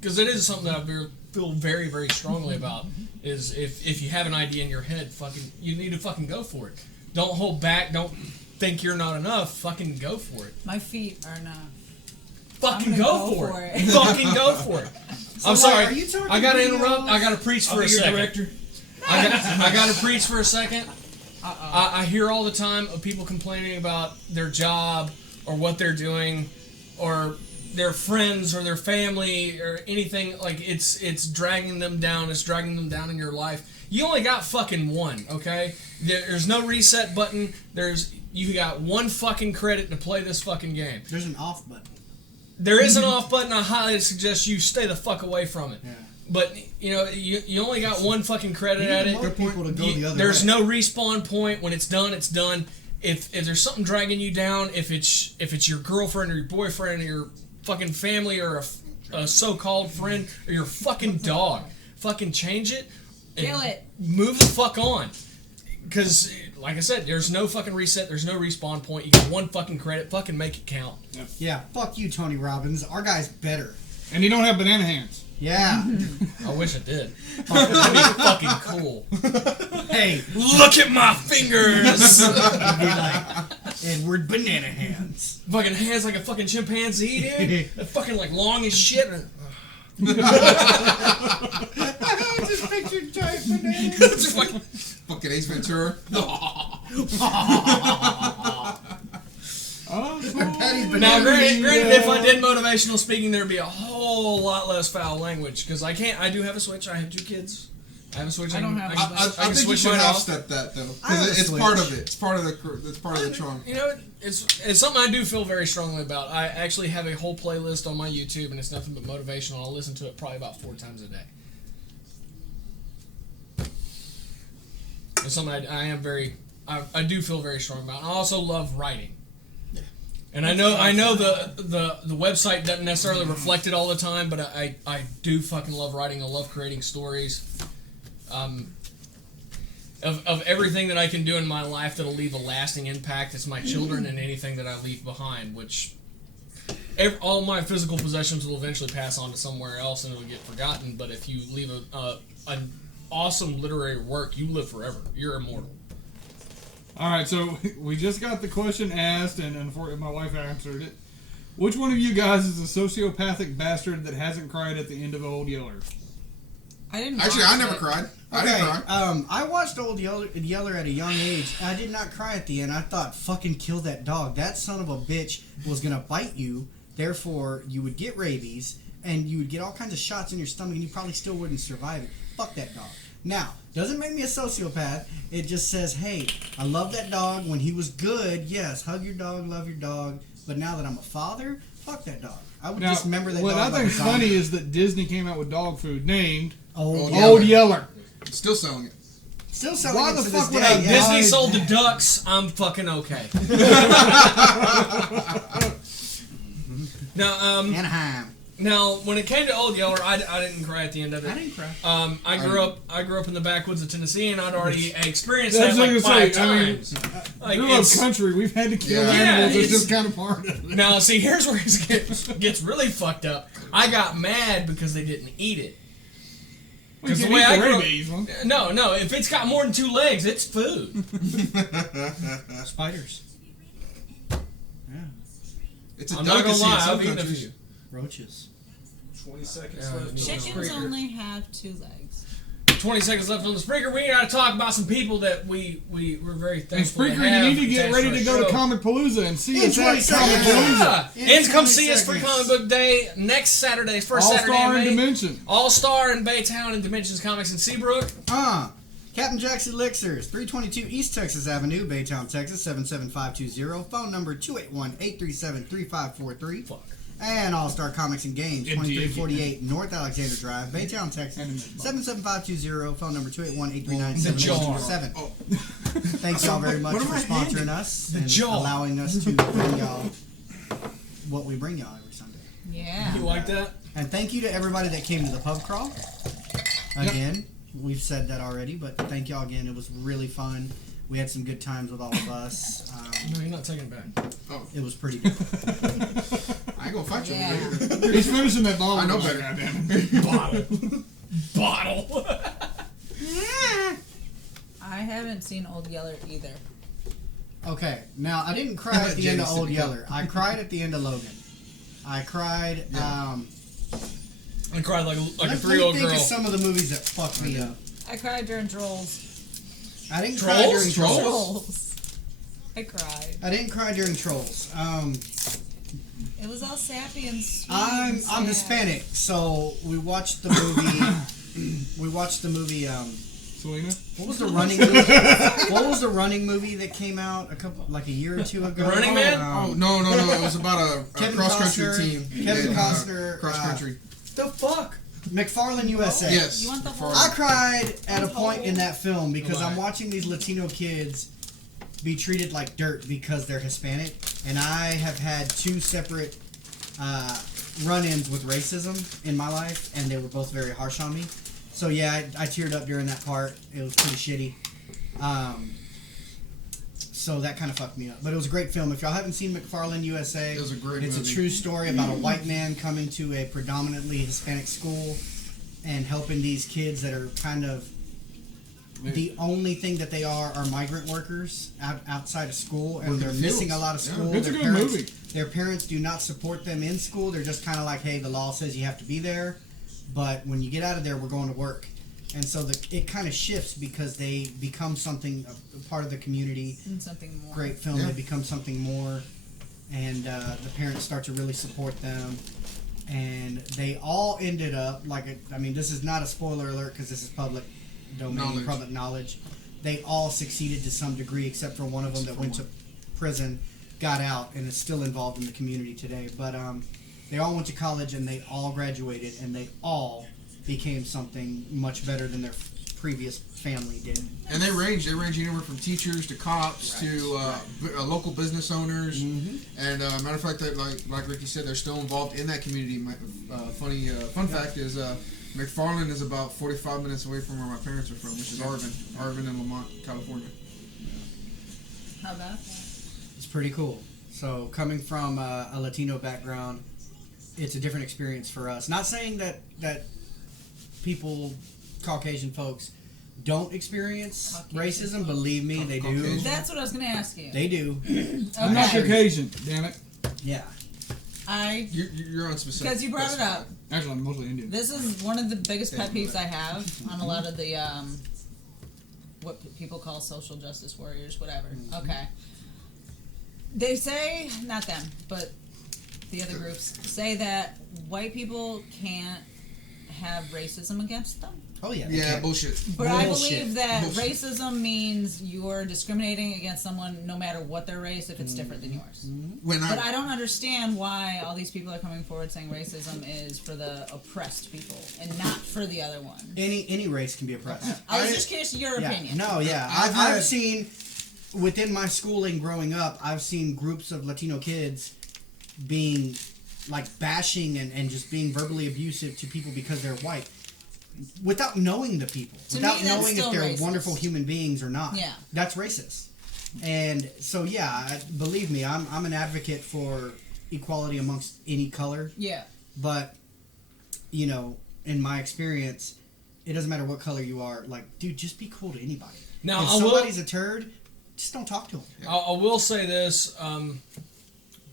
because it is something that I feel very, very strongly about. Is if you have an idea in your head, fucking you need to fucking go for it. Don't hold back. Don't think you're not enough. Fucking go for it. My feet are not. Fucking gonna go go for for it. it. Fucking go for it. I'm like, sorry. are you talking I gotta videos? interrupt. I gotta preach for I'll a be your second. director. I gotta preach for a second. I hear all the time of people complaining about their job or what they're doing or their friends or their family or anything. Like it's dragging them down. It's dragging them down in your life. You only got fucking one, okay? There's no reset button. You got one fucking credit to play this fucking game. There's an off button. There is an off button. I highly suggest you stay the fuck away from it. Yeah. But you know, you only got one fucking credit at it. More people to go the other There's way. no respawn point. When it's done, it's done. If there's something dragging you down, if it's your girlfriend or your boyfriend or your fucking family or a so-called friend or your fucking dog, fucking change it. and Kill it. Move the fuck on. Because, like I said, there's no fucking reset. There's no respawn point. You get one fucking credit. Fucking make it count. Yeah, fuck you, Tony Robbins. Our guy's better. And you don't have banana hands. Yeah. I wish I did. That'd be fucking cool. Hey, Look at my fingers. be like Edward Banana Hands. Fucking hands like a fucking chimpanzee, dude. They're fucking like long as shit. Just pictured giant bananas. Just fucking- Fucking Ace Ventura. Patty's Now, banana. granted, if I did motivational speaking, there'd be a whole lot less foul language because I can't. I do have a Switch. I have 2 kids. I have a Switch. I don't have a can- I can think you switch should mine half off. step that though, I have because a it's part Switch. of it. It's part of the. It's part of the charm. You know, it's something I do feel very strongly about. I actually have a whole playlist on my YouTube, and it's nothing but motivational. I'll listen to it probably about 4 times a day. It's something I do feel very strong about. I also love writing. And I know the website doesn't necessarily reflect it all the time, but I do fucking love writing. I love creating stories. Of everything that I can do in my life that'll leave a lasting impact, it's my children and anything that I leave behind, which all my physical possessions will eventually pass on to somewhere else and it'll get forgotten. But if you leave an awesome literary work, you live forever. You're immortal. All right, so we just got the question asked, and unfortunately my wife answered it. Which one of you guys is a sociopathic bastard that hasn't cried at the end of Old Yeller? I didn't. Actually, watch I never it. cried. I Okay, didn't cry. I watched Old Yeller at a young age. I did not cry at the end. I thought, fucking kill that dog. That son of a bitch was gonna bite you. Therefore, you would get rabies, and you would get all kinds of shots in your stomach, and you probably still wouldn't survive it. Fuck that dog. Now, doesn't make me a sociopath. It just says, hey, I love that dog. When he was good, yes, hug your dog, love your dog. But now that I'm a father, fuck that dog. I would Now, just remember that what dog. I like think's a zombie. funny is that Disney came out with dog food named Old Old Yeller. Yeller. Still selling it. Still selling Why it the to fuck this would day. I yeah. Disney sold the ducks. I'm fucking okay. Anaheim. Now, when it came to Old Yeller, I didn't cry at the end of it. I didn't cry. I grew up in the backwoods of Tennessee, and I'd already experienced That's that like what I 5 was gonna say. I mean, times. Like, Grew up it's- country. We've had to kill Yeah. animals. Yeah, It's just it's- kind of part of it. Now, see, here's where it gets really fucked up. I got mad because they didn't eat it. Well, you 'Cause the can't way eat I the grew up- rabies, huh? No. If it's got more than 2 legs, it's food. Spiders. Yeah. It's a I'm not gonna delicacy in lie, some I've eaten a countries. few. Roaches. 20 seconds Yeah, left. yeah. Chickens only have 2 legs. 20 seconds left on the Spreaker. We got to talk about some people that we're very And thankful to Spreaker, have you need to get attached ready our to go to show. Comic Palooza and see In us at 20 Comic seconds. Palooza. Yeah. In And come 20 see us for seconds. Comic Book Day next Saturday, first All Saturday Star in in May. Dimension. All Star in Baytown and Dimensions Comics in Seabrook. Captain Jack's Elixirs, 322 East Texas Avenue, Baytown, Texas, 77520. Phone number 281-837-3543. Fuck. And All Star Comics and Games, MTV. 2348 North Alexander Drive, Baytown, Texas, 77520. Phone number 281-839-7807. Oh. Thanks y'all very much What am for I sponsoring handing? us The and jaw. allowing us to bring y'all what we bring y'all every Sunday. Yeah. You like that? And thank you to everybody that came to the pub crawl. Again, we've said that already, but thank y'all again. It was really fun. We had some good times with all of us. No, you're not taking it back. It was pretty good. I ain't gonna fight you. Yeah. Either. He's finishing that bottle. I know like, better. goddamn. Bottle. I haven't seen Old Yeller either. Okay, now I didn't cry at the end of Jenny Old said- Yeller. I cried at the end of Logan. I cried. Yeah. I cried like a Let me 3-year-old think girl. of some of the movies that fucked me up. I cried during Trolls. I didn't cry during Trolls? Trolls. I cried. I didn't cry during Trolls. It was all sappy and sweet. I'm and sad. Hispanic, so we watched the movie. We watched the movie. Selena? What was the running movie? What was the running movie that came out a year or two ago? Running Man? Oh no! It was about a Kevin cross country Costner- team. Kevin Costner, Cross country. The fuck? McFarlane USA. Yes. You want the whole- I cried at a point in that film because I'm Why? watching these Latino kids be treated like dirt because they're Hispanic, and I have had 2 separate run-ins with racism in my life, and they were both very harsh on me. So yeah, I teared up during that part. It was pretty shitty. So that kind of fucked me up. But it was a great film. If y'all haven't seen McFarlane USA, It was a great it's movie. a true story about a white man coming to a predominantly Hispanic school and helping these kids that are kind of the only thing that they are migrant workers outside of school, and Working they're the missing fields. a lot of Yeah. school. It's a Their good parents- movie. Their parents do not support them in school. They're just kind of like, hey, the law says you have to be there, but when you get out of there, we're going to work. And so it kind of shifts because they become something, a part of the community. And something more. Great film. Yeah. They become something more, and the parents start to really support them. And they all ended up this is not a spoiler alert because this is public domain, Knowledge. public knowledge. They all succeeded to some degree, except for one of them that went to prison, got out, and is still involved in the community today. But they all went to college and they all graduated, and they all became something much better than their previous family did. And they range anywhere from teachers to cops to local business owners. Mm-hmm. And matter of fact, that like Ricky said, they're still involved in that community. Fun fact is McFarland is about 45 minutes away from where my parents are from, which is Arvin in Lamont, California. How about that? It's pretty cool. So coming from a Latino background, it's a different experience for us. Not saying that people, Caucasian folks, don't experience Caucasian racism. Believe me, they do. Caucasian. That's what I was going to ask you. They do. I'm not Okay. Caucasian, damn it. Yeah. You're on specific. Because you brought it up. Actually, I'm mostly Indian. This is one of the biggest pet peeves I have on a lot of the what people call social justice warriors, whatever. Okay. They say, not them, but the other groups say that white people can't have racism against them. Oh yeah. Yeah, bullshit. But I Bullshit. believe that Bullshit. racism means you're discriminating against someone no matter what their race if it's different than yours. When But I don't understand why all these people are coming forward saying racism is for the oppressed people and not for the other one. Any race can be oppressed. I was just curious your Yeah. opinion. No, yeah. I've I've had- seen within my schooling growing up, I've seen groups of Latino kids being like bashing and just being verbally abusive to people because they're white. Without knowing the people, To me, without that's knowing if still they're racist. wonderful human beings or not. Yeah. That's racist. And so, believe me, I'm an advocate for equality amongst any color. Yeah. But, you know, in my experience, it doesn't matter what color you are. Like, dude, just be cool to anybody. Now, if I will- somebody's a turd, just don't talk to them. I will say this. I'm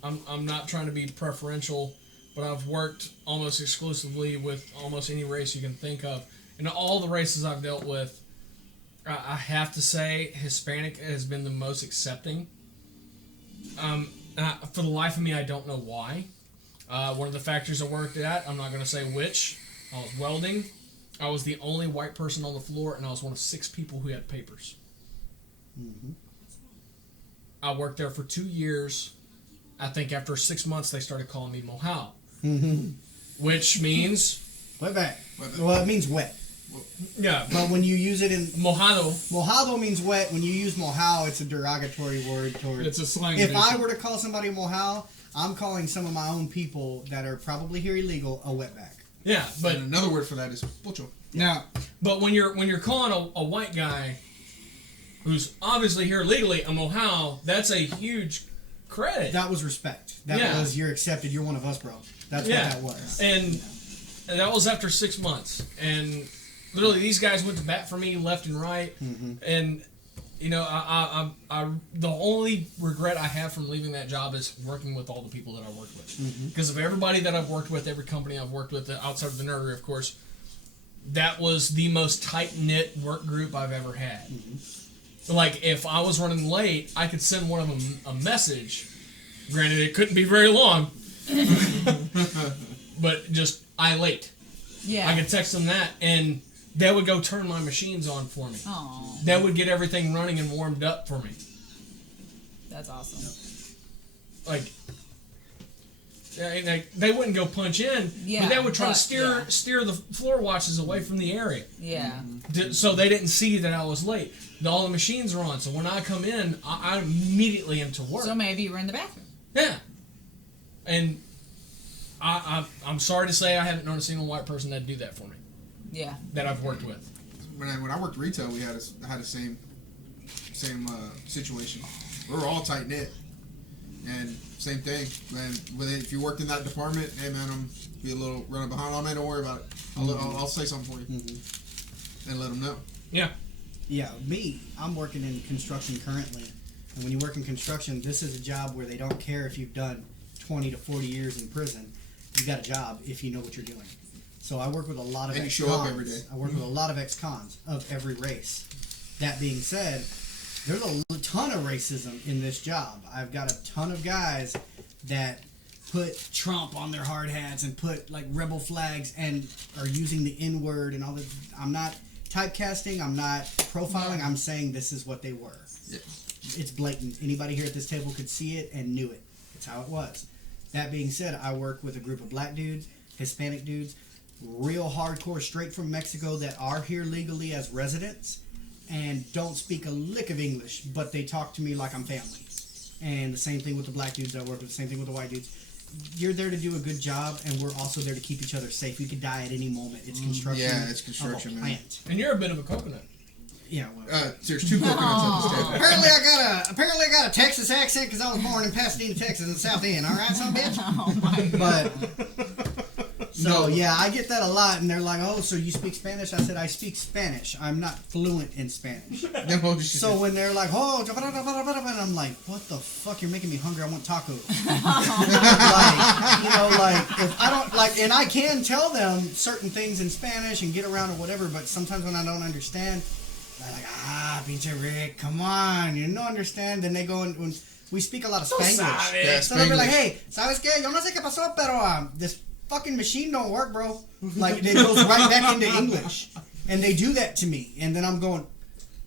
not trying to be preferential, but I've worked almost exclusively with almost any race you can think of. And all the races I've dealt with, I have to say Hispanic has been the most accepting. For the life of me, I don't know why. One of the factories I worked at, I'm not going to say which, I was welding. I was the only white person on the floor, and I was one of 6 people who had papers. Mm-hmm. I worked there for 2 years. I think after 6 months, they started calling me Mohau, which means... Wetback. Well, it means wet. Yeah. But when you use it in... Mojado. Mojado means wet. When you use mohau, it's a derogatory word toward... It's a slang. If I issue. were to call somebody a mohau, I'm calling some of my own people that are probably here illegal a wetback. Yeah, but And another word for that is pocho. Now, but when you're calling a white guy who's obviously here legally a Mohau, that's a huge credit. That was respect. That Yeah. was, you're accepted, you're one of us, bro. That's Yeah. what that was. And that was after 6 months. And literally, these guys went to bat for me left and right. And you know, I the only regret I have from leaving that job is working with all the people that I worked with. Because of everybody that I've worked with, every company I've worked with outside of the nerdery, of course, that was the most tight knit work group I've ever had. Like, if I was running late, I could send one of them a message. Granted, it couldn't be very long, but just I late. Yeah. I could text them that, and they would go turn my machines on for me. Aw, That would get everything running and warmed up for me. that's awesome. Like, and they wouldn't go punch in, Yeah, but they would try but- to steer the floor watches away from the area, Yeah. so they didn't see that I was late. All the machines are on, so when I come in, I immediately am to work. So maybe you were in the bathroom. Yeah, and I'm sorry to say I haven't known a single white person that do that for me Yeah. that I've worked with. When I worked retail, we had the same situation. We were all tight knit, and same thing. Man, if you worked in that department, hey man, I'm be a little running behind. Oh man, don't worry about it. I'll say something for you, and let them know. Yeah. Yeah, me, I'm working in construction currently. And when you work in construction, this is a job where they don't care if you've done 20 to 40 years in prison. You got a job if you know what you're doing. So I work with a lot of And you ex-cons. show up every day. I work with a lot of ex-cons of every race. That being said, there's a ton of racism in this job. I've got a ton of guys that put Trump on their hard hats and put like rebel flags and are using the N-word and all that. I'm not typecasting, I'm not profiling, I'm saying this is what they were. Yeah. It's blatant. Anybody here at this table could see it and knew it. It's how it was. That being said, I work with a group of black dudes, Hispanic dudes, real hardcore, straight from Mexico that are here legally as residents and don't speak a lick of English, but they talk to me like I'm family. And the same thing with the black dudes I work with, the same thing with the white dudes. You're there to do a good job, and we're also there to keep each other safe. We could die at any moment. It's construction. Yeah, it's construction, of a man. plant. And you're a bit of a coconut. Yeah, well. There's 2 coconuts at this table. Apparently I got a Texas accent because I was born in Pasadena, Texas, in the South End. All right, son of a bitch. Oh my. But so yeah, I get that a lot, and they're like, "Oh, so you speak Spanish?" I said, "I speak Spanish. I'm not fluent in Spanish." No, So when they're like, "Oh," and I'm like, "What the fuck? You're making me hungry. I want tacos." Like, you know, like if I don't like, and I can tell them certain things in Spanish and get around or whatever, but sometimes when I don't understand. They're like, pinche Rick, come on, you don't understand. Then they go and when we speak a lot of Spanglish. Yeah, So they'll be like, Spanglish. hey, ¿sabes qué? Yo no sé qué pasó, pero this fucking machine don't work, bro. Like, it goes right back into English. And they do that to me. And then I'm going,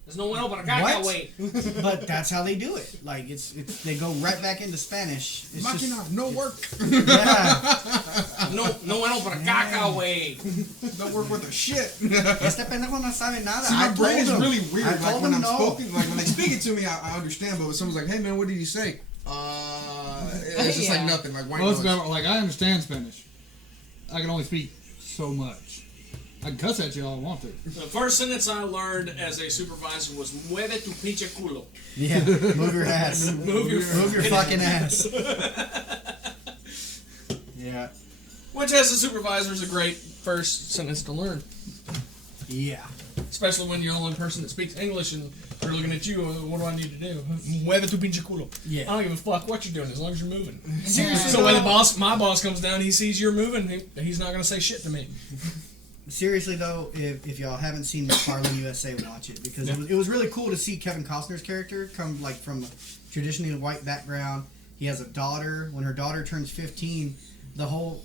There's no one open. I what? wait. But that's how they do it. Like, it's they go right back into Spanish. It's Machina, just, no work. yeah. No one open. I wait. Don't work with the shit. Este pendejo no sabe nada. See, my brain is told him. really weird. I Like told when him I'm no. spoken, like when they speak it to me, I understand. But when someone's like, "Hey man, what did you say?" It's just like Yeah. nothing. Like white well, it's noise. about, like I understand Spanish. I can only speak so much. I can cuss at you all I want to. The first sentence I learned as a supervisor was "Mueve tu pinche culo." Yeah, move your ass. Move your fucking ass. Yeah. Which, as a supervisor, is a great first sentence to learn. Yeah. Especially when you're the only person that speaks English and they're looking at you. What do I need to do? Mueve tu pinche culo. Yeah. I don't give a fuck what you're doing as long as you're moving. Seriously, So when though, my boss comes down, he sees you're moving, he's not gonna say shit to me. seriously though, if y'all haven't seen McFarlane USA, watch it because it was really cool to see Kevin Costner's character come like from a traditionally white background. He has a daughter. When her daughter turns 15,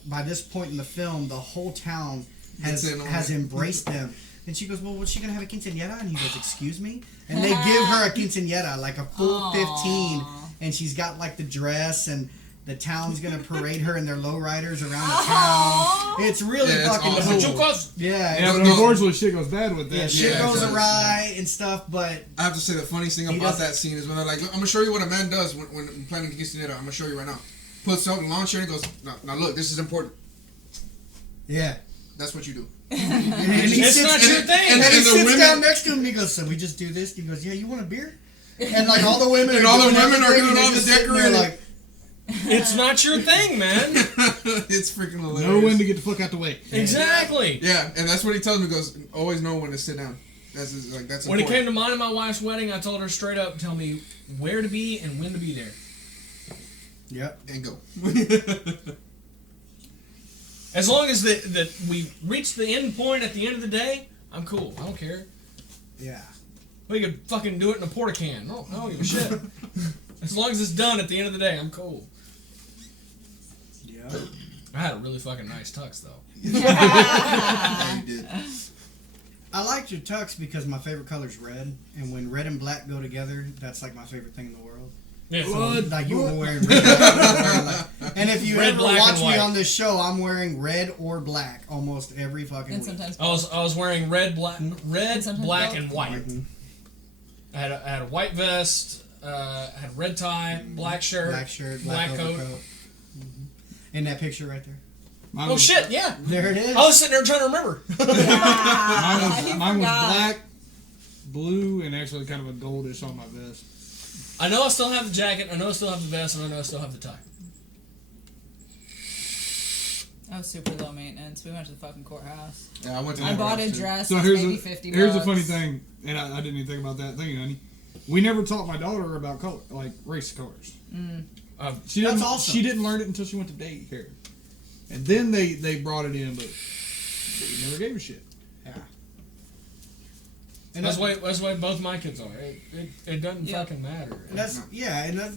by this point in the film, the whole town has embraced them. And she goes, well, what's she gonna have a quinceañera? And he goes, excuse me? And they give her a quinceañera, like a full 15, and she's got like the dress, and the town's gonna parade her in their lowriders around the town. It's really fucking cool. Yeah, Yeah, but unfortunately, shit goes bad with that. yeah, shit goes awry and stuff, but I have to say the funniest thing about that scene is when they're like, look, I'm gonna show you what a man does when planning to quinceañera. I'm gonna show you right now. Puts out the lawn chair and goes, now look, this is important. yeah. That's what you do. And he It's sits, not your thing. and he the sits women- down next to him and he goes, so we just do this? And he goes, yeah, you want a beer? And like all the women And all the women are doing doing all the just sitting there decorating. like, It's not your thing, man. It's freaking hilarious. Know when to get the fuck out the way. Exactly. Yeah, and that's what he tells me. He goes, always know when to sit down. That's When it important. came to mine and my wife's wedding, I told her straight up, tell me where to be and when to be there. yep. And go. As long as that we reach the end point at the end of the day, I'm cool. I don't care. Yeah. We could fucking do it in a porta can. No, I don't give a shit. As long as it's done at the end of the day, I'm cool. Yeah. I had a really fucking nice tux though. Yeah, you did. I liked your tux because my favorite color is red, and when red and black go together, that's like my favorite thing in the world. Yeah. So, like you were wearing red, and if you Red, ever black, watch and me white. on this show, I'm wearing red or black almost every fucking And week. sometimes I was wearing red, black, sometimes black, both. and white. I had a white vest, had a red tie, black shirt, black coat. overcoat. In that picture right there. Mine Oh was- shit! Yeah, There it is. I was sitting there trying to remember. Mine was black, blue, and actually kind of a goldish on my vest. I know I still have the jacket. I know I still have the vest, and I know I still have the tie. I was super low maintenance. We went to the fucking courthouse. Yeah, I went to I the bought a courthouse, too. dress. So That's here's maybe a 50 here's the bucks. funny thing, and I didn't even think about that thing, honey. We never taught my daughter about color, like race colors. She That's didn't. awesome. She didn't learn it until she went to daycare, and then they brought it in, but we never gave a shit. Yeah. That's why both my kids are. It doesn't Yeah. fucking matter. And that's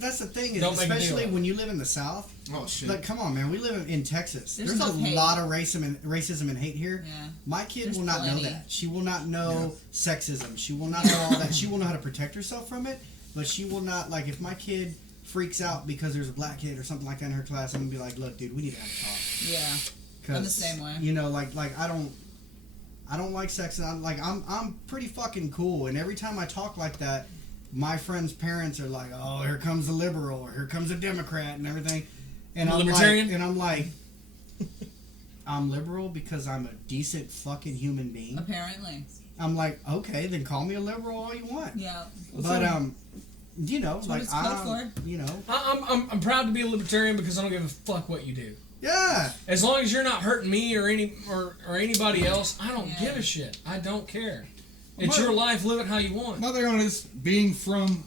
that's the thing is, Don't make a deal especially out of it. when you live in the South. Oh shit. Like, come on, man, we live in Texas. There's There's a enough hate. lot of racism and hate here. Yeah. My kid There's will not know plenty. that. She will not know sexism. She will not know all that. She will know how to protect herself from it, but she will not, like, if my kid freaks out because there's a black kid or something like that in her class, I'm gonna be like, look, dude, we need to have a talk. Yeah. I'm the same way. You know, like I don't like sex, and I'm pretty fucking cool. And every time I talk like that, my friends' parents are like, "Oh, here comes the liberal, or here comes a Democrat, and everything." And I'm like, I'm liberal because I'm a decent fucking human being. Apparently. I'm like, okay, then call me a liberal all you want. Yeah. But you know, what like it's called for. you know, I'm proud to be a libertarian because I don't give a fuck what you do. yeah. As long as you're not hurting me or anybody else, I don't Yeah. give a shit. I don't care. It's My- your life. Live it how you want. My thing on this, being from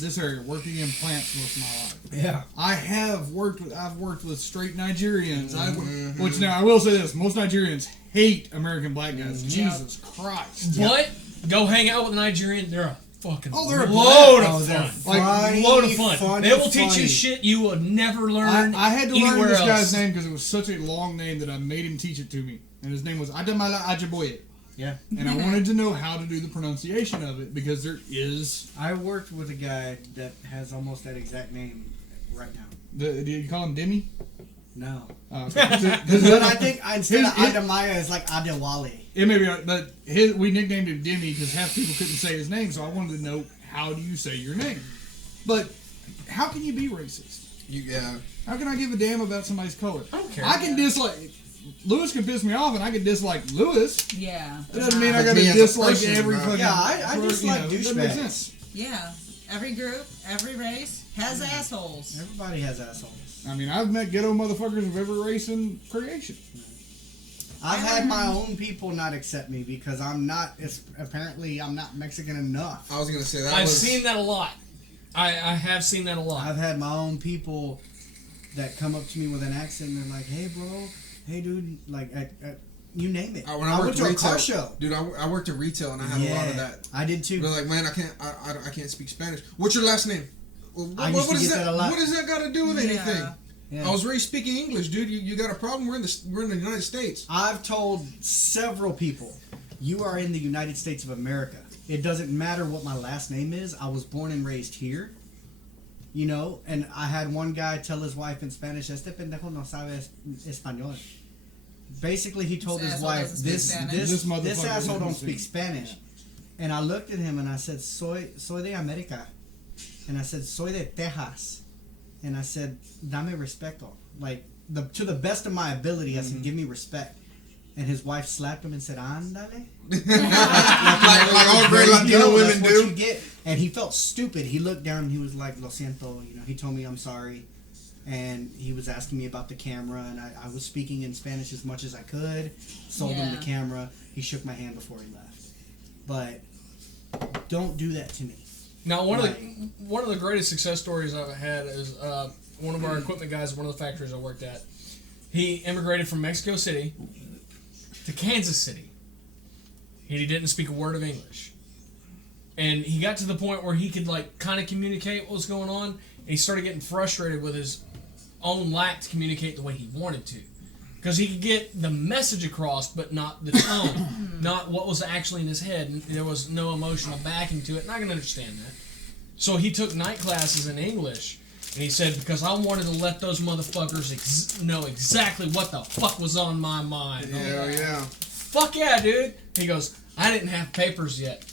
this area, working in plants most of my life. Yeah. I've worked with straight Nigerians. Which now I will say this: most Nigerians hate American black guys. Jesus Christ! But go hang out with a Nigerian. They're a fucking They're a load Oh, of they're fun. funny, Load of fun. funny, They will teach funny. you shit you would never learn. I had to learn anywhere this else. guy's name because it was such a long name that I made him teach it to me, and his name was Adamala Ajiboye. Yeah. And I wanted to know how to do the pronunciation of it because there is. I worked with a guy that has almost that exact name right now. Do you call him Demi? No. Okay. But I think instead of His- Adamaya, it's like Adewale. It may be, but we nicknamed him Demi because half people couldn't say his name, so I wanted to know how do you say your name. But how can you be racist? Yeah. How can I give a damn about somebody's color? I don't care. I can dislike Lewis can piss me off, and I can dislike Lewis. Yeah. That doesn't mean I But gotta me as a dislike person, every bro. fucking. Yeah, I dislike it doesn't make douchebags. sense. Yeah. Every group, every race has assholes. Everybody has assholes. I mean, I've met ghetto motherfuckers of every race in creation. I've had my own people not accept me because apparently I'm not Mexican enough. I was gonna say that. I've seen that a lot. I have seen that a lot. I've had my own people that come up to me with an accent and they're like, "Hey, bro, hey, dude," like you name it. When I went worked to a retail, car show. dude. I worked at retail and I had a lot of that. I did too. They're like, man, I can't speak Spanish. What's your last name? I used to is get that a lot. What does that got to do with anything? Yeah. I was raised speaking English, dude. You got a problem? We're in the United States. I've told several people, you are in the United States of America. It doesn't matter what my last name is. I was born and raised here. You know, and I had one guy tell his wife in Spanish, "Este pendejo no sabe español." Basically, he told This his asshole wife, doesn't speak this Spanish. This motherfucker asshole don't doesn't speak speak- Spanish. And I looked at him and I said, soy de America. And I said, soy de Texas. And I said, dame respeto. Like, to the best of my ability, I said, give me respect. And his wife slapped him and said, ándale. like all great Latino women That's what you do. get. And he felt stupid. He looked down and he was like, lo siento. You know, he told me I'm sorry. And he was asking me about the camera. And I was speaking in Spanish as much as I could. Sold him the camera. He shook my hand before he left. But don't do that to me. Now, one of the greatest success stories I've had is one of our equipment guys at one of the factories I worked at. He immigrated from Mexico City to Kansas City. And he didn't speak a word of English. And he got to the point where he could like kind of communicate what was going on. And he started getting frustrated with his own lack to communicate the way he wanted to. Because he could get the message across, but not the tone, not what was actually in his head. And there was no emotional backing to it, and I can understand that. So he took night classes in English, and he said, because I wanted to let those motherfuckers know exactly what the fuck was on my mind. Yeah, yeah. Fuck yeah, dude. He goes, I didn't have papers yet.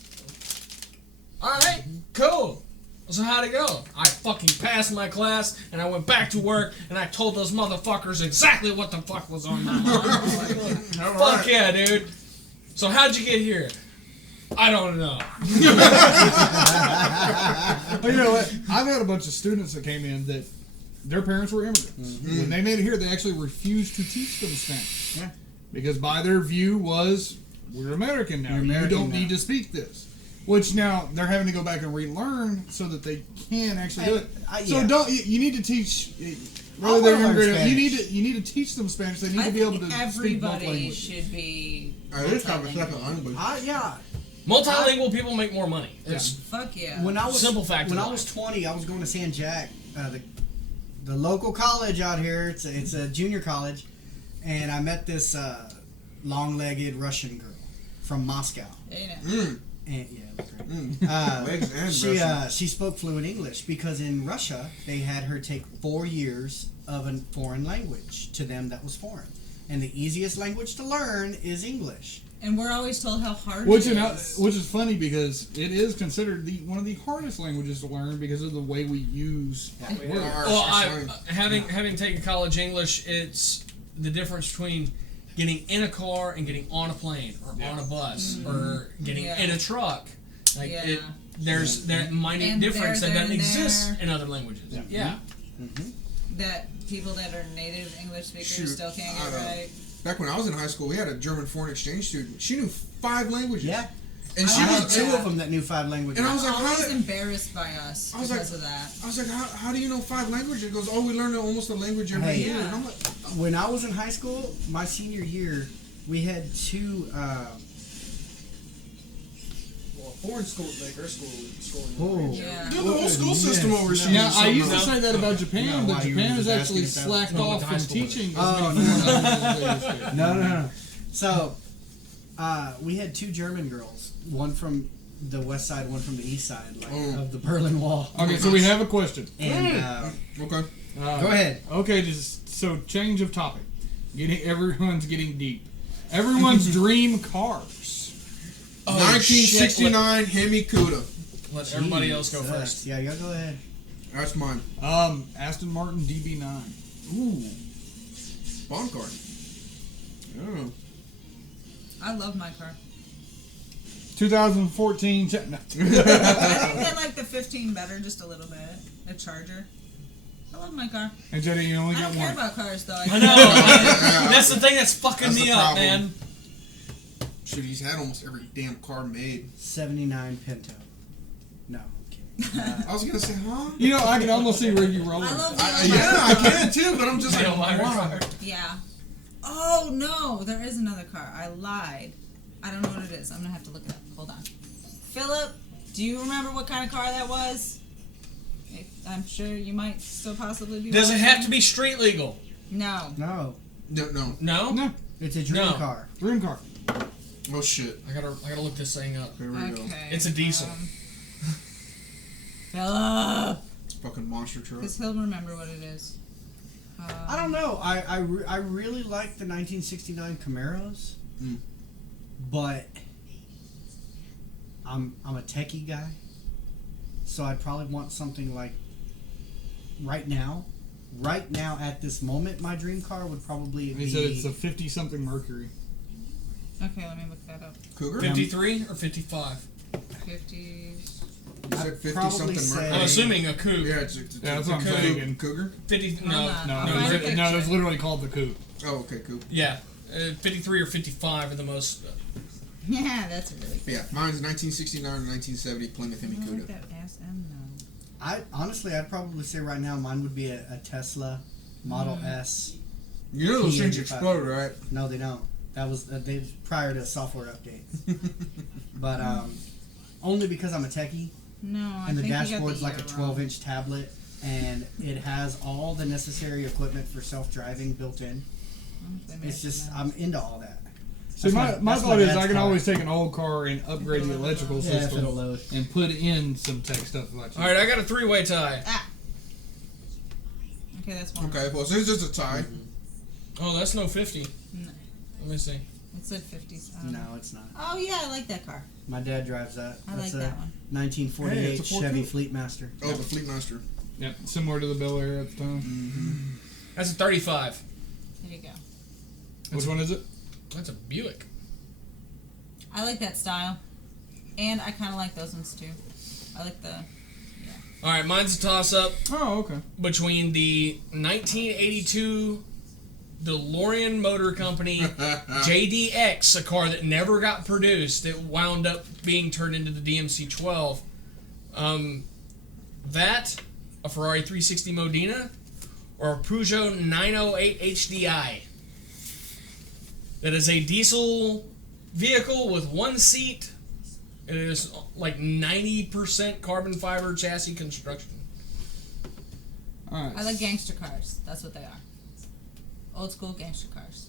Alright, cool. So how'd it go? I fucking passed my class, and I went back to work, and I told those motherfuckers exactly what the fuck was on my mind. Fuck yeah, dude. So how'd you get here? I don't know. But you know what? I've had a bunch of students that came in that their parents were immigrants. Mm-hmm. When they made it here, they actually refused to teach them Spanish. Yeah. Because by their view was, we're American now. You're you American don't now. need to speak this. Which now they're having to go back and relearn so that they can actually do it. So yeah. don't you need to teach. I'll Whether they're learn immigrant, you Spanish. need to teach them Spanish. They need I to be able think to speak both everybody languages. should be. This kind of a second language. Yeah. Multilingual people make more money. It's Fuck yeah. When I was Simple fact when of I life. was 20, I was going to San Jack, the local college out here. It's a junior college, and I met this long-legged Russian girl from Moscow. Ain't it? Mm. And yeah, it was great. Legs and She Russian. she spoke fluent English because in Russia they had her take 4 years of a foreign language to them that was foreign, and the easiest language to learn is English. And we're always told how hard Which it is. is funny because it is considered one of the hardest languages to learn because of the way we use words. Well, having taken college English, it's the difference between getting in a car and getting on a plane or on a bus or getting in a truck. Like there's that minute And difference there, that doesn't there, exist there. in other languages. Yeah. That people that are native English speakers Shoot, still can't I get don't- right. Back when I was in high school, we had a German foreign exchange student. She knew 5 languages. Yeah, And she I had was, 2 yeah. of them that knew 5 languages. and I was like, how Always did, embarrassed by us I was because like- of that. I was like, how do you know 5 languages? It goes, oh, we learn almost a language every Hey. year. Yeah. And I'm like, When I was in high school, my senior year, we had 2. Well, foreign school, like our school, Oh, Yeah. dude, the whole school system over here. Now, I used to No. say that about Japan, No, but why, you Japan were has just actually asking if that- slacked No, off the high from school was- teaching Oh, as many foreign languages as they used to. no. So, we had 2 German girls, one from the west side, one from the east side, like of the Berlin Wall. Okay, so we have a question. And Okay. go ahead. Okay, so change of topic. Everyone's getting deep. Everyone's dream cars. 1969 Hemi Cuda. Let everybody else go Jesus. first. Yeah, go ahead. That's mine. Aston Martin DB9. Ooh. Bond card. Oh. I love my car. 2014. No. I think I like the 15 better just a little bit. A Charger. I love my car. And Jedi, you only I got don't care one. about cars though. I know. that's the thing that's fucking That's me the up, problem. man. Shoot, he's had almost every damn car made. 79 Pinto. No, I'm kidding. I was gonna say, huh? You know, I can almost see where you rolling. I love the Yeah, I can too, but I'm just like, I don't mind wow. her. Yeah. Oh no, there is another car. I lied. I don't know what it is. I'm gonna have to look it up. Hold on. Philip, do you remember what kind of car that was? I'm sure you might still possibly be. Does it watching. have to be street legal? No. No, No. No. No, it's a dream No. car. dream car. Oh shit. I gotta look this thing up. Here we go. Okay. It's a diesel. Philip, It's a fucking monster truck. because he'll remember what it is. I don't know. I really like the 1969 Camaros, Mm. but I'm a techie guy, so I'd probably want something like right now at this moment. My dream car would probably be. He said it's a 50-something Mercury. Okay, let me look that up. Cougar? 53 or 55? 50s. You said I'd 50 probably something say- Mercury. I'm assuming a coupe. Yeah, it's Yeah, that's what I'm Cougar. saying. Cougar? 50. Hold No. on. No, I'll no, find a it's, picture. no, it's literally called the coupe. Oh, okay, cool. Yeah. 53 or 55 are the most. Yeah, that's really cool. Yeah, mine's 1969 and 1970 Plymouth I Hemi don't like Cuda. that SM though. I'd probably say right now mine would be a Tesla Model S. You know those things P85. explode, right? No, they don't. That was they prior to a software update. But only because I'm a techie, No, I and the think you got dashboard's the like a year wrong. 12-inch tablet, and it has all the necessary equipment for self-driving built in. I don't know if they It's mentioned just that. I'm into all that. So That's my that's thought is dad's I can car. always take an old car and upgrade the electrical Yeah, if system it'll load. and put in some tech stuff like that. All right, I got a three-way tie. Okay, that's one. Okay, well, so it's just a tie. Oh, that's no 50. No. Let me see. It said 50s. I don't know. No, it's not. Oh yeah, I like that car. My dad drives that. I That's like a that one. 1948 Hey, it's a Ford Chevy Coupe. Fleetmaster. Oh, the Fleetmaster. Yep, similar to the Bel Air at the time. That's a 35. There you go. Which one is it? That's a Buick. I like that style, and I kind of like those ones too. I like the. All right, mine's a toss-up Oh, okay. between the 1982 DeLorean Motor Company JDX, a car that never got produced. It wound up being turned into the DMC-12. That, a Ferrari 360 Modena, or a Peugeot 908 HDI. That is a diesel vehicle with one seat. It is like 90% carbon fiber chassis construction. All right. I like gangster cars. That's what they are. Old school gangster cars.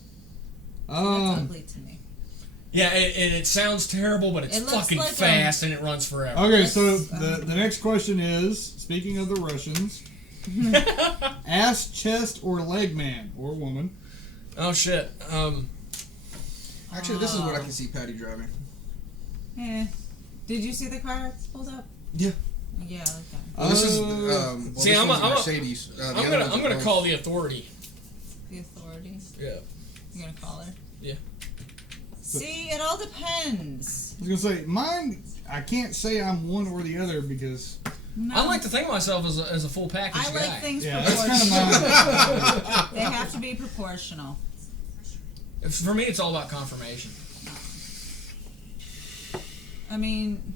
That's ugly to me. Yeah, it sounds terrible, but it's It looks fucking like fast and it runs forever. Okay, so That's, the next question is, speaking of the Russians, ass, chest, or leg man or woman? Oh shit. Actually, this is what I can see Patty driving. Yeah. Did you see the car pulled up? Yeah. Yeah, I like that. Well, this is See, this I'm one's a- Mercedes. The I'm other gonna one's I'm gonna a call the authority. The authority. Yeah. You're gonna call her? Yeah. See, it all depends. I was gonna say mine. I can't say I'm one or the other because No. I like to think of myself as a full package I guy. like things yeah, that's proportional. kind of mine. They have to be proportional. For me, it's all about confirmation. I mean,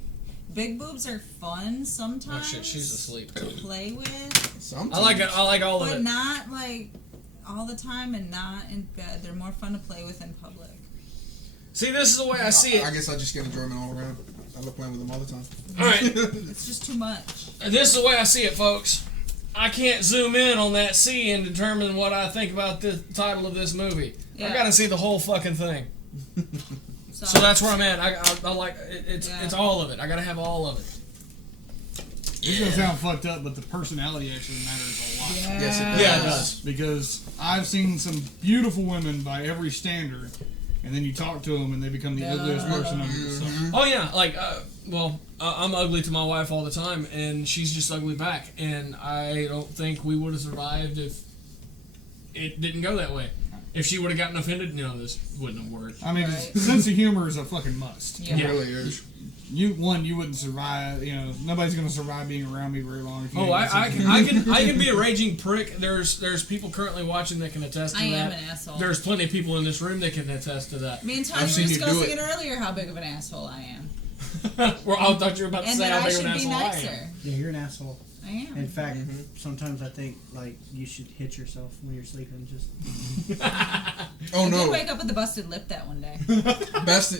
big boobs are fun sometimes. Oh shit, she's asleep. To play with, Sometimes. I like it. I like all of but it. not like all the time and not in bed. They're more fun to play with in public. See, this is the way I see I it. guess I just get enjoyment all around. I love playing with them all the time. All right, It's just too much. this is the way I see it, folks. I can't zoom in on that C and determine what I think about the title of this movie. I Yeah. gotta see the whole fucking thing. So that's where I'm at. I like it's Yeah. it's all of it. I gotta have all of it. It's gonna sound fucked up, but the personality actually matters a lot. Yeah. Yes, it does. Yeah, it does. Because I've seen some beautiful women by every standard, and then you talk to them and they become the ugliest person under the sun. Oh yeah, like I'm ugly to my wife all the time, and she's just ugly back. And I don't think we would have survived if it didn't go that way. If she would have gotten offended, no, this wouldn't have worked. I mean, Right. sense of humor is a fucking must. Yeah. It really is. You wouldn't survive. You know, nobody's gonna survive being around me very long. If you Oh, ain't got I sense of humor. can be a raging prick. There's people currently watching that can attest to I that. am an asshole. There's plenty of people in this room that can attest to that. Me and Tanya I've were seen you do discussing it. it earlier how big of an asshole I am. Well, I thought you were about to And say that how I big of should an be asshole I am. nicer. Yeah, you're an asshole. I am. In fact, sometimes I think like you should hit yourself when you're sleeping. Just Oh I did no. wake up with a busted lip that one day.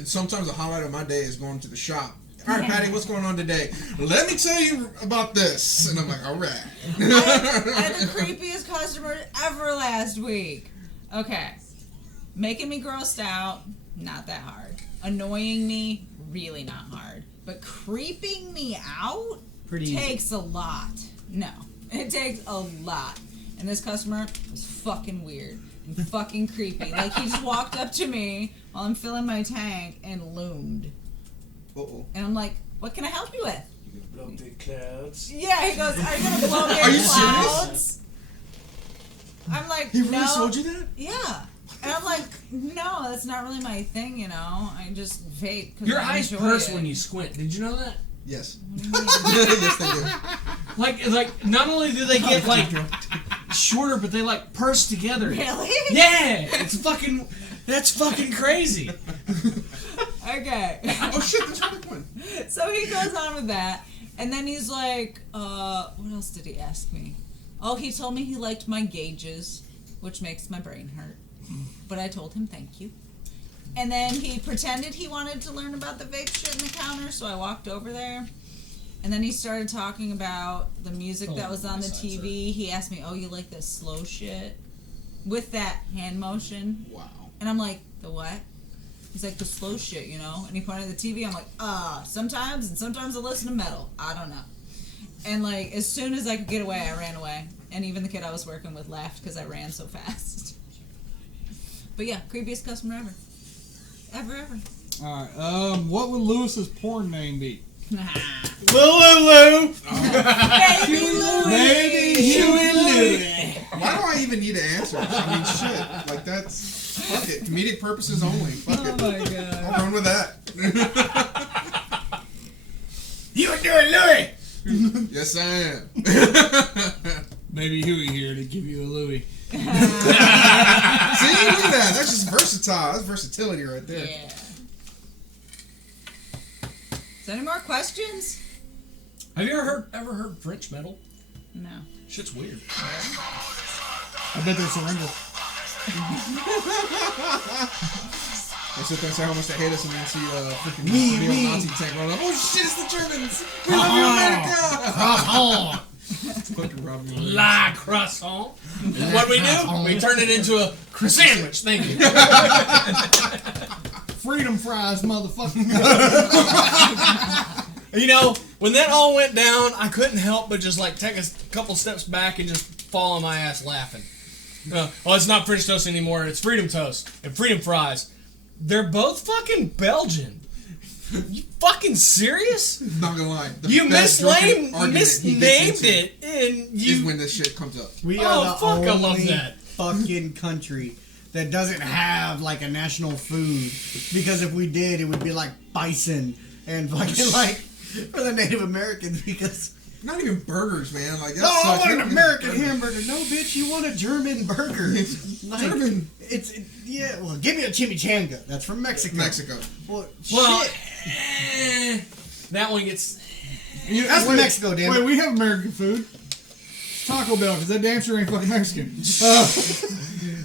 Sometimes the highlight of my day is going to the shop. All right, Yeah. Patty, what's going on today? Let me tell you about this. And I'm like, all right. I had the creepiest customer ever last week. Okay. Making me grossed out, not that hard. Annoying me, really not hard. But creeping me out pretty easy. takes a lot. No, it takes a lot. And this customer was fucking weird and fucking creepy. Like, he just walked up to me while I'm filling my tank and loomed. Uh-oh. And I'm like, what can I help you with? Blow the clouds. Yeah, he goes, are you gonna blow me Are in you clouds? I'm like, He really no. sold you that? Yeah. And I'm like, no, that's not really my thing, you know. I just vape. 'cause Your I eyes enjoy purse it. when you squint. Did you know that? Yes. What do you mean? Yes, they do. Like, not only do they get like shorter, but they like purse together. Really? Yeah, that's fucking crazy. Okay. Oh shit, there's another one. So he goes on with that. And then he's like, what else did he ask me? Oh, he told me he liked my gauges, which makes my brain hurt. But I told him thank you. And then he pretended he wanted to learn about the vape shit in the counter, so I walked over there. And then he started talking about the music that was on the TV. He asked me, oh, you like this slow shit? With that hand motion. Wow. And I'm like, the what? He's like, the slow shit, you know? And he pointed at the TV. I'm like, sometimes, and sometimes I listen to metal. I don't know. And, like, as soon as I could get away, I ran away. And even the kid I was working with laughed because I ran so fast. But yeah, creepiest customer ever. Ever. Alright, what would Lewis's porn name be? Lulu. Baby Louie! Baby Huey Louie. Why do I even need to answer? I mean, shit. Like, that's... Fuck it. Comedic purposes only. Fuck Oh it. my god. I'll run with that. You were doing Louis. Yes, I am. Baby Huey here to give you a Louie. See, look at that. That's just versatile. That's versatility right there. Yeah. Is there any more questions? Have you ever heard French metal? No. Shit's weird. I bet they're surrender. They sit there and say how much they hate us and then see freaking neo-Nazi tank roll up. Oh shit, it's the Germans! We love you, America! Croissant. Fucking Robbie Williams. La croissant. What we do? We turn it into a sandwich. Thank you. Freedom fries, motherfucker. You know, when that all went down, I couldn't help but just like take a couple steps back and just fall on my ass laughing. Well, it's not French toast anymore. It's Freedom Toast and Freedom Fries. They're both fucking Belgian. You fucking serious? Not gonna lie. The You best drunken misnamed argument he gets into it, and is you. when this shit comes up. we Oh, are the fuck, I only love that. fucking country that doesn't have like a national food. Because if we did, it would be like bison and fucking like for the Native Americans. Because Not even burgers, man. Like, that no, I sucks. want an Not even American burgers. hamburger. No, bitch, you want a German burger. Like, German. Yeah, well, give me a chimichanga. That's from Mexico. Mexico. Well, Well, shit. that one gets. That's from Mexico, damn Wait, it. we have American food. It's Taco Bell, because that damn sure ain't fucking Mexican.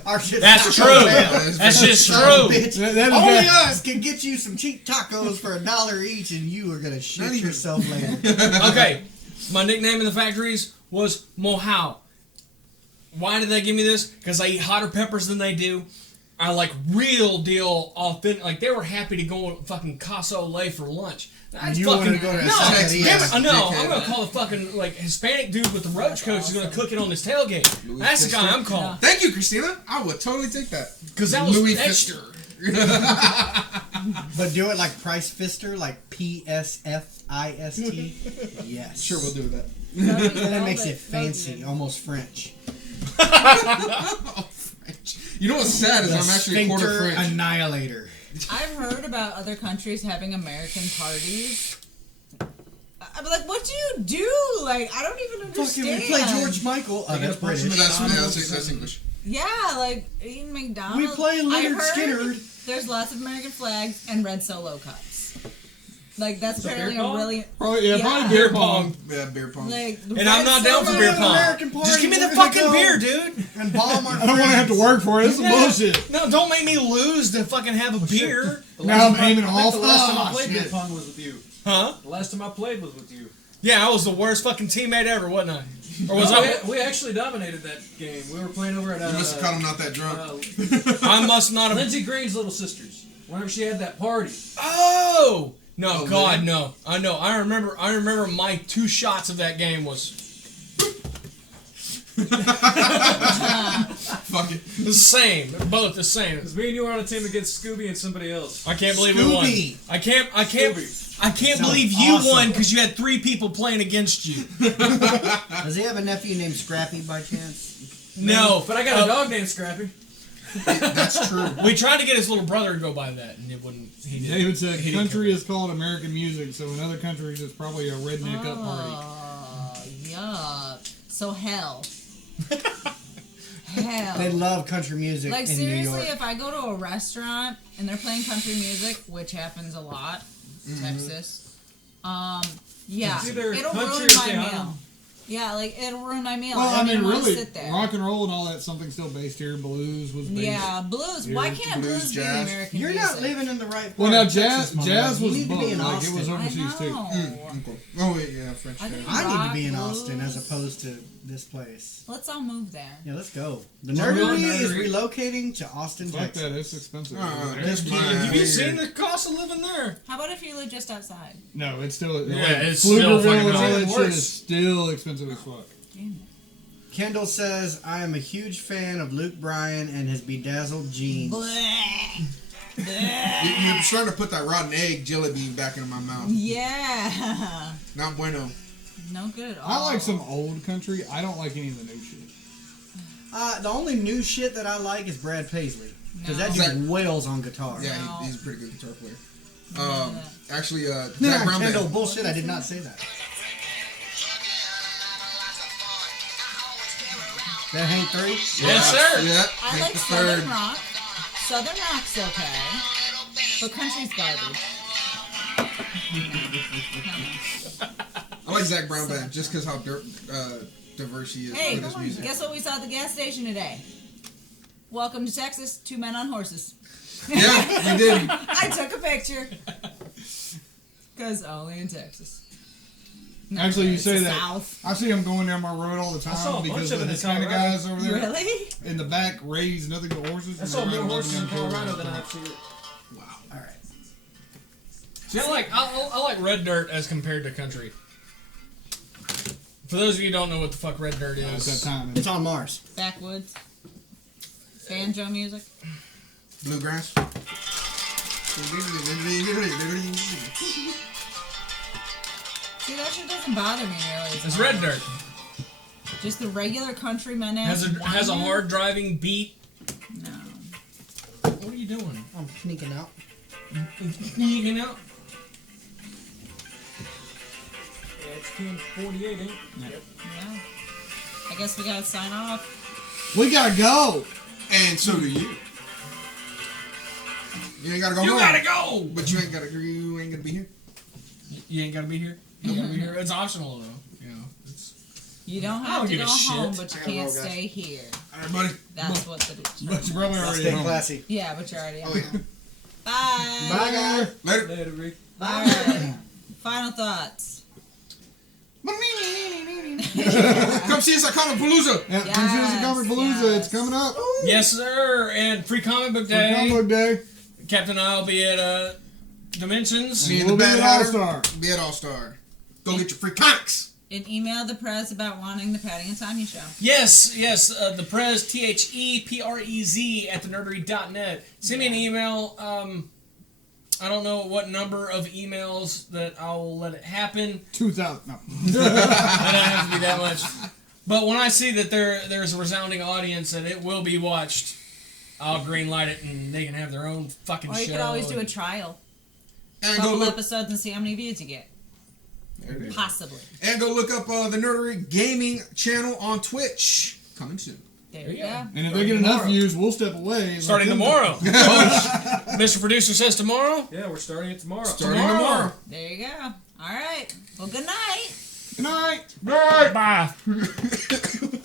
Our shit's That's Taco true. Bell. That's just Son of a true. bitch. That is Only bad. us can get you some cheap tacos for $1 each, and you are gonna shit Not even- yourself later. Okay, my nickname in the factories was Mohau. Why did they give me this? Because I eat hotter peppers than they do. I like real deal authentic. Like they were happy to go on fucking Casa Olay for lunch. That's You fucking wanted to go to no. Zacarías, Damn it, no, dickhead. I'm gonna call the fucking like Hispanic dude with the roach coat who's gonna cook it on his tailgate. Louis That's the guy Pfister. I'm calling. Thank you, Christina. I would totally take that. Because that was Louis that's- Pfister. But do it like Price Fister, like PSFIST. Yes. Sure, we'll do that. Then it makes it fancy, almost French. Oh, French. You know what's sad is The I'm actually a quarter Sphincter French. Annihilator. I've heard about other countries having American parties. I'm like, what do you do? Like, I don't even Fucking, understand. we play George Michael. Oh, that's British. That's English. Yeah, like eating McDonald's. We play I Leonard heard Skinner. There's lots of American flags and red Solo cups. Like that's Is that apparently beer a pong? really Probably, Yeah. probably beer pong. Yeah, beer pong. like. And I'm not down for beer pong. American party. Just give me the We're gonna fucking go beer, dude. And bomb our I don't want to have to work for it. This is bullshit. No, don't make me lose to fucking have a beer. Now I'm aiming I off. think the last time I Oh, played beer shit. pong was with you. Huh? The last time I played was with you. Yeah, I was the worst fucking teammate ever, wasn't I? Or was I? We actually dominated that game. We were playing over at You must have caught him not that drunk. I must not have. Lindsey Green's little sisters. Whenever she had that party. Oh no, Oh, God, really? no! I know. I remember my 2 shots of that game was Fuck it. the same. They're both the same. Because me and you were on a team against Scooby and somebody else. I can't believe we won. Scooby. I can't Sounds believe you awesome. won because you had 3 people playing against you. Does he have a nephew named Scrappy by chance? No, But I got a dog named Scrappy. That's true. We tried to get his little brother to go by that, and it wouldn't. He didn't. David said he didn't country is called American music, so in other countries it's probably a redneck up party. Oh, yuck. So hell. Hell. They love country music Like in New seriously, York. if I go to a restaurant and they're playing country music, which happens a lot, Texas, yeah, It's either it'll country ruin or my Tejano. meal. Yeah, like it'll ruin my meal. Well, I don't mean, even wanna really, sit there. rock and roll and all that's something still based here. Blues was based. Yeah, blues. Why Yeah, can't blues, blues be jazz. American You're music? not living in the right part Well, now of Texas, jazz Mom. was You need to be in both. Like, Austin. it was I overseas too. know. Oh wait, yeah, French. I yeah. think- I need to be in Rock, Austin as blues. opposed to this place. Let's all move there. Yeah, let's go. The Let's go, Nerdery is Nerdery. relocating to Austin, Fuck Texas. that, it's expensive. That's my. Have you seen the cost of living there? How about if you live just outside? No, it's still Yeah, like, it's still Pflugerville fucking and all even that shit worse. is still expensive as fuck. Kendall says, I am a huge fan of Luke Bryan and his bedazzled jeans. Bleh. You're trying to put that rotten egg jelly bean back into my mouth. Yeah. Not bueno. No good at I all. like some old country. I don't like any of the new shit. The only new shit that I like is Brad Paisley. Because No. that Zach- dude wails on guitar. Yeah, No. he's a pretty good guitar player. Yeah. Actually, Zach Nah, Brown Kendall, Band. bullshit. I did not say that. That Hank 3? Yes, sir. Yeah, I Hank like the Southern Third. rock. Southern rock's okay, but country's garbage. I like Zach Brown Band just because how diverse he is Hey, with his music. guess what we saw at the gas station today? Welcome to Texas, 2 men on horses. Yeah, you did. I took a picture. Because only in Texas. No, Actually, you it's say the that. South. I see them going down my road all the I saw a time bunch because of the it in Hispanic Colorado. guys over there Really? in the back raise nothing but horses. I and saw they more ride horses in them down Colorado the than road. I've seen. Alright. See, I like red dirt as compared to country. For those of you who don't know what the fuck red dirt It's is, that time. It's on Mars. Backwoods. Banjo music. Bluegrass. See, that shit doesn't bother me nearly. as it's much. red dirt. Just the regular countryman Has a whining. hard driving beat. No. What are you doing? I'm sneaking out. You know? Yeah, it's 10:48, ain't it? Yeah. I guess we gotta sign off. We gotta go. And so do you. You ain't gotta go You home. gotta go. But you ain't gonna be here. You ain't gotta be here. You ain't gotta be here. It's optional though. You know. It's, You don't I have don't to give go a shit. home, but you I gotta can't roll, guys. stay here. All right, buddy. That's what the But you're probably I'll already stay home. classy. Yeah, but you're already Oh on. yeah. Bye. Bye, guys. Later. Later, Rick. Bye. Final thoughts. Come see us at Comic Palooza. Yeah, come see us at Comic Palooza. yes. It's coming up. yes, sir. And free comic book For day. Comic Book Day. Captain and I will be at Dimensions. Me and We'll the be Bad at Hatter. All-Star. Be at All Star. Go get your free comics. And email the press about wanting the Patty and Tanya show. Yes, the Prez, ThePrez at thenerdery.net. Send me an email. I don't know what number of emails that I'll let it happen. 2,000. No. It doesn't have to be that much. But when I see that there's a resounding audience and it will be watched, I'll green light it and they can have their own fucking Or show. you could always do a trial. And go Couple look. episodes and see how many views you get. There it is. Possibly. And go look up the Nerdery Gaming channel on Twitch. Coming soon. There you go. And if they get enough views, we'll step away. and Starting let them tomorrow. Mr. Producer says tomorrow. Yeah, we're starting it tomorrow. Starting tomorrow. There you go. All right. Well, good night. go. Good night. Bye.